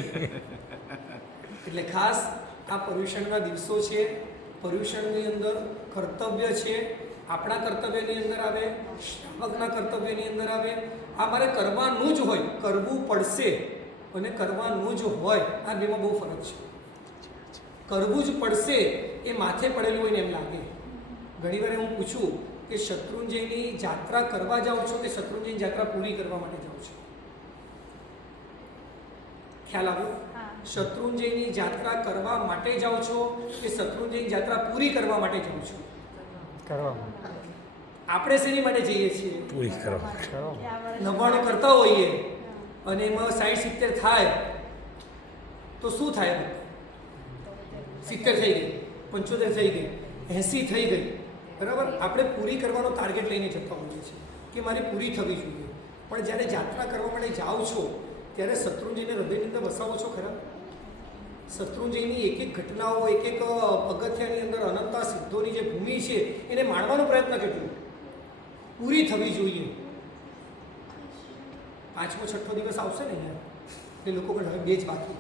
એટલે ખાસ આ પર્યુષણના દિવસો છે. પર્યુષણની અંદર કર્તવ્ય છે, આપણા કર્તવ્યની અંદર આવે, શ્રાવકના કર્તવ્યની અંદર આવે. આ મારે કરવાનું જ હોય, કરવું પડશે અને કરવાનું જ હોય, આ બેમાં બહુ ફરક છે. કરવું જ પડશે એ માથે પડેલું હોય ને એમ લાગે. ઘણીવાર હું પૂછું કે શત્રુંજયની જાત્રા કરવા જાઓ છો કે શત્રુંજયની જાત્રા પૂરી કરવા માટે જાઓ છો? ખ્યાલ આવ્યો? શત્રુંજયની જાત્રા કરવા માટે જાઓ છો કે શત્રુંજયની જાત્રા પૂરી કરવા માટે જાઓ છો? આપણે શેની માટે જઈએ છીએ? પૂરી કરવા. 99 કરતા હોઈએ અને એમાં 60-70 થાય તો શું થાય? 70 થઈ ગઈ, 75 થઈ ગઈ, 80 થઈ ગઈ. બરાબર? આપણે પૂરી કરવાનો ટાર્ગેટ લઈને જતા હોઈએ છીએ કે મારી પૂરી થવી જોઈએ. પણ જ્યારે જાત્રા કરવા માટે જાઓ છો ત્યારે શત્રુંજયને હૃદયની અંદર વસાવો છો ખરા? શત્રુંજયની એક એક ઘટનાઓ, એક એક પગથિયાની અંદર અનંતા સિદ્ધોની જે ભૂમિ છે એને માણવાનો પ્રયત્ન કેટલો પૂરી થવી જોઈએ. 5મો 6ઠ્ઠો દિવસ આવશે ને યાર એટલે લોકો પણ હવે 2 જ બાકી,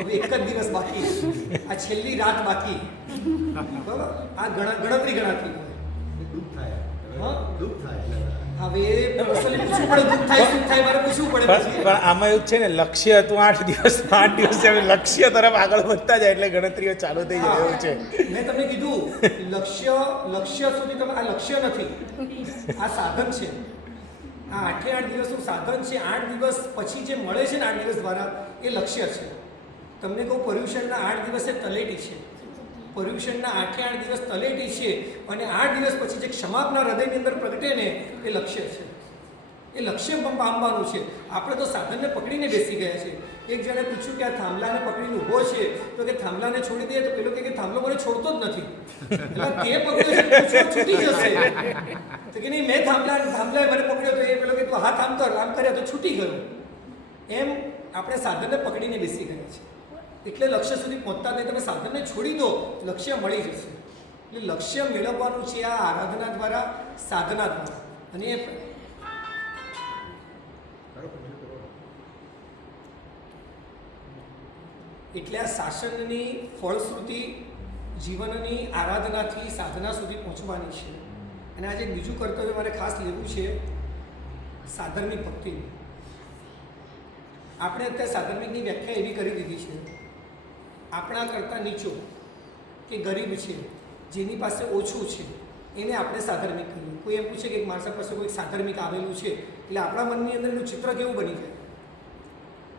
હવે 1 જ દિવસ બાકી, આ છેલ્લી રાત બાકી. બરાબર? આ ગણતરી ગણાતી હોય. દુઃખ થાય. હા? દુઃખ થાય. હવે પૂછવું પડે દુઃખ થાય શું થાય મારે પૂછવું પડે પણ પછી. પણ આમાં એવું છે ને, લક્ષ્ય હતું 8 દિવસ, 8 દિવસે હવે લક્ષ્ય તરફ આગળ વધતા જાય એટલે ગણતરીઓ ચાલુ થઈ જાય એવું છે. મેં તમને કીધું લક્ષ્ય સુધી તમે, આ લક્ષ્ય નથી, આ સાધન છે. આ 8 દિવસનું સાધન છે. 8 દિવસ પછી જે મળે છે ને 8 દિવસ દ્વારા એ લક્ષ્ય છે. તમને કહું પર્યુષણના 8 દિવસ એ તલેટી છે. પર્યુષણના 8 દિવસ તલેટી છે અને 8 દિવસ પછી જે ક્ષમાપના હૃદયની અંદર પ્રગટે ને એ લક્ષ્ય છે. એ લક્ષ્ય પામવાનું છે. આપણે તો સાધનને પકડીને બેસી ગયા છે. એક જણે પૂછ્યું કે આ થાંભલાને પકડીને ઊભો છે તો કે થાંભલાને છોડી દે, તો પેલો કે થાંભલો મને છોડતો જ નથી. એટલે તે પકડ્યો છે છૂટી જશે. તો કે નહીં, મેં થાંભલાએ મને પકડ્યો તો એ પેલો કે તું હાથ આમ કર, આમ કર્યા તો છૂટી ગયો. એમ આપણે સાધનને પકડીને બેસી ગયા છે. એટલે લક્ષ્ય સુધી પહોંચતા નહીં. તમે સાધનને છોડી દો, લક્ષ્ય મળી જશે. એટલે લક્ષ્ય મેળવવાનું છે આ આરાધના દ્વારા, સાધના દ્વારા. અને એ એટલે આ શાસનની ફળશ્રુતિ જીવનની આરાધનાથી સાધના સુધી પહોંચવાની છે. અને આજે બીજું કર્તવ્ય મારે ખાસ લેવું છે, સાધર્મિક ભક્તિનું. આપણે અત્યારે સાધર્મિકની વ્યાખ્યા એવી કરી દીધી છે, આપણા કરતાં નીચો કે ગરીબ છે, જેની પાસે ઓછું છે એને આપણે સાધર્મિક કહીએ. કોઈ એમ પૂછે કે માણસ પાસે કોઈ સાધર્મિક આવેલું છે એટલે આપણા મનની અંદર એનું ચિત્ર કેવું બની જાય?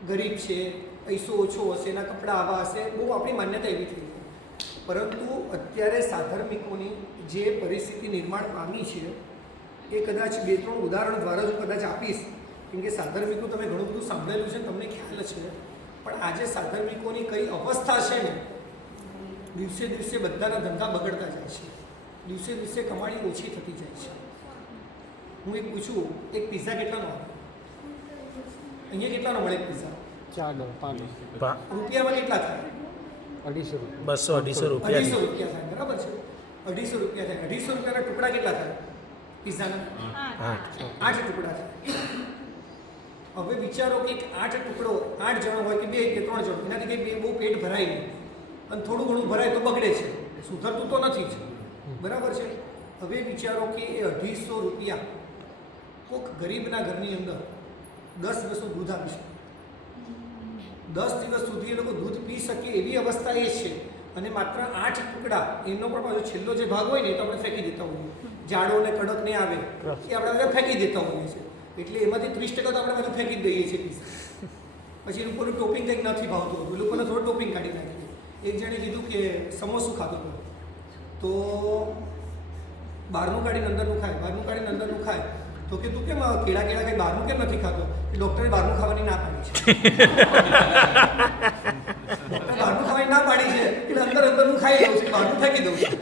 ગરીબ છે, પૈસો ઓછો હશે, એના કપડાં આવા હશે, બહુ આપણી માન્યતા એવી થઈ ગઈ. પરંતુ અત્યારે સાધર્મિકોની જે પરિસ્થિતિ નિર્માણ પામી છે એ કદાચ 2-3 ઉદાહરણ દ્વારા જ કદાચ આપીશ. કેમ કે સાધર્મિકો તમે ઘણું બધું સાંભળેલું છે, તમને ખ્યાલ છે. પણ આજે સાધર્મિકોની કઈ અવસ્થા છે ને, દિવસે દિવસે બધાના ધંધા બગડતા જાય છે, દિવસે દિવસે કમાણી ઓછી થતી જાય છે. હું એક પૂછું, એક પિઝા કેટલાનો આવે? અહીંયા કેટલાનો મળે પિઝા? $4, રૂપિયામાં કેટલા થાય? $250. 200-250 રૂપિયા. 250 રૂપિયા થાય. બરાબર છે? 250 રૂપિયા થાય. 250 રૂપિયાના ટુકડા કેટલા થાય પિઝાના? 8 ટુકડા થાય. હવે વિચારો કે 8 ટુકડો 8 જણો હોય કે 2 કે 3 જણો, એનાથી કંઈ બહુ પેટ ભરાય નહીં અને થોડું ઘણું ભરાય તો બગડે છે, સુધરતું તો નથી જ. બરાબર છે? હવે વિચારો કે એ 250 રૂપિયા કોઈક ગરીબના ઘરની અંદર 10 દિવસનું દૂધ આપી શકે, 10 દિવસ સુધી એ લોકો દૂધ પી શકે એવી અવસ્થા એ છે. અને માત્ર 8 ટુકડા, એનો પણ પાછો છેલ્લો જે ભાગ હોય ને એ તો આપણે ફેંકી દેતા હોઈએ, જાડો ને કડક નહીં આવે એ આપણે બધા ફેંકી દેતા હોઈએ છીએ. એટલે એમાંથી 30% તો આપણે બધું ફેંકી જ દઈએ છીએ પીઝા. પછી એ લોકોનું ટોપિંગ કંઈક નથી ભાવતું હતું, એ લોકોને થોડું ટોપિંગ કાઢી નાખ્યું. એક જણે કીધું કે સમોસું ખાતું હતું, તો બહારનું કાઢીને અંદરનું ખાય, બહારનું કાઢીને અંદરનું ખાય. તો કે તું કેમ કેળા કંઈ બહારનું કેમ નથી ખાતો? કે ડૉક્ટરે બહારનું ખાવાની ના પાડી છે. ડૉક્ટરે બહારનું ખાવાની ના પાડી છે એટલે અંદરનું ખાઈ લઉં છું, બહારનું ફેંકી દઉં છું.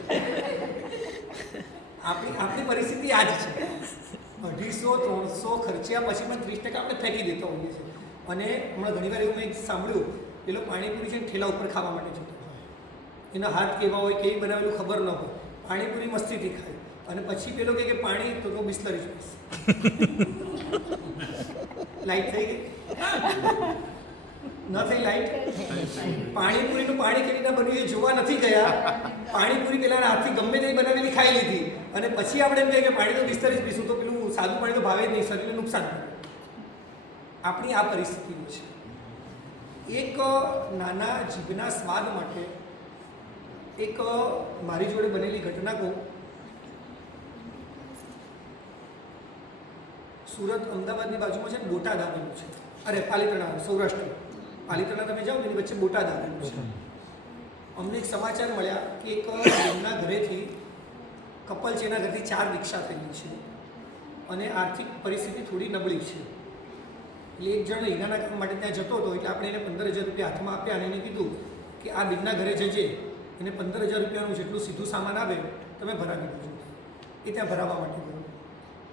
આપણી પરિસ્થિતિ આ જ છે. 250-300 ખર્ચ્યા પછી પણ 30% આપણે ફેંકી દેતા હોઈએ છીએ. અને હમણાં ઘણીવાર એવું મેં સાંભળ્યું, પેલો પાણીપુરી છે ને ઠેલા ઉપર ખાવા માટે જતો હોય, એના હાથ કેવા હોય, કેવી બનાવેલું ખબર ન હોય, પાણીપુરી મસ્તીથી ખાય અને પછી પેલો કે પાણી તો બિસ્લરી જોઈશ. લાઈટ થઈ ગઈ? ન થઈ લાઈટ? પાણીપુરીનું પાણી કેવી રીતના બન્યું એ જોવા નથી ગયા. પાણીપુરી પેલાના હાથથી ગમે તે બનાવેલી ખાઈ લીધી અને પછી આપણે એમ કહીએ કે પાણી તો બિસ્લરી જ પીશું, તો પેલું સાદું પાણી તો ભાવે જ નહીં, શરીરને નુકસાન કરે. આપણી આ પરિસ્થિતિઓ છે. એક નાના જીભના સ્વાદ માટે એક મારી જોડે બનેલી ઘટના કહું. સુરત અમદાવાદની બાજુમાં છે, બોટાદ આવેલું છે. અરે પાલીતાણા, સૌરાષ્ટ્ર પાલીતાણા તમે જાઓ એની વચ્ચે બોટાદ આવેલું છે. અમને એક સમાચાર મળ્યા કે એક એમના ઘરેથી કપલ છે, એના ઘરથી 4 દીક્ષા થયેલી છે અને આર્થિક પરિસ્થિતિ થોડી નબળી છે. એટલે એક જણ હીરાના કામ માટે ત્યાં જતો હતો, એટલે આપણે એને 15,000 રૂપિયા હાથમાં આપ્યા અને એને કીધું કે આ બીજના ઘરે જજે, એને 15,000 રૂપિયાનું જેટલું સીધું સામાન આવે તમે ભરાવી દેજો. એ ત્યાં ભરાવવા માટે ગયો,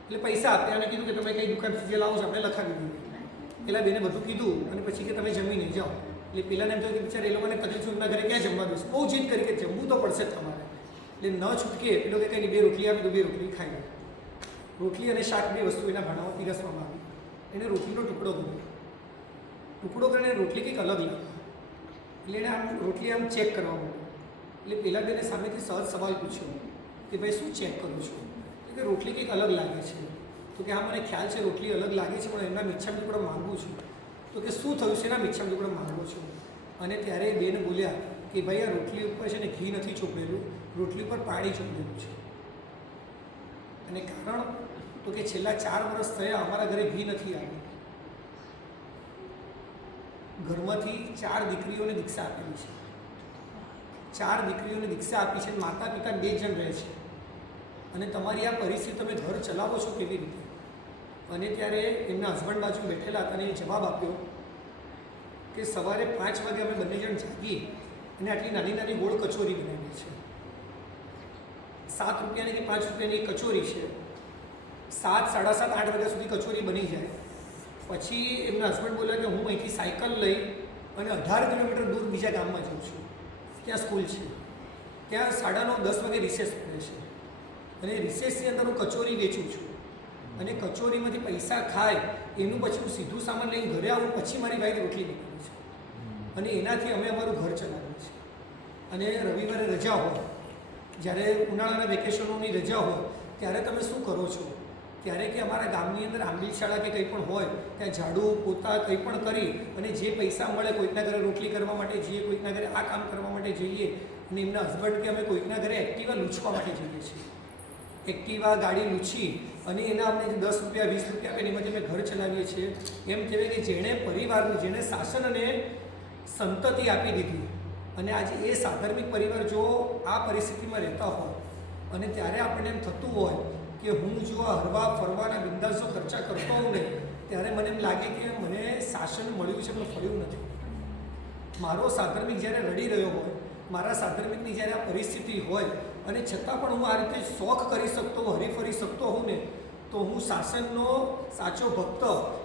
એટલે પૈસા આપ્યા અને કીધું કે તમે કઈ દુકાનથી જે લાવો છો આપણે લખાવી દઈએ. પેલા બેને બધું કીધું અને પછી કે તમે જમીને જાઓ. એટલે પેલાને એમ થયું કે બિચારા એ લોકોને તકલીફ એમના ઘરે ક્યાં જમવા દઈશ, બહુ જીદ કરી કે જમવું તો પડશે જ તમારે. એટલે ન છૂટકે પેલો કે કંઈ 2 રોટલી આપી તો 2 રોટલી ખાઈ લે. રોટલી અને શાક 2 વસ્તુ એના ભાણામાં પીરસવામાં આવી. એને રોટલીનો ટુકડો કરીને રોટલી કંઈક અલગ લાગી. એટલે એને આમ રોટલી આમ ચેક કરવા માંડ્યો. એટલે પેલા બેને સામેથી સહજ સવાલ પૂછ્યો કે ભાઈ શું ચેક કરું છું? કે રોટલી કંઈક અલગ લાગે છે. તો કે હા મને ખ્યાલ છે રોટલી અલગ લાગે છે, પણ એમના મિચ્છામ ટુકડો માંગુ છું. તો કે શું થયું છે? એના મિચ્છામ ટુકડો માંગો છું. અને ત્યારે બેન બોલ્યા કે ભાઈ આ રોટલી ઉપર છે ને ઘી નથી ચોપડેલું, રોટલી ઉપર પાણી ચોપડેલું છે. અને કારણ તો કે છેલ્લા 4 વર્ષ થયા અમારા ઘરે ઘી નથી આવ્યું. ઘરમાંથી 4 દીકરીઓને દીક્ષા આપેલી છે. 4 દીકરીઓને દીક્ષા આપી છે, માતા પિતા 2 જણ રહે છે. અને તમારી આ પરિસ્થિતિ તમે ઘર ચલાવો છો કેવી રીતે? અને ત્યારે એમના હસબન્ડ બાજુ બેઠેલા હતા અને એ જવાબ આપ્યો કે સવારે 5 વાગે અમે બંને જણ જાગીએ અને આટલી નાની નાની ગોળ કચોરી બનાવીએ છીએ. 7 રૂપિયાની કે 5 રૂપિયાની એક કચોરી છે. 7, 7:30, 8 વાગ્યા સુધી કચોરી બની જાય. પછી એમના હસબન્ડ બોલ્યા કે હું અહીંથી સાયકલ લઈ અને 18 કિલોમીટર દૂર બીજા ગામમાં જાઉં છું, ત્યાં સ્કૂલ છે, ત્યાં 9:30-10 વાગે રિસેસ પડે છે અને રિસેસની અંદર હું કચોરી વેચું છું અને કચોરીમાંથી પૈસા ખાય એનું પછી હું સીધું સામાન લઈને ઘરે આવું, પછી મારી વાઈફ રોટલી નીકળી છે અને એનાથી અમે અમારું ઘર ચલાવીએ છીએ. અને રવિવારે રજા હોય, જ્યારે ઉનાળાના વેકેશનોની રજા હોય ત્યારે તમે શું કરો છો? ત્યારે કે અમારા ગામની અંદર આંબલી શાળા કે કંઈ પણ હોય ત્યાં ઝાડુ પોતા કંઈ પણ કરી અને જે પૈસા મળે કોઈકના ઘરે રોટલી કરવા માટે જઈએ, કોઈકના ઘરે આ કામ કરવા માટે જઈએ. અને એમના હસબન્ડ કે અમે કોઈકના ઘરે એક્ટિવા લૂછવા માટે જઈએ છીએ. એક્ટિવા ગાડી લૂછી અને એના અમને 10 રૂપિયા 20 રૂપિયા આપે એમાંથી અમે ઘર ચલાવીએ છીએ. એમ કહેવાય કે જેણે પરિવારનું, જેણે શાસન અને સંતતિ આપી દીધી અને આજે એ સાધર્મિક પરિવાર જો આ પરિસ્થિતિમાં રહેતા હોય અને ત્યારે આપણને એમ થતું હોય કે હું જો આ હરવા ફરવાના બિંદાસ જો ખર્ચા કરતો હોઉં ને ત્યારે મને એમ લાગે કે મને શાસન મળ્યું છે પણ ફર્યું નથી. મારો સાધર્મિક જ્યારે રડી રહ્યો હોય, મારા સાધર્મિકની જ્યારે આ પરિસ્થિતિ હોય અને છતાં પણ હું આ રીતે શોખ કરી શકતો, હરીફરી શકતો હોઉં ને તો હું શાસનનો સાચો ભક્ત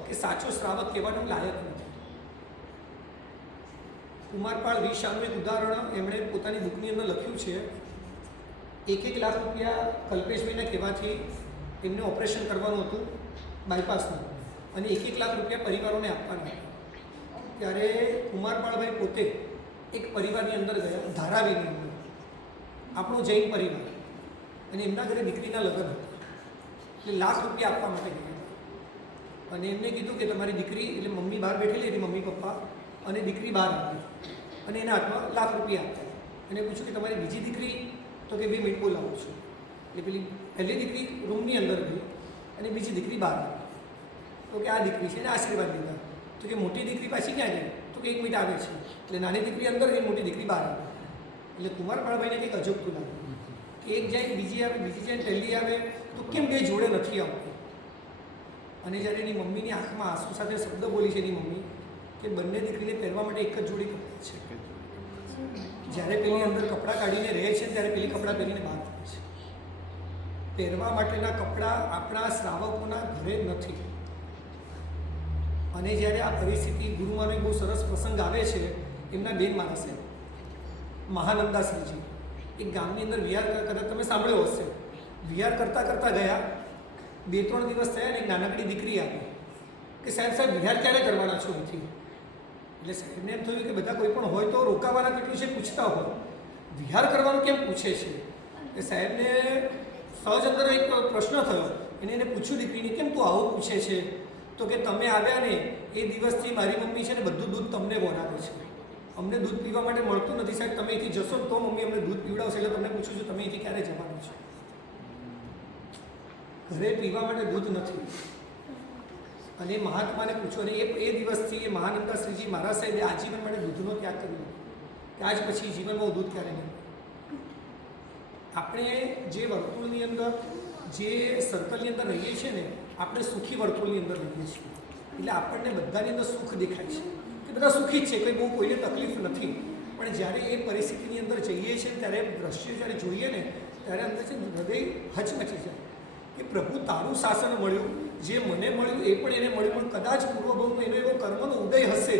કે સાચો શ્રાવક કહેવાનું લાયક નથી. કુમારપાળ વી શાનું એક ઉદાહરણ એમણે પોતાની બુકની અંદર લખ્યું છે. 1 લાખ રૂપિયા કલ્પેશભાઈના કહેવાથી એમને ઓપરેશન કરવાનું હતું બાયપાસનું અને 1 લાખ રૂપિયા પરિવારોને આપવાના હતા. ત્યારે કુમારપાળભાઈ પોતે એક પરિવારની અંદર ગયા, ધારાવીની અંદર, આપણો જૈન પરિવાર, અને એમના ઘરે દીકરીના લગ્ન હતા. એટલે લાખ રૂપિયા આપવા માટે ગયા અને એમને કીધું કે તમારી દીકરી, એટલે મમ્મી બહાર બેઠેલી હતી, મમ્મી પપ્પા અને દીકરી બહાર આવી અને એના હાથમાં લાખ રૂપિયા આપ્યા અને પૂછ્યું કે તમારી બીજી દીકરી? તો કે 2 મિનિટ બોલાવું છું. એટલે પેલી પહેલી દીકરી રૂમની અંદર ગઈ અને બીજી દીકરી બહાર આવી. તો કે આ દીકરી છે એને આશીર્વાદ દીધા તો કે મોટી દીકરી પાછી ક્યાં ગઈ? તો કે 1 મિનિટ આવે છે. એટલે નાની દીકરી અંદર ગઈ, મોટી દીકરી બહાર આવે. એટલે કુમારપાળાભાઈને કંઈક અજબતું લાગ્યું કે એક જાય બીજી આવે, બીજી જાય પહેલી આવે, તો કેમ બે જોડે નથી આવતી? અને જ્યારે એની મમ્મીની આંખમાં આંસુ સાથે શબ્દ બોલી છે એની મમ્મી કે બંને દીકરીને પહેરવા માટે એક જ જોડી કપડાં છે. જ્યારે પેલી અંદર કપડાં કાઢીને રહે છે ત્યારે પેલી કપડાં પહેરીને બહાર આવે છે. પહેરવા માટેના કપડાં આપણા શ્રાવકોના ઘરે નથી. અને જ્યારે આ પરિસ્થિતિ, ગુરુવાનો એક બહુ સરસ પ્રસંગ આવે છે, એમના બેન માણસે મહાનંદાશ્રીજી એક ગામની અંદર વિહાર કદાચ તમે સાંભળ્યો હશે, વિહાર કરતાં કરતાં ગયા, 2-3 દિવસ થયા ને એક નાનકડી દીકરી આવી કે સાહેબ વિહાર ક્યારે કરવાના છો અહીંથી? એટલે સાહેબને એમ થયું કે બધા કોઈ પણ હોય તો રોકાવાના કેટલું છે પૂછતા હોય, વિહાર કરવાનું કેમ પૂછે છે? એટલે સાહેબને સહજ અંદર એક પ્રશ્ન થયો. એને પૂછ્યું દીકરીને, કેમ તું આવું પૂછે છે? તો કે તમે આવ્યા ને એ દિવસથી મારી મમ્મી છે ને બધું દૂધ તમને બોલાવે છે, અમને દૂધ પીવા માટે મળતું નથી સાહેબ. તમે અહીંથી જશો તો મમ્મી અમને દૂધ પીવડાવશે. એટલે તમને પૂછું છું તમે અહીંથી ક્યારે જવાનું છે? ઘરે પીવા માટે દૂધ નથી. અને મહાત્માને પૂછો, અને એ દિવસથી એ મહાનંદાશ્રીજી મહારાજ સાહેબે આજીવન માટે દૂધનો ત્યાગ કર્યો. ત્યાર પછી જીવનમાં દૂધ ક્યારે નહીં. આપણે જે વર્તુળની અંદર, જે સર્કલની અંદર રહીએ છીએ ને, આપણે સુખી વર્તુળની અંદર રહીએ છીએ. એટલે આપણને બધાની અંદર સુખ દેખાય છે કે બધા સુખી જ છે, કંઈ બહુ કોઈને તકલીફ નથી. પણ જ્યારે એ પરિસ્થિતિની અંદર જઈએ છીએ ત્યારે દ્રશ્ય જ્યારે જોઈએ ને ત્યારે અંદર છે હૃદય હચમચી જાય કે પ્રભુ તારું શાસન મળ્યું, જે મને મળ્યું એ પણ એને મળ્યું, પણ કદાચ પૂર્વભવનો એનો એવો કર્મનો ઉદય હશે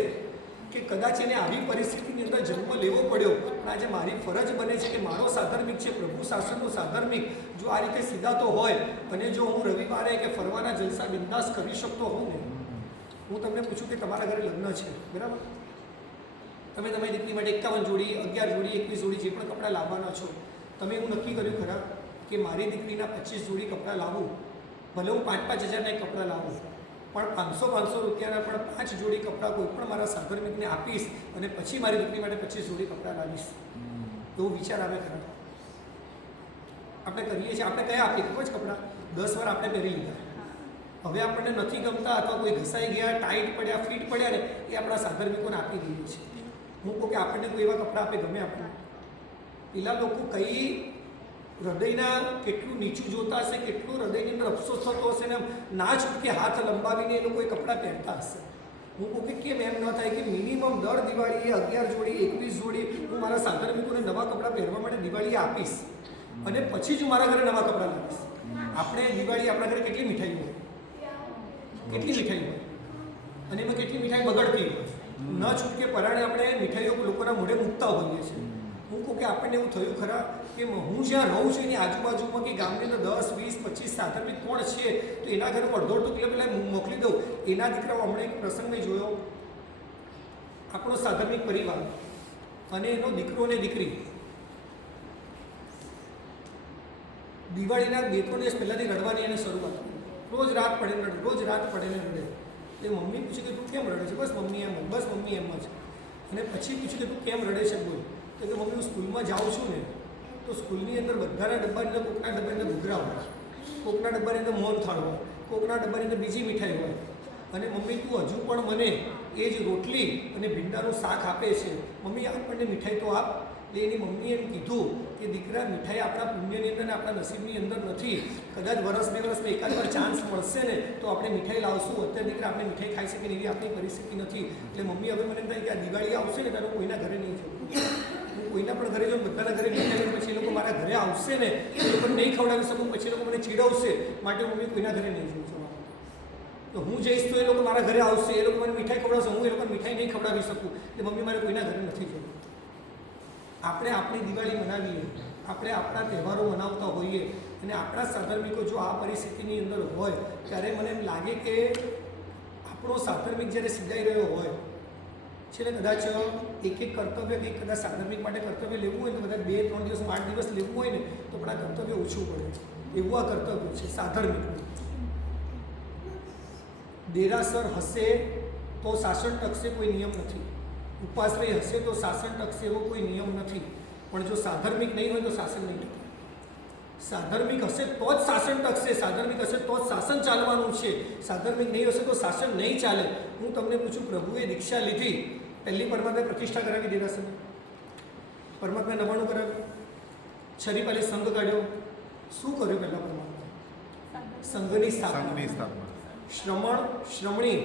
કે કદાચ એને આવી પરિસ્થિતિની અંદર જન્મ લેવો પડ્યો. પણ આજે મારી ફરજ બને છે કે મારો સાધર્મિક છે, પ્રભુ શાસનનો સાધર્મિક જો આ રીતે સીધાતો હોય, અને જો હું રવિવારે કે ફરવાના જલસા બિંદાસ કરી શકતો હોઉં ને, હું તમને પૂછું કે તમારા ઘરે લગ્ન છે, બરાબર? તમે તમારી દીકરી માટે 51 જોડી, 11 જોડી, 21 જોડી જે પણ કપડાં લાવવાના છો, તમે એવું નક્કી કર્યું ખરા કે મારી દીકરીના 25 જોડી કપડાં લાવું, ભલે હું 5-5 હજારના કપડાં લાવું, પણ 500-500 રૂપિયાના પણ 5 જોડી કપડાં કોઈ પણ મારા સાધર્મિકને આપીશ અને પછી મારી દીકરી માટે 25 જોડી કપડાં લાવીશ? એવો વિચાર આવે ખરા? આપણે કરીએ છીએ. આપણે કયા આપીએ ખબર જ કપડાં 10 વાર આપણે પહેરી લીધા, હવે આપણને નથી ગમતા અથવા કોઈ ઘસાઈ ગયા, ટાઈટ પડ્યા, ફિટ પડ્યા ને, એ આપણા સાધર્મિકોને આપી દઈએ છીએ. હું કહું કે આપણને કોઈ એવા કપડાં આપે ગમે આપણે? પેલા લોકો કઈ હૃદયના કેટલું નીચું જોતા હશે, કેટલું હૃદયની અંદર અફસોસ થતો હશે ને ના છૂટકે હાથ લંબાવીને એ લોકો એ કપડાં પહેરતા હશે. હું કહું કે કેમ એમ ન થાય કે મિનિમમ દર દિવાળીએ 11 જોડી, 21 જોડી હું મારા સાધર્મિકોને નવા કપડાં પહેરવા માટે દિવાળીએ આપીશ અને પછી જ હું મારા ઘરે નવા કપડાં લાવીશ. આપણે દિવાળી આપણા ઘરે કેટલી મીઠાઈ હોય, કેટલી મીઠાઈ હોય, અને એમાં કેટલી મીઠાઈ બગડતી હોય. ન છૂટકે પરાણે આપણે મીઠાઈઓ લોકોના મોઢે મૂકતા હોઈએ છીએ. હું કહું કે આપણને એવું થયું ખરા કે હું જ્યાં રહું છું એની આજુબાજુમાં કે ગામની અંદર 10, 20, 25 સાધર્મિક કોણ છે તો એના ઘરે અડધો કિલો પહેલાં મોકલી દઉં. એના દીકરાઓ હમણાં એક પ્રસંગ મેં જોયો, આપણો સાધર્મિક પરિવાર અને એનો દીકરો અને દીકરી દિવાળીના 2-3 દિવસ પહેલાંથી રડવાની એને શરૂઆત કરી. રોજ રાત પડે રડે, રોજ રાત પડે ને રડે. એ મમ્મી પૂછે કે તું કેમ રડે છે? બસ મમ્મી એમ જ. અને પછી પૂછ્યું કે તું કેમ રડે છે? બોલ. તો કે મમ્મી હું સ્કૂલમાં જાઉં છું ને તો સ્કૂલની અંદર બધાના ડબ્બાની અંદર કોકના ડબ્બાની અંદર ઘૂઘરા હોય, કોકના ડબ્બાની અંદર મોહનથાળ હોય, કોકના ડબ્બાની અંદર બીજી મીઠાઈ હોય, અને મમ્મી તું હજુ પણ મને એ જ રોટલી અને ભીંડાનું શાક આપે છે. મમ્મી આપણને મીઠાઈ તો આપ. એટલે એની મમ્મીએ એમ કીધું કે દીકરા મીઠાઈ આપણા પુણ્યની અંદર ને આપણા નસીબની અંદર નથી. કદાચ વર્ષ 2 વર્ષમાં એકાદ વાર ચાન્સ મળશે ને તો આપણે મીઠાઈ લાવશું. અત્યારે દીકરા આપણે મીઠાઈ ખાઈ શકીએ એવી આપણી પરિસ્થિતિ નથી. એટલે મમ્મી હવે મને એમ થાય કે આ દિવાળી આવશે ને ત્યારે કોઈના ઘરે નહીં જવું. હું કોઈના પણ ઘરે જાઉં, બધાના ઘરે મીઠાઈ પછી એ લોકો મારા ઘરે આવશે ને એ લોકોને નહીં ખવડાવી શકું, પછી એ લોકો મને ચીડવશે. માટે મમ્મી કોઈના ઘરે નહીં જવું છું. તો હું જઈશ તો એ લોકો મારા ઘરે આવશે, એ લોકો મને મીઠાઈ ખવડાવશે, હું એ લોકોને મીઠાઈ નહીં ખવડાવી શકું. એટલે મમ્મી મારે કોઈના ઘરે નથી જવું. આપણે આપણી દિવાળી મનાવીએ, આપણે આપણા તહેવારો મનાવતા હોઈએ, અને આપણા સાધર્મિકો જો આ પરિસ્થિતિની અંદર હોય ત્યારે મને એમ લાગે કે આપણો સાધર્મિક જ્યારે સિદ્ધાઈ રહ્યો હોય છે ને, કદાચ એક કર્તવ્ય કંઈક કદાચ સાધર્મિક માટે કર્તવ્ય લેવું હોય ને કદાચ 2-3 દિવસ, 8 દિવસ લેવું હોય ને તો પણ આ કર્તવ્ય ઓછું પડે. એવું આ કર્તવ્ય છે સાધર્મિકનું. દેરાસર હશે તો શાસન ટકશે, કોઈ નિયમ નથી. ઉપાશ્રય હશે તો શાસન ટકશે, એવો કોઈ નિયમ નથી. પણ જો સાધર્મિક નહીં હોય તો શાસન નહીં ટકે. સાધર્મિક હશે તો જ શાસન ટકશે, સાધર્મિક હશે તો જ શાસન ચાલવાનું છે, સાધર્મિક નહીં હશે તો શાસન નહીં ચાલે. હું તમને પૂછું, પ્રભુએ દીક્ષા લીધી, પહેલી પરમાત્માએ પ્રતિષ્ઠા કરાવી દેરાસર, પરમાત્માએ નવાણું કરાવ્યું, છરી પાલી સંઘ કાઢ્યો, શું કર્યું પહેલાં પરમાત્મા? સંઘની સ્થાપના. શ્રમણ, શ્રમણી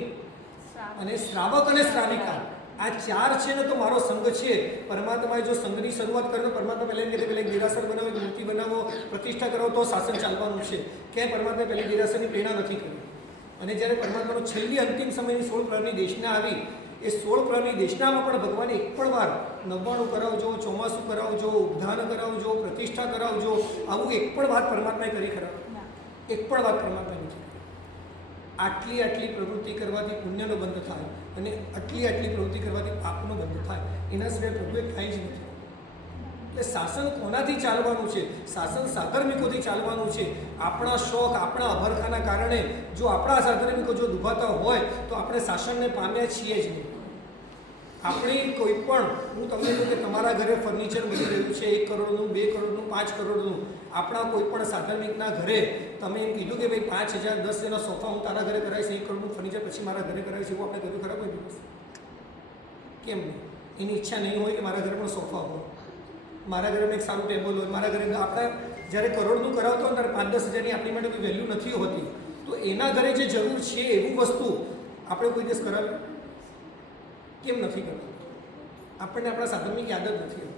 અને શ્રાવક અને શ્રાવિકા, આ 4 છે ને તો મારો સંઘ છે. પરમાત્માએ જો સંઘની શરૂઆત કરે તો પરમાત્મા પહેલાં એમ કહે પહેલાં દેરાસર બનાવો, મૂર્તિ બનાવો, પ્રતિષ્ઠા કરો તો શાસન ચાલવાનું છે. ક્યાંય પરમાત્માએ પહેલી દેરાસરની પ્રેરણા નથી કરી. અને જ્યારે પરમાત્માનો છેલ્લી અંતિમ સમયની 16 પ્રહરની દેશના આવી, એ 16 પ્રહરની દેશનામાં પણ ભગવાને એક પણ વાર નવાણું કરાવજો, ચોમાસું કરાવજો, ઉદ્ધાન કરાવજો, પ્રતિષ્ઠા કરાવજો, આવું એક પણ વાત પરમાત્માએ કરી ખરા? એક પણ વાત પરમાત્માએ નથી. આટલી પ્રવૃત્તિ કરવાથી પુણ્યનો બંધ થાય અને આટલી પ્રવૃત્તિ કરવાથી પાપનો બંધ થાય. એના સિવાય પ્રભુએ કાંઈ જ નથી. એટલે શાસન કોનાથી ચાલવાનું છે? શાસન સાધર્મિકોથી ચાલવાનું છે. આપણા શોખ, આપણા અભરખાના કારણે જો આપણા સાધર્મિકો જો દુભાતા હોય તો આપણે શાસનને પામ્યા છીએ જ નહીં. આપણે કોઈ પણ, હું તમને કહું કે તમારા ઘરે ફર્નિચર મળી રહ્યું છે 1 કરોડનું, 2 કરોડનું, 5 કરોડનું, આપણા કોઈ પણ સાધર્મિકના ઘરે તમે એમ કીધું કે ભાઈ 5,000 10,000 સોફા હું તારા ઘરે કરાવીશ, 1 કરોડનું ફર્નિચર પછી મારા ઘરે કરાવીશ, એવું આપણે કર્યું ખરા કોઈ દિવસ? કેમ નહીં? એની ઈચ્છા નહીં હોય કે મારા ઘરે પણ સોફા હોય, મારા ઘરે એક સારું ટેબલ હોય, મારા ઘરે આપણે જ્યારે કરોડનું કરાવતો હોય ત્યારે 5-10 હજારની આપણી માટે કોઈ વેલ્યુ નથી હોતી. તો એના ઘરે જે જરૂર છે એવું વસ્તુ આપણે કોઈ દિવસ કરાવી કેમ નથી કરતું? આપણને આપણા સાધનની યાદ જ નથી.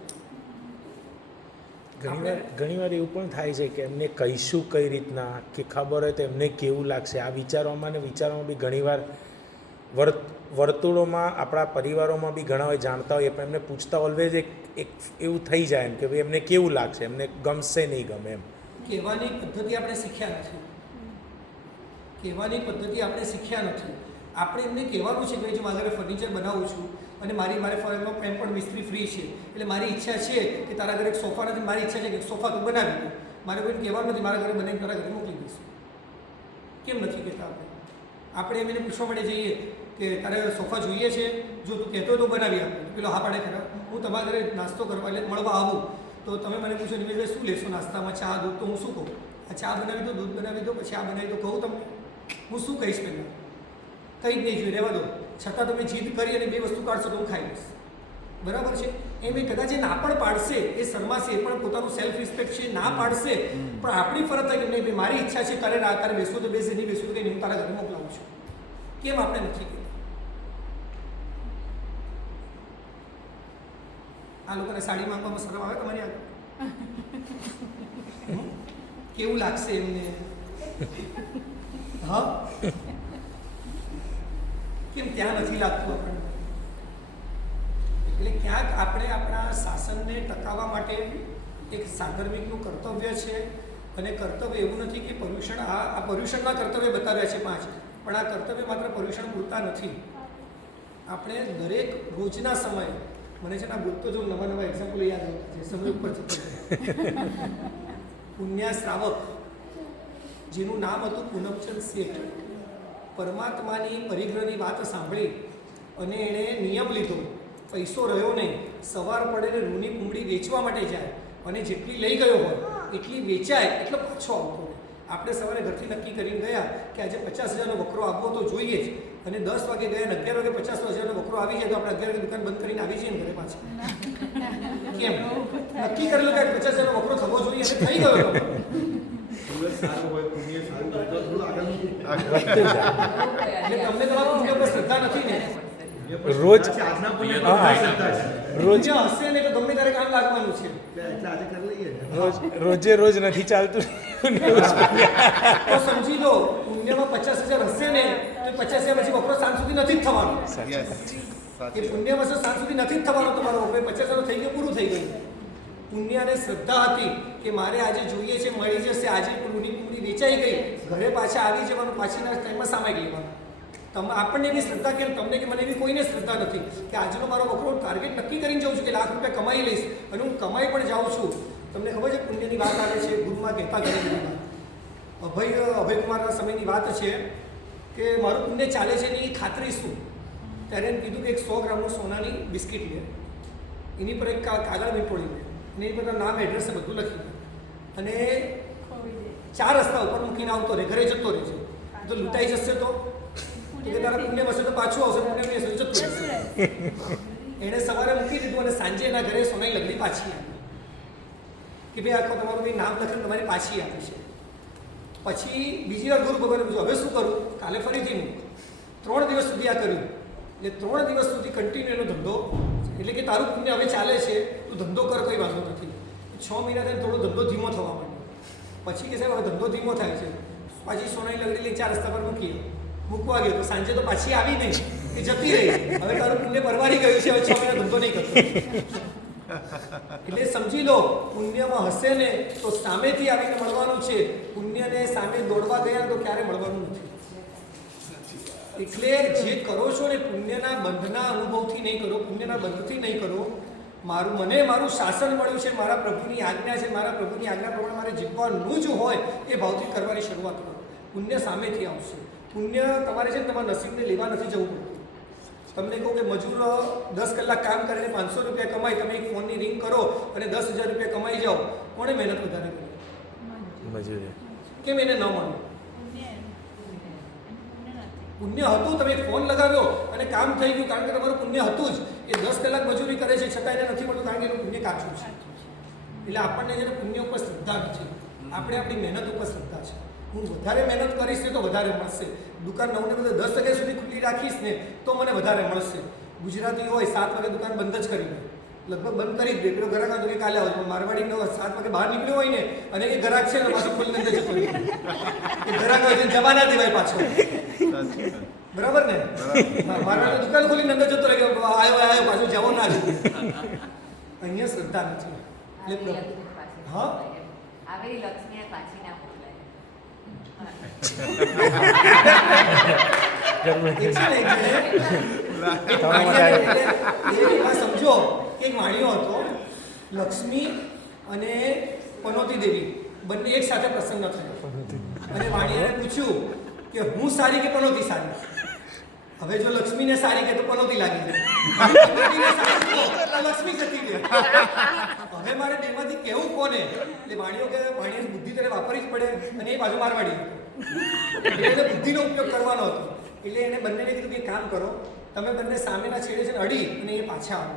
ઘણીવાર એવું પણ થાય છે કે એમને કહીશું કઈ રીતના કે ખબર હોય તો એમને કેવું લાગશે, આ વિચારોમાં ને વિચારોમાં બી ઘણીવાર વર્તુળોમાં, આપણા પરિવારોમાં બી ઘણા હોય જાણતા હોય પણ એમને પૂછતા ઓલવેઝ એક એવું થઈ જાય એમ કે ભાઈ એમને કેવું લાગશે, એમને ગમશે નહીં ગમે એમ. કહેવાની પદ્ધતિ આપણે શીખ્યા નથી. કહેવાની પદ્ધતિ આપણે શીખ્યા નથી. આપણે એમને કહેવાનું છે કે ભાઈ જો મારા ઘરે ફર્નિચર બનાવું છું અને મારે ફોરેનમાં એમ પણ મિસ્ત્રી ફ્રી છે, એટલે મારી ઈચ્છા છે કે તારા ઘરે એક સોફા નથી, મારી ઈચ્છા છે કે સોફા તું બનાવી દે. મારે કોઈને કહેવાનું નથી, મારા ઘરે બનાવીને તારા ઘરે મોકલી દઈશું. કેમ નથી કહેતા આપણે એમ એને પૂછવા માટે જઈએ કે તારે સોફા જોઈએ છે, જો તું કહેતો તો બનાવી આપું. પેલો હા પાડે ખરા, હું તમારા ઘરે નાસ્તો કરવા એટલે મળવા આવું તો તમે મને પૂછો નિમેશભાઈ શું લેશો નાસ્તામાં? ચા, દૂધ? તો હું શું કહું? આ ચા બનાવી દો, દૂધ બનાવી દો, પછી આ બનાવી દો, કહું તમને? હું શું કહીશ? પહેલાં કંઈ જ નહીં જોઈએ, રહેવા દો. છતાં તમે જીદ કરી અને 2 વસ્તુ કાઢશો તો હું ખાઈ લઈશ. બરાબર છે? એમ એ કદાચ એ ના પણ પાડશે, એ શરમાશે, એ પણ પોતાનું સેલ્ફ રિસ્પેક્ટ છે, ના પાડશે, પણ આપણી ફરજ થાય કે નહીં ભાઈ મારી ઈચ્છા છે, તારે બેસવું તો બેસે, નહીં બેસવું તો કંઈ નહીં, હું તારા ઘરે મોકલાવું છું. કેમ આપણે નથી કહેતા? આ લોકોને સાડી માંગવામાં શરમ આવે તમારી આગળ? કેવું લાગશે એમને? હા, કેમ ત્યાં નથી લાગતું આપણને? એટલે ક્યાંક આપણે આપણા શાસનને ટકાવવા માટે એક સાધર્મિકનું કર્તવ્ય છે. અને કર્તવ્ય એવું નથી કે પર્યુષણ, આ પર્યુષણના કર્તવ્ય બતાવ્યા છે 5, પણ આ કર્તવ્ય માત્ર પર્યુષણ પૂરતા નથી. આપણે દરેક રોજના સમયે, મને છે ને બોલતો જો નવા એક્ઝામ્પલ યાદ આવતા છે, સમય ઉપર થતો પુણ્યા શ્રાવક, જેનું નામ હતું પૂનમચંદ શેઠ, પરમાત્માની પરિગ્રહની વાત સાંભળી અને એણે નિયમ લીધો, પૈસો રહ્યો નહીં, સવાર પડે ને રૂની કુંબળી વેચવા માટે જાય અને જેટલી લઈ ગયો હોય એટલી વેચાય એટલે પાછો આવતો હોય. આપણે સવારે ઘરથી નક્કી કરીને ગયા કે આજે 50,000નો વકરો આપવો તો જોઈએ જ, અને 10 વાગે ગયા અને 11 વાગે 50,000નો વકરો આવી જાય તો આપણે 11 વાગે દુકાન બંધ કરીને આવી જઈએ ને ઘરે પાછા. કેમ? નક્કી કરેલું કે 50,000નો વકરો થવો જોઈએ અને થઈ ગયો. સારું હોય, પુણ્ય સારું હોય તો થોડું આગળ વધતું જાય. એટલે તમને તમારા પુણ્ય પર શ્રદ્ધા નથી ને? રોજ આજના પુણ્ય હા, રોજ પુણ્ય હશે ને તો ગમે ત્યારે કામ લાગવાનું છે. એટલે આજે કરી લઈએ. રોજ નથી ચાલતું. તો સમજી લો, પુણ્યમાં 50,000 હશે ને તો 50,000 પછી વપરો સાંજ સુધી નથી જ થવાનો. એ પુણ્યમાં સાંજ સુધી નથી જ થવાનો તમારો વપરો. 50,000 થઈ ગયો, પૂરું થઈ ગયું. પુણ્ય અને શ્રદ્ધા હતી કે મારે આજે જોઈએ છે, મળી જશે, આજે પૂરી વેચાઈ ગઈ, ઘરે પાછા આવી જવાનું, પાછીના ટાઈમમાં સામાઈ લેવાનું. આપણને એવી શ્રદ્ધા કેમ? તમને કે મને એવી કોઈને શ્રદ્ધા નથી કે આજનો મારો વકરો ટાર્ગેટ નક્કી કરીને જાઉં છું કે ₹1,00,000 કમાઈ લઈશ અને હું કમાઈ પણ જાઉં છું. તમને ખબર છે પુણ્યની વાત આવે છે, ગુરુમાં કહેતા ઘણી વાત. અભયકુમારના સમયની વાત છે કે મારું પુણ્ય ચાલે છે એની ખાતરી શું? ત્યારે એમ કીધું કે એક 100 ગ્રામનું સોનાની બિસ્કિટ લે, એની પર એક કાગળ વીંટોળી લે અને એની પર નામ, એડ્રેસ બધું લખી દે અને હોવી જોઈએ. 4 રસ્તા ઉપર મૂકીને આવતો રહે, ઘરે જતો રહે છે. તો લૂંટાઈ જશે તો કે તારા પુણ્ય હશે તો પાછું આવશે, પુણ્ય નહીં હશે તો જતું જતું રહેશે. રહેશે. એણે સવારે મૂકી દીધું અને સાંજે એના ઘરે સોનાઈ લગડી પાછી આવી કે ભાઈ આખો તમારું કંઈ નામ લખીને તમારી પાછી આપી છે. પછી બીજી વાર ગુરુ ભગવાને પૂછ્યું હવે શું કરું? કાલે ફરીથી મૂક. 3 દિવસ સુધી આ કર્યું. એટલે 3 દિવસ સુધી કન્ટિન્યુ એનો ધંધો, એટલે કે તારું પુણ્ય હવે ચાલે છે, તું ધંધો કર, કંઈ વાંધો નથી. 6 મહિના થઈને થોડો ધંધો ધીમો થવા માંડ્યો. પછી કે સાહેબ હવે ધંધો ધીમો થાય છે. પાછી સોનાઈ લગડી લઈ 4 રસ્તા પર મૂકવા ગયો તો સાંજે તો પાછી આવી નહીં, એ જતી રહી. હવે તારું પુણ્ય પરવારી ગયું છે, હવે 6 મહિના ધંધો નહીં કરતો. એટલે સમજી લો, પુણ્યમાં હશે ને તો સામેથી આવીને મળવાનું છે. પુણ્યને સામે દોડવા ગયા તો ક્યારે મળવાનું નથી. એટલે જે કરો છો ને પુણ્યના બંધના અનુભવથી નહીં કરો, પુણ્યના બંધથી નહીં કરો. મને મારું શાસન મળ્યું છે, મારા પ્રભુની આજ્ઞા છે, મારા પ્રભુની આજ્ઞા પ્રમાણે મારે જીવવાનું જ હોય એ ભાવથી કરવાની શરૂઆત કરો. પુણ્ય સામેથી આવશે. પુણ્ય તમારે છે ને તમારા નસીબને લેવા નથી જવું પડતું. તમને કહું કે મજૂર 10 કલાક કામ કરીને 500 રૂપિયા કમાય, તમે એક ફોનની રિંગ કરો અને 10,000 રૂપિયા કમાઈ જાઓ, કોણે મહેનત વધારે કરી? મજૂરી. કેમ એને ન મળ્યું? પુણ્ય પુણ્ય હતું, તમે એક ફોન લગાવ્યો અને કામ થઈ ગયું, કારણ કે તમારું પુણ્ય હતું જ. એ 10 કલાક મજૂરી કરે છે છતાં એને નથી મળતું, કારણ કે એનું પુણ્ય કાચું છે. એટલે આપણને છે ને પુણ્ય ઉપર શ્રદ્ધા નથી. આપણે આપણી મહેનત ઉપર શ્રદ્ધા છે. હું વધારે મહેનત કરીશ ને તો વધારે મળશે. દુકાન 9 ને બદલે 10 વાગ્યા સુધી ખુલ્લી રાખીશ ને તો મને વધારે મળશે. ગુજરાતી હોય 7 વાગે દુકાન બંધ જ કરી દે, લગભગ બંધ કરી જ દે. પેલો ગ્રાહક હતો કે કાલે આવજો, મારવાડી 7 વાગે બહાર નીકળ્યો હોય ને અને એ ગ્રાહક છે ને પાછું ખોલીને અંદર જતો રહે. એ ગ્રાહક હોય છે જવા ના દેવાય પાછો. બરાબર ને? મારવાડી દુકાન ખોલીને અંદર જતો રહે કે આવ્યો પાછું જવો ના જોઈએ. અહીંયા શ્રદ્ધા નથી. એટલે હા, આવેલી લક્ષ્મી પાછી ના મોકલાય. સમજો એક વાણિયો હતો, લક્ષ્મી અને પનોતી દેવી બંને એક સાથે પ્રસન્ન થયો અને વાણિયાને પૂછ્યું કે હું સારી કે પનોતી સારી? હવે જો લક્ષ્મીને સારી કે તો પનોતી લાગી જાય, પનોતીને સારી તો લક્ષ્મી જતી રહે. હવે મારે બેમાંથી કેવું કોને? એટલે વાણિયો કે વાણિયાની બુદ્ધિ ત્યારે વાપરવી જ પડે અને એ બાજુ મારવાડી હતો. એટલે બુદ્ધિનો ઉપયોગ કરવાનો હતો. એટલે એને બંનેને કીધું કે કામ કરો, તમે બંને સામેના છેડે છે અડી અને એ પાછા આવો.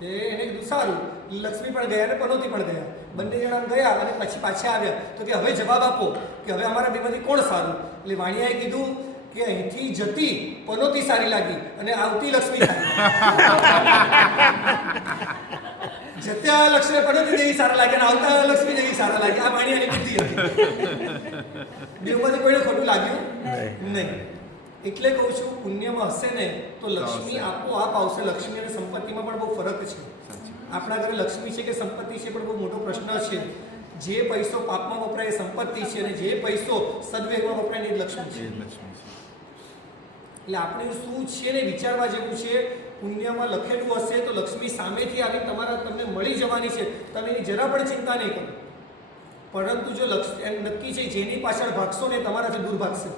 એટલે એને કીધું સારું. લક્ષ્મી પણ ગયા અને પનોતી પણ ગયા. બંને જણા ગયા અને પછી પાછા આવ્યા. તો કે હવે જવાબ આપો કે હવે અમારા બેમાંથી કોણ સારું? એટલે વાણિયાએ કીધું કે અહીંથી જતી પનોતી સારી લાગી અને આવતી લક્ષ્મી સારી. જતા લક્ષ્મી પનોતી દેવી સારા લાગે અને આવતા લક્ષ્મી દેવી સારા લાગે. આ વાણિયાની બુદ્ધિ હતી. બેમાંથી કોઈને ખોટું લાગ્યું નહીં. એટલે કહું છું, પુણ્યમાં હશે ને તો લક્ષ્મી આપોઆપ આવશે. લક્ષ્મી અને સંપત્તિમાં પણ બહુ ફરક છે. આપણા ઘરે લક્ષ્મી છે કે સંપત્તિ છે પણ બહુ મોટો પ્રશ્ન છે. જે પૈસો પાપમાં વપરાય એ સંપત્તિ છે અને જે પૈસો સદવેગમાં વપરાય એ લક્ષ્મી છે. એટલે આપણે શું છે ને વિચારવા જેવું છે. પુણ્યમાં લખેલું હશે તો લક્ષ્મી સામેથી આવી તમને મળી જવાની છે. તમે એની જરા પણ ચિંતા નહીં કરો. પરંતુ જો એમ નક્કી છે જેની પાછળ ભાગશો ને તમારાથી દૂર ભાગશે.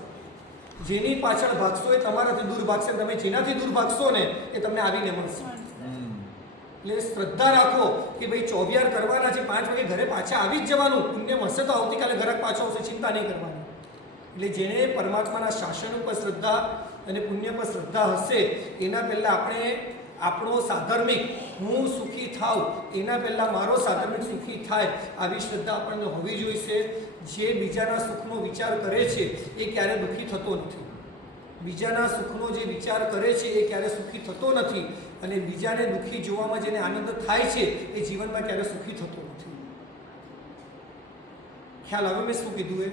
જેની પાછળ ભાગશો એ તમારાથી દૂર ભાગશે. તમે જેનાથી દૂર ભાગશો ને એ તમને આવીને મળશે. એટલે શ્રદ્ધા રાખો કે ભાઈ 24 કરવાના છે, 5 વાગે ઘરે પાછા આવી જ જવાનું. પુણ્ય મળશે તો આવતીકાલે ઘરે પાછો આવશે, ચિંતા નહીં કરવાની. એટલે જેને પરમાત્માના શાસન ઉપર શ્રદ્ધા અને પુણ્ય પર શ્રદ્ધા હશે એના પહેલાં આપણે આપણો સાધર્મિક હું સુખી થાઉં, એના પહેલાં મારો સાધર્મિક સુખી થાય આવી શ્રદ્ધા આપણને હોવી જોઈશે. જે બીજાના સુખનો વિચાર કરે છે એ ક્યારે દુઃખી થતો નથી. બીજાના સુખનો જે વિચાર કરે છે એ ક્યારે સુખી થતો નથી. અને બીજાને દુઃખી જોવામાં જેને આનંદ થાય છે એ જીવનમાં ક્યારે સુખી થતો નથી. ખ્યાલ આવે મેં શું કીધું? એ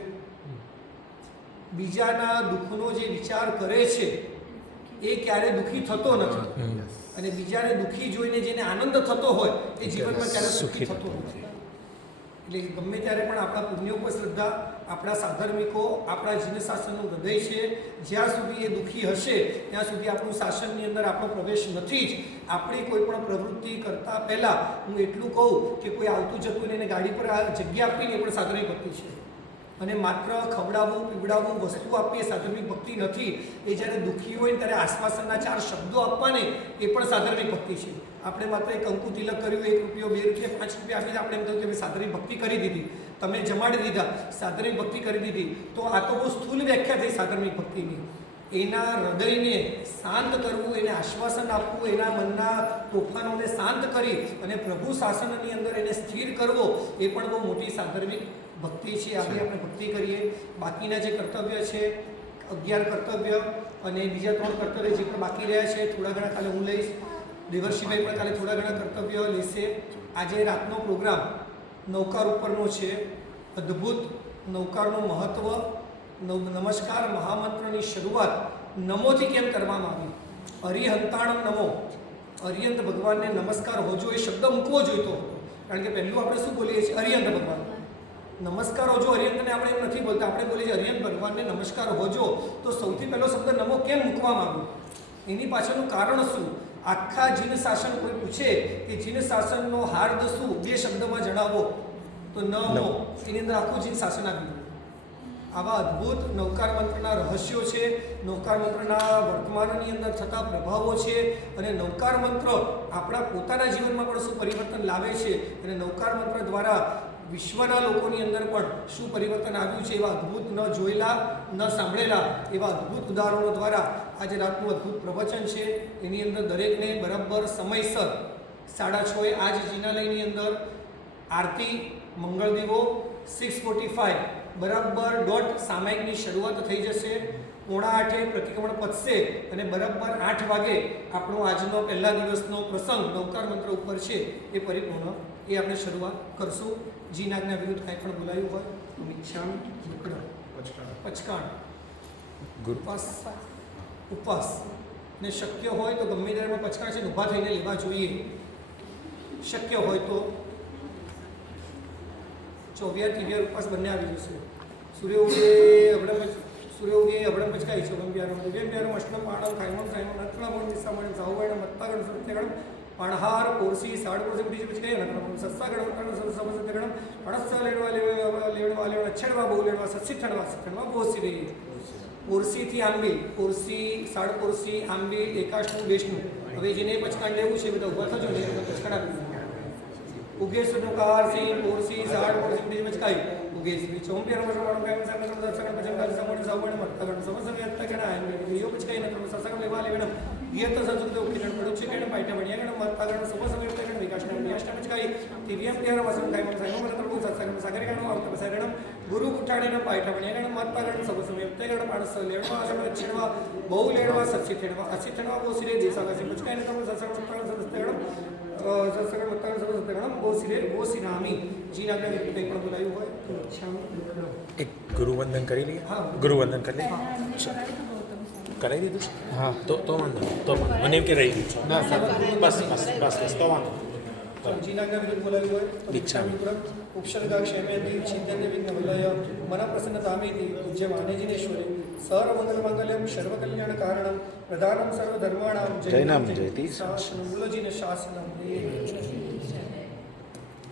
બીજાના દુઃખનો જે વિચાર કરે છે એ ક્યારે દુઃખી થતો નથી. અને બીજાને દુઃખી જોઈને જેને આનંદ થતો હોય એ જીવનમાં ક્યારે સુખી થતો નથી. એટલે ગમે ત્યારે પણ આપણા પુણ્ય ઉપર શ્રદ્ધા, આપણા સાધર્મિકો, આપણા જીન શાસનનું હૃદય છે. જ્યાં સુધી એ દુઃખી હશે ત્યાં સુધી આપણું શાસનની અંદર આપણો પ્રવેશ નથી જ. આપણી કોઈ પણ પ્રવૃત્તિ કરતાં પહેલાં હું એટલું કહું કે કોઈ આવતું જતું એને ગાડી પર જગ્યા આપીને એ પણ સાધર્મિક ભક્તિ છે. અને માત્ર ખવડાવવું, પીવડાવવું, વસ્તુ આપવી એ સાધર્મિક ભક્તિ નથી. એ જ્યારે દુઃખી હોય ને ત્યારે આશ્વાસનના 4 શબ્દો આપવાને એ પણ સાધર્મિક ભક્તિ છે. આપણે માત્ર એક કંકુ તિલક કર્યું, 1 રૂપિયો, 2 રૂપિયા, 5 રૂપિયા આપીને આપણે એમ કહ્યું કે સાધર્મિક ભક્તિ કરી દીધી. તમે જમાડી દીધા, સાધર્મિક ભક્તિ કરી દીધી, તો આ તો બહુ સ્થૂલ વ્યાખ્યા થઈ સાધર્મિક ભક્તિની. એના હૃદયને શાંત કરવું, એને આશ્વાસન આપવું, એના મનના તોફાનોને શાંત કરી અને પ્રભુ શાસનની અંદર એને સ્થિર કરવો, એ પણ બહુ મોટી સાધર્મિક ભક્તિ છે. આવી આપણે ભક્તિ કરીએ. બાકીના જે કર્તવ્ય છે 11 કર્તવ્ય અને બીજા 3 કર્તવ્ય જે પણ બાકી રહ્યા છે, થોડા ઘણા કાલે હું લઈશ, દેવર્ષિભાઈ પણ કાલે થોડા ઘણા કર્તવ્ય લેશે. આજે રાતનો પ્રોગ્રામ નૌકાર ઉપરનો છે. અદ્ભુત નૌકારનું મહત્ત્વ, નમસ્કાર મહામંત્રની શરૂઆત નમોથી કેમ કરવામાં આવી? અરિહંતાણમ નમો, અરિહંત ભગવાનને નમસ્કાર હોજો એ શબ્દ મૂકવો જોઈતો હતો. કારણ કે પહેલું આપણે શું બોલીએ છીએ? અરિહંત ભગવાન. નમસ્કાર હોજો અરિહંતને આપણે એમ નથી બોલતા, આપણે બોલીએ છીએ અરિહંત ભગવાનને નમસ્કાર હોજો. તો સૌથી પહેલો શબ્દ નમો કેમ મૂકવામાં આવ્યો? એની પાછળનું કારણ શું? આખા જીન શાસન કોઈ પૂછે કે જીન શાસનનો હાર્દ શું, 2 શબ્દમાં જણાવો, તો નમો. એની અંદર આખું જીન શાસન આવ્યું. આવા અદ્ભુત નૌકાર મંત્રના રહસ્યો છે, નૌકાર મંત્રના વર્તમાનની અંદર થતા પ્રભાવો છે, અને નૌકાર મંત્ર આપણા પોતાના જીવનમાં પણ શું પરિવર્તન લાવે છે, અને નૌકાર મંત્ર દ્વારા વિશ્વના લોકોની અંદર પણ શું પરિવર્તન આવ્યું છે, એવા અદ્ભુત ન જોયેલા ન સાંભળેલા એવા અદ્ભુત ઉદાહરણો દ્વારા આજે રાતનું અદ્ભુત પ્રવચન છે. એની અંદર દરેકને બરાબર સમયસર 6:30 આ જ જિનાલયની અંદર આરતી, મંગળ દીવો 6:45 બરાબર ડોટ સામાયિકની શરૂઆત થઈ જશે. 7:45 પ્રતિક્રમણ પતશે અને બરાબર 8 વાગે આપણો આજનો પહેલા દિવસનો પ્રસંગ નૌકાર મંત્ર ઉપર છે એ પરિપૂર્ણ એ આપણે શરૂઆત કરશું. જીનાજ્ઞા વિરુદ્ધ કાંઈ પણ બોલાયું હોય તો મિચ્છામ પચકાણ ઉપવાસ ને શક્ય હોય તો ગમે ત્યારે પચકાણ છે ઊભા થઈને લેવા જોઈએ. શક્ય હોય તો 24 ઉપવાસ બંને આવી જશે. સૂર્ય ઉગે અવડમ પચકાય છે વ્યારો અષ્ટમ પાણમ ખાયમમ ખાયમમ નત્રામણ દિશામણ સાહુવાણ મત્તાગણ સત્યગણ પાણહાર કોરસી સાડ કોરસી બીજી પચકાય નત્રામણ સત્સાગણ ઉત્તરણ સત્સત્યગણ અણસ્સા લેડવા અચ્છડવા બહુ લેડવા સત્સી ઠણવા બોસી રહી. કોરસીથી આંબી, કોરસી સાડ કોરસી આંબી એકાશનું બેસનું. હવે જેને પચકાણ લેવું છે બધા ઊભા થજો ને પચકાણ આપી. ઉગેશનો કારસી કોરસી સાડ કોરસી બીજી પચકાઈ ઉગેશ ચોમ્પિયર વર્ષ કાયમ સામે દર્શક પછી સમણ સાવણ મત્તગણ સમસમે અત્તગણ આયન યો પચકાઈ ને સસગણ લેવા લેવણ યત સંસ્કૃત ઉકેરણ પડું છે કે પાઈટા બણ્યા ગણ મત્તગણ સમસમે અત્તગણ વિકાસના નિયાષ્ટ પચકાઈ તિવ્યમ કેર વસન કાયમ સાયમ મત્તગણ સસગણ સાગર ગણ અર્થ પસારણ ગુરુ ઉઠાડીને પાઈટા બણ્યા ગણ મત્તગણ સમસમે અત્તગણ પાડસ લેણવા આસન છેડવા બહુ લેણવા સચી થેડવા અચી થેડવા બહુ સિરે દેસાવાસી પચકાઈ ને સસગણ મત્તગણ સસ્તગણ સસગણ મત્તગણ સસ્તગણ બહુ સિરે બહુ સિનામી જીનાગણ કંઈ પણ બોલાયું હોય તો એક ગુરુવંદન કરી લઈએ. હા. ગુરુવંદન કરી લઈએ. કરાવી દીધું છે? હા. તો વાંધો નહીં. તો મને એમ કે રહી ગયું છે. ના સર, બસ તો વાંધો જીનાજ્ઞા વિરુદ્ધ બોલાવ્યું હોય તો દીક્ષામિ. ઉપસર્ગા ક્ષેમેતિ છિદ્યંતે વિઘ્નવલય મન પ્રસન્નતામેતિ પૂજ્ય વાણિજીનેશ્વરી સર્વમંગલ મંગલમ સર્વકલ્યાણ કારણમ પ્રધાનમ સર્વધર્માણામ જય નામ જયતિ. શાસનમ બોલો જીને શાસનમ.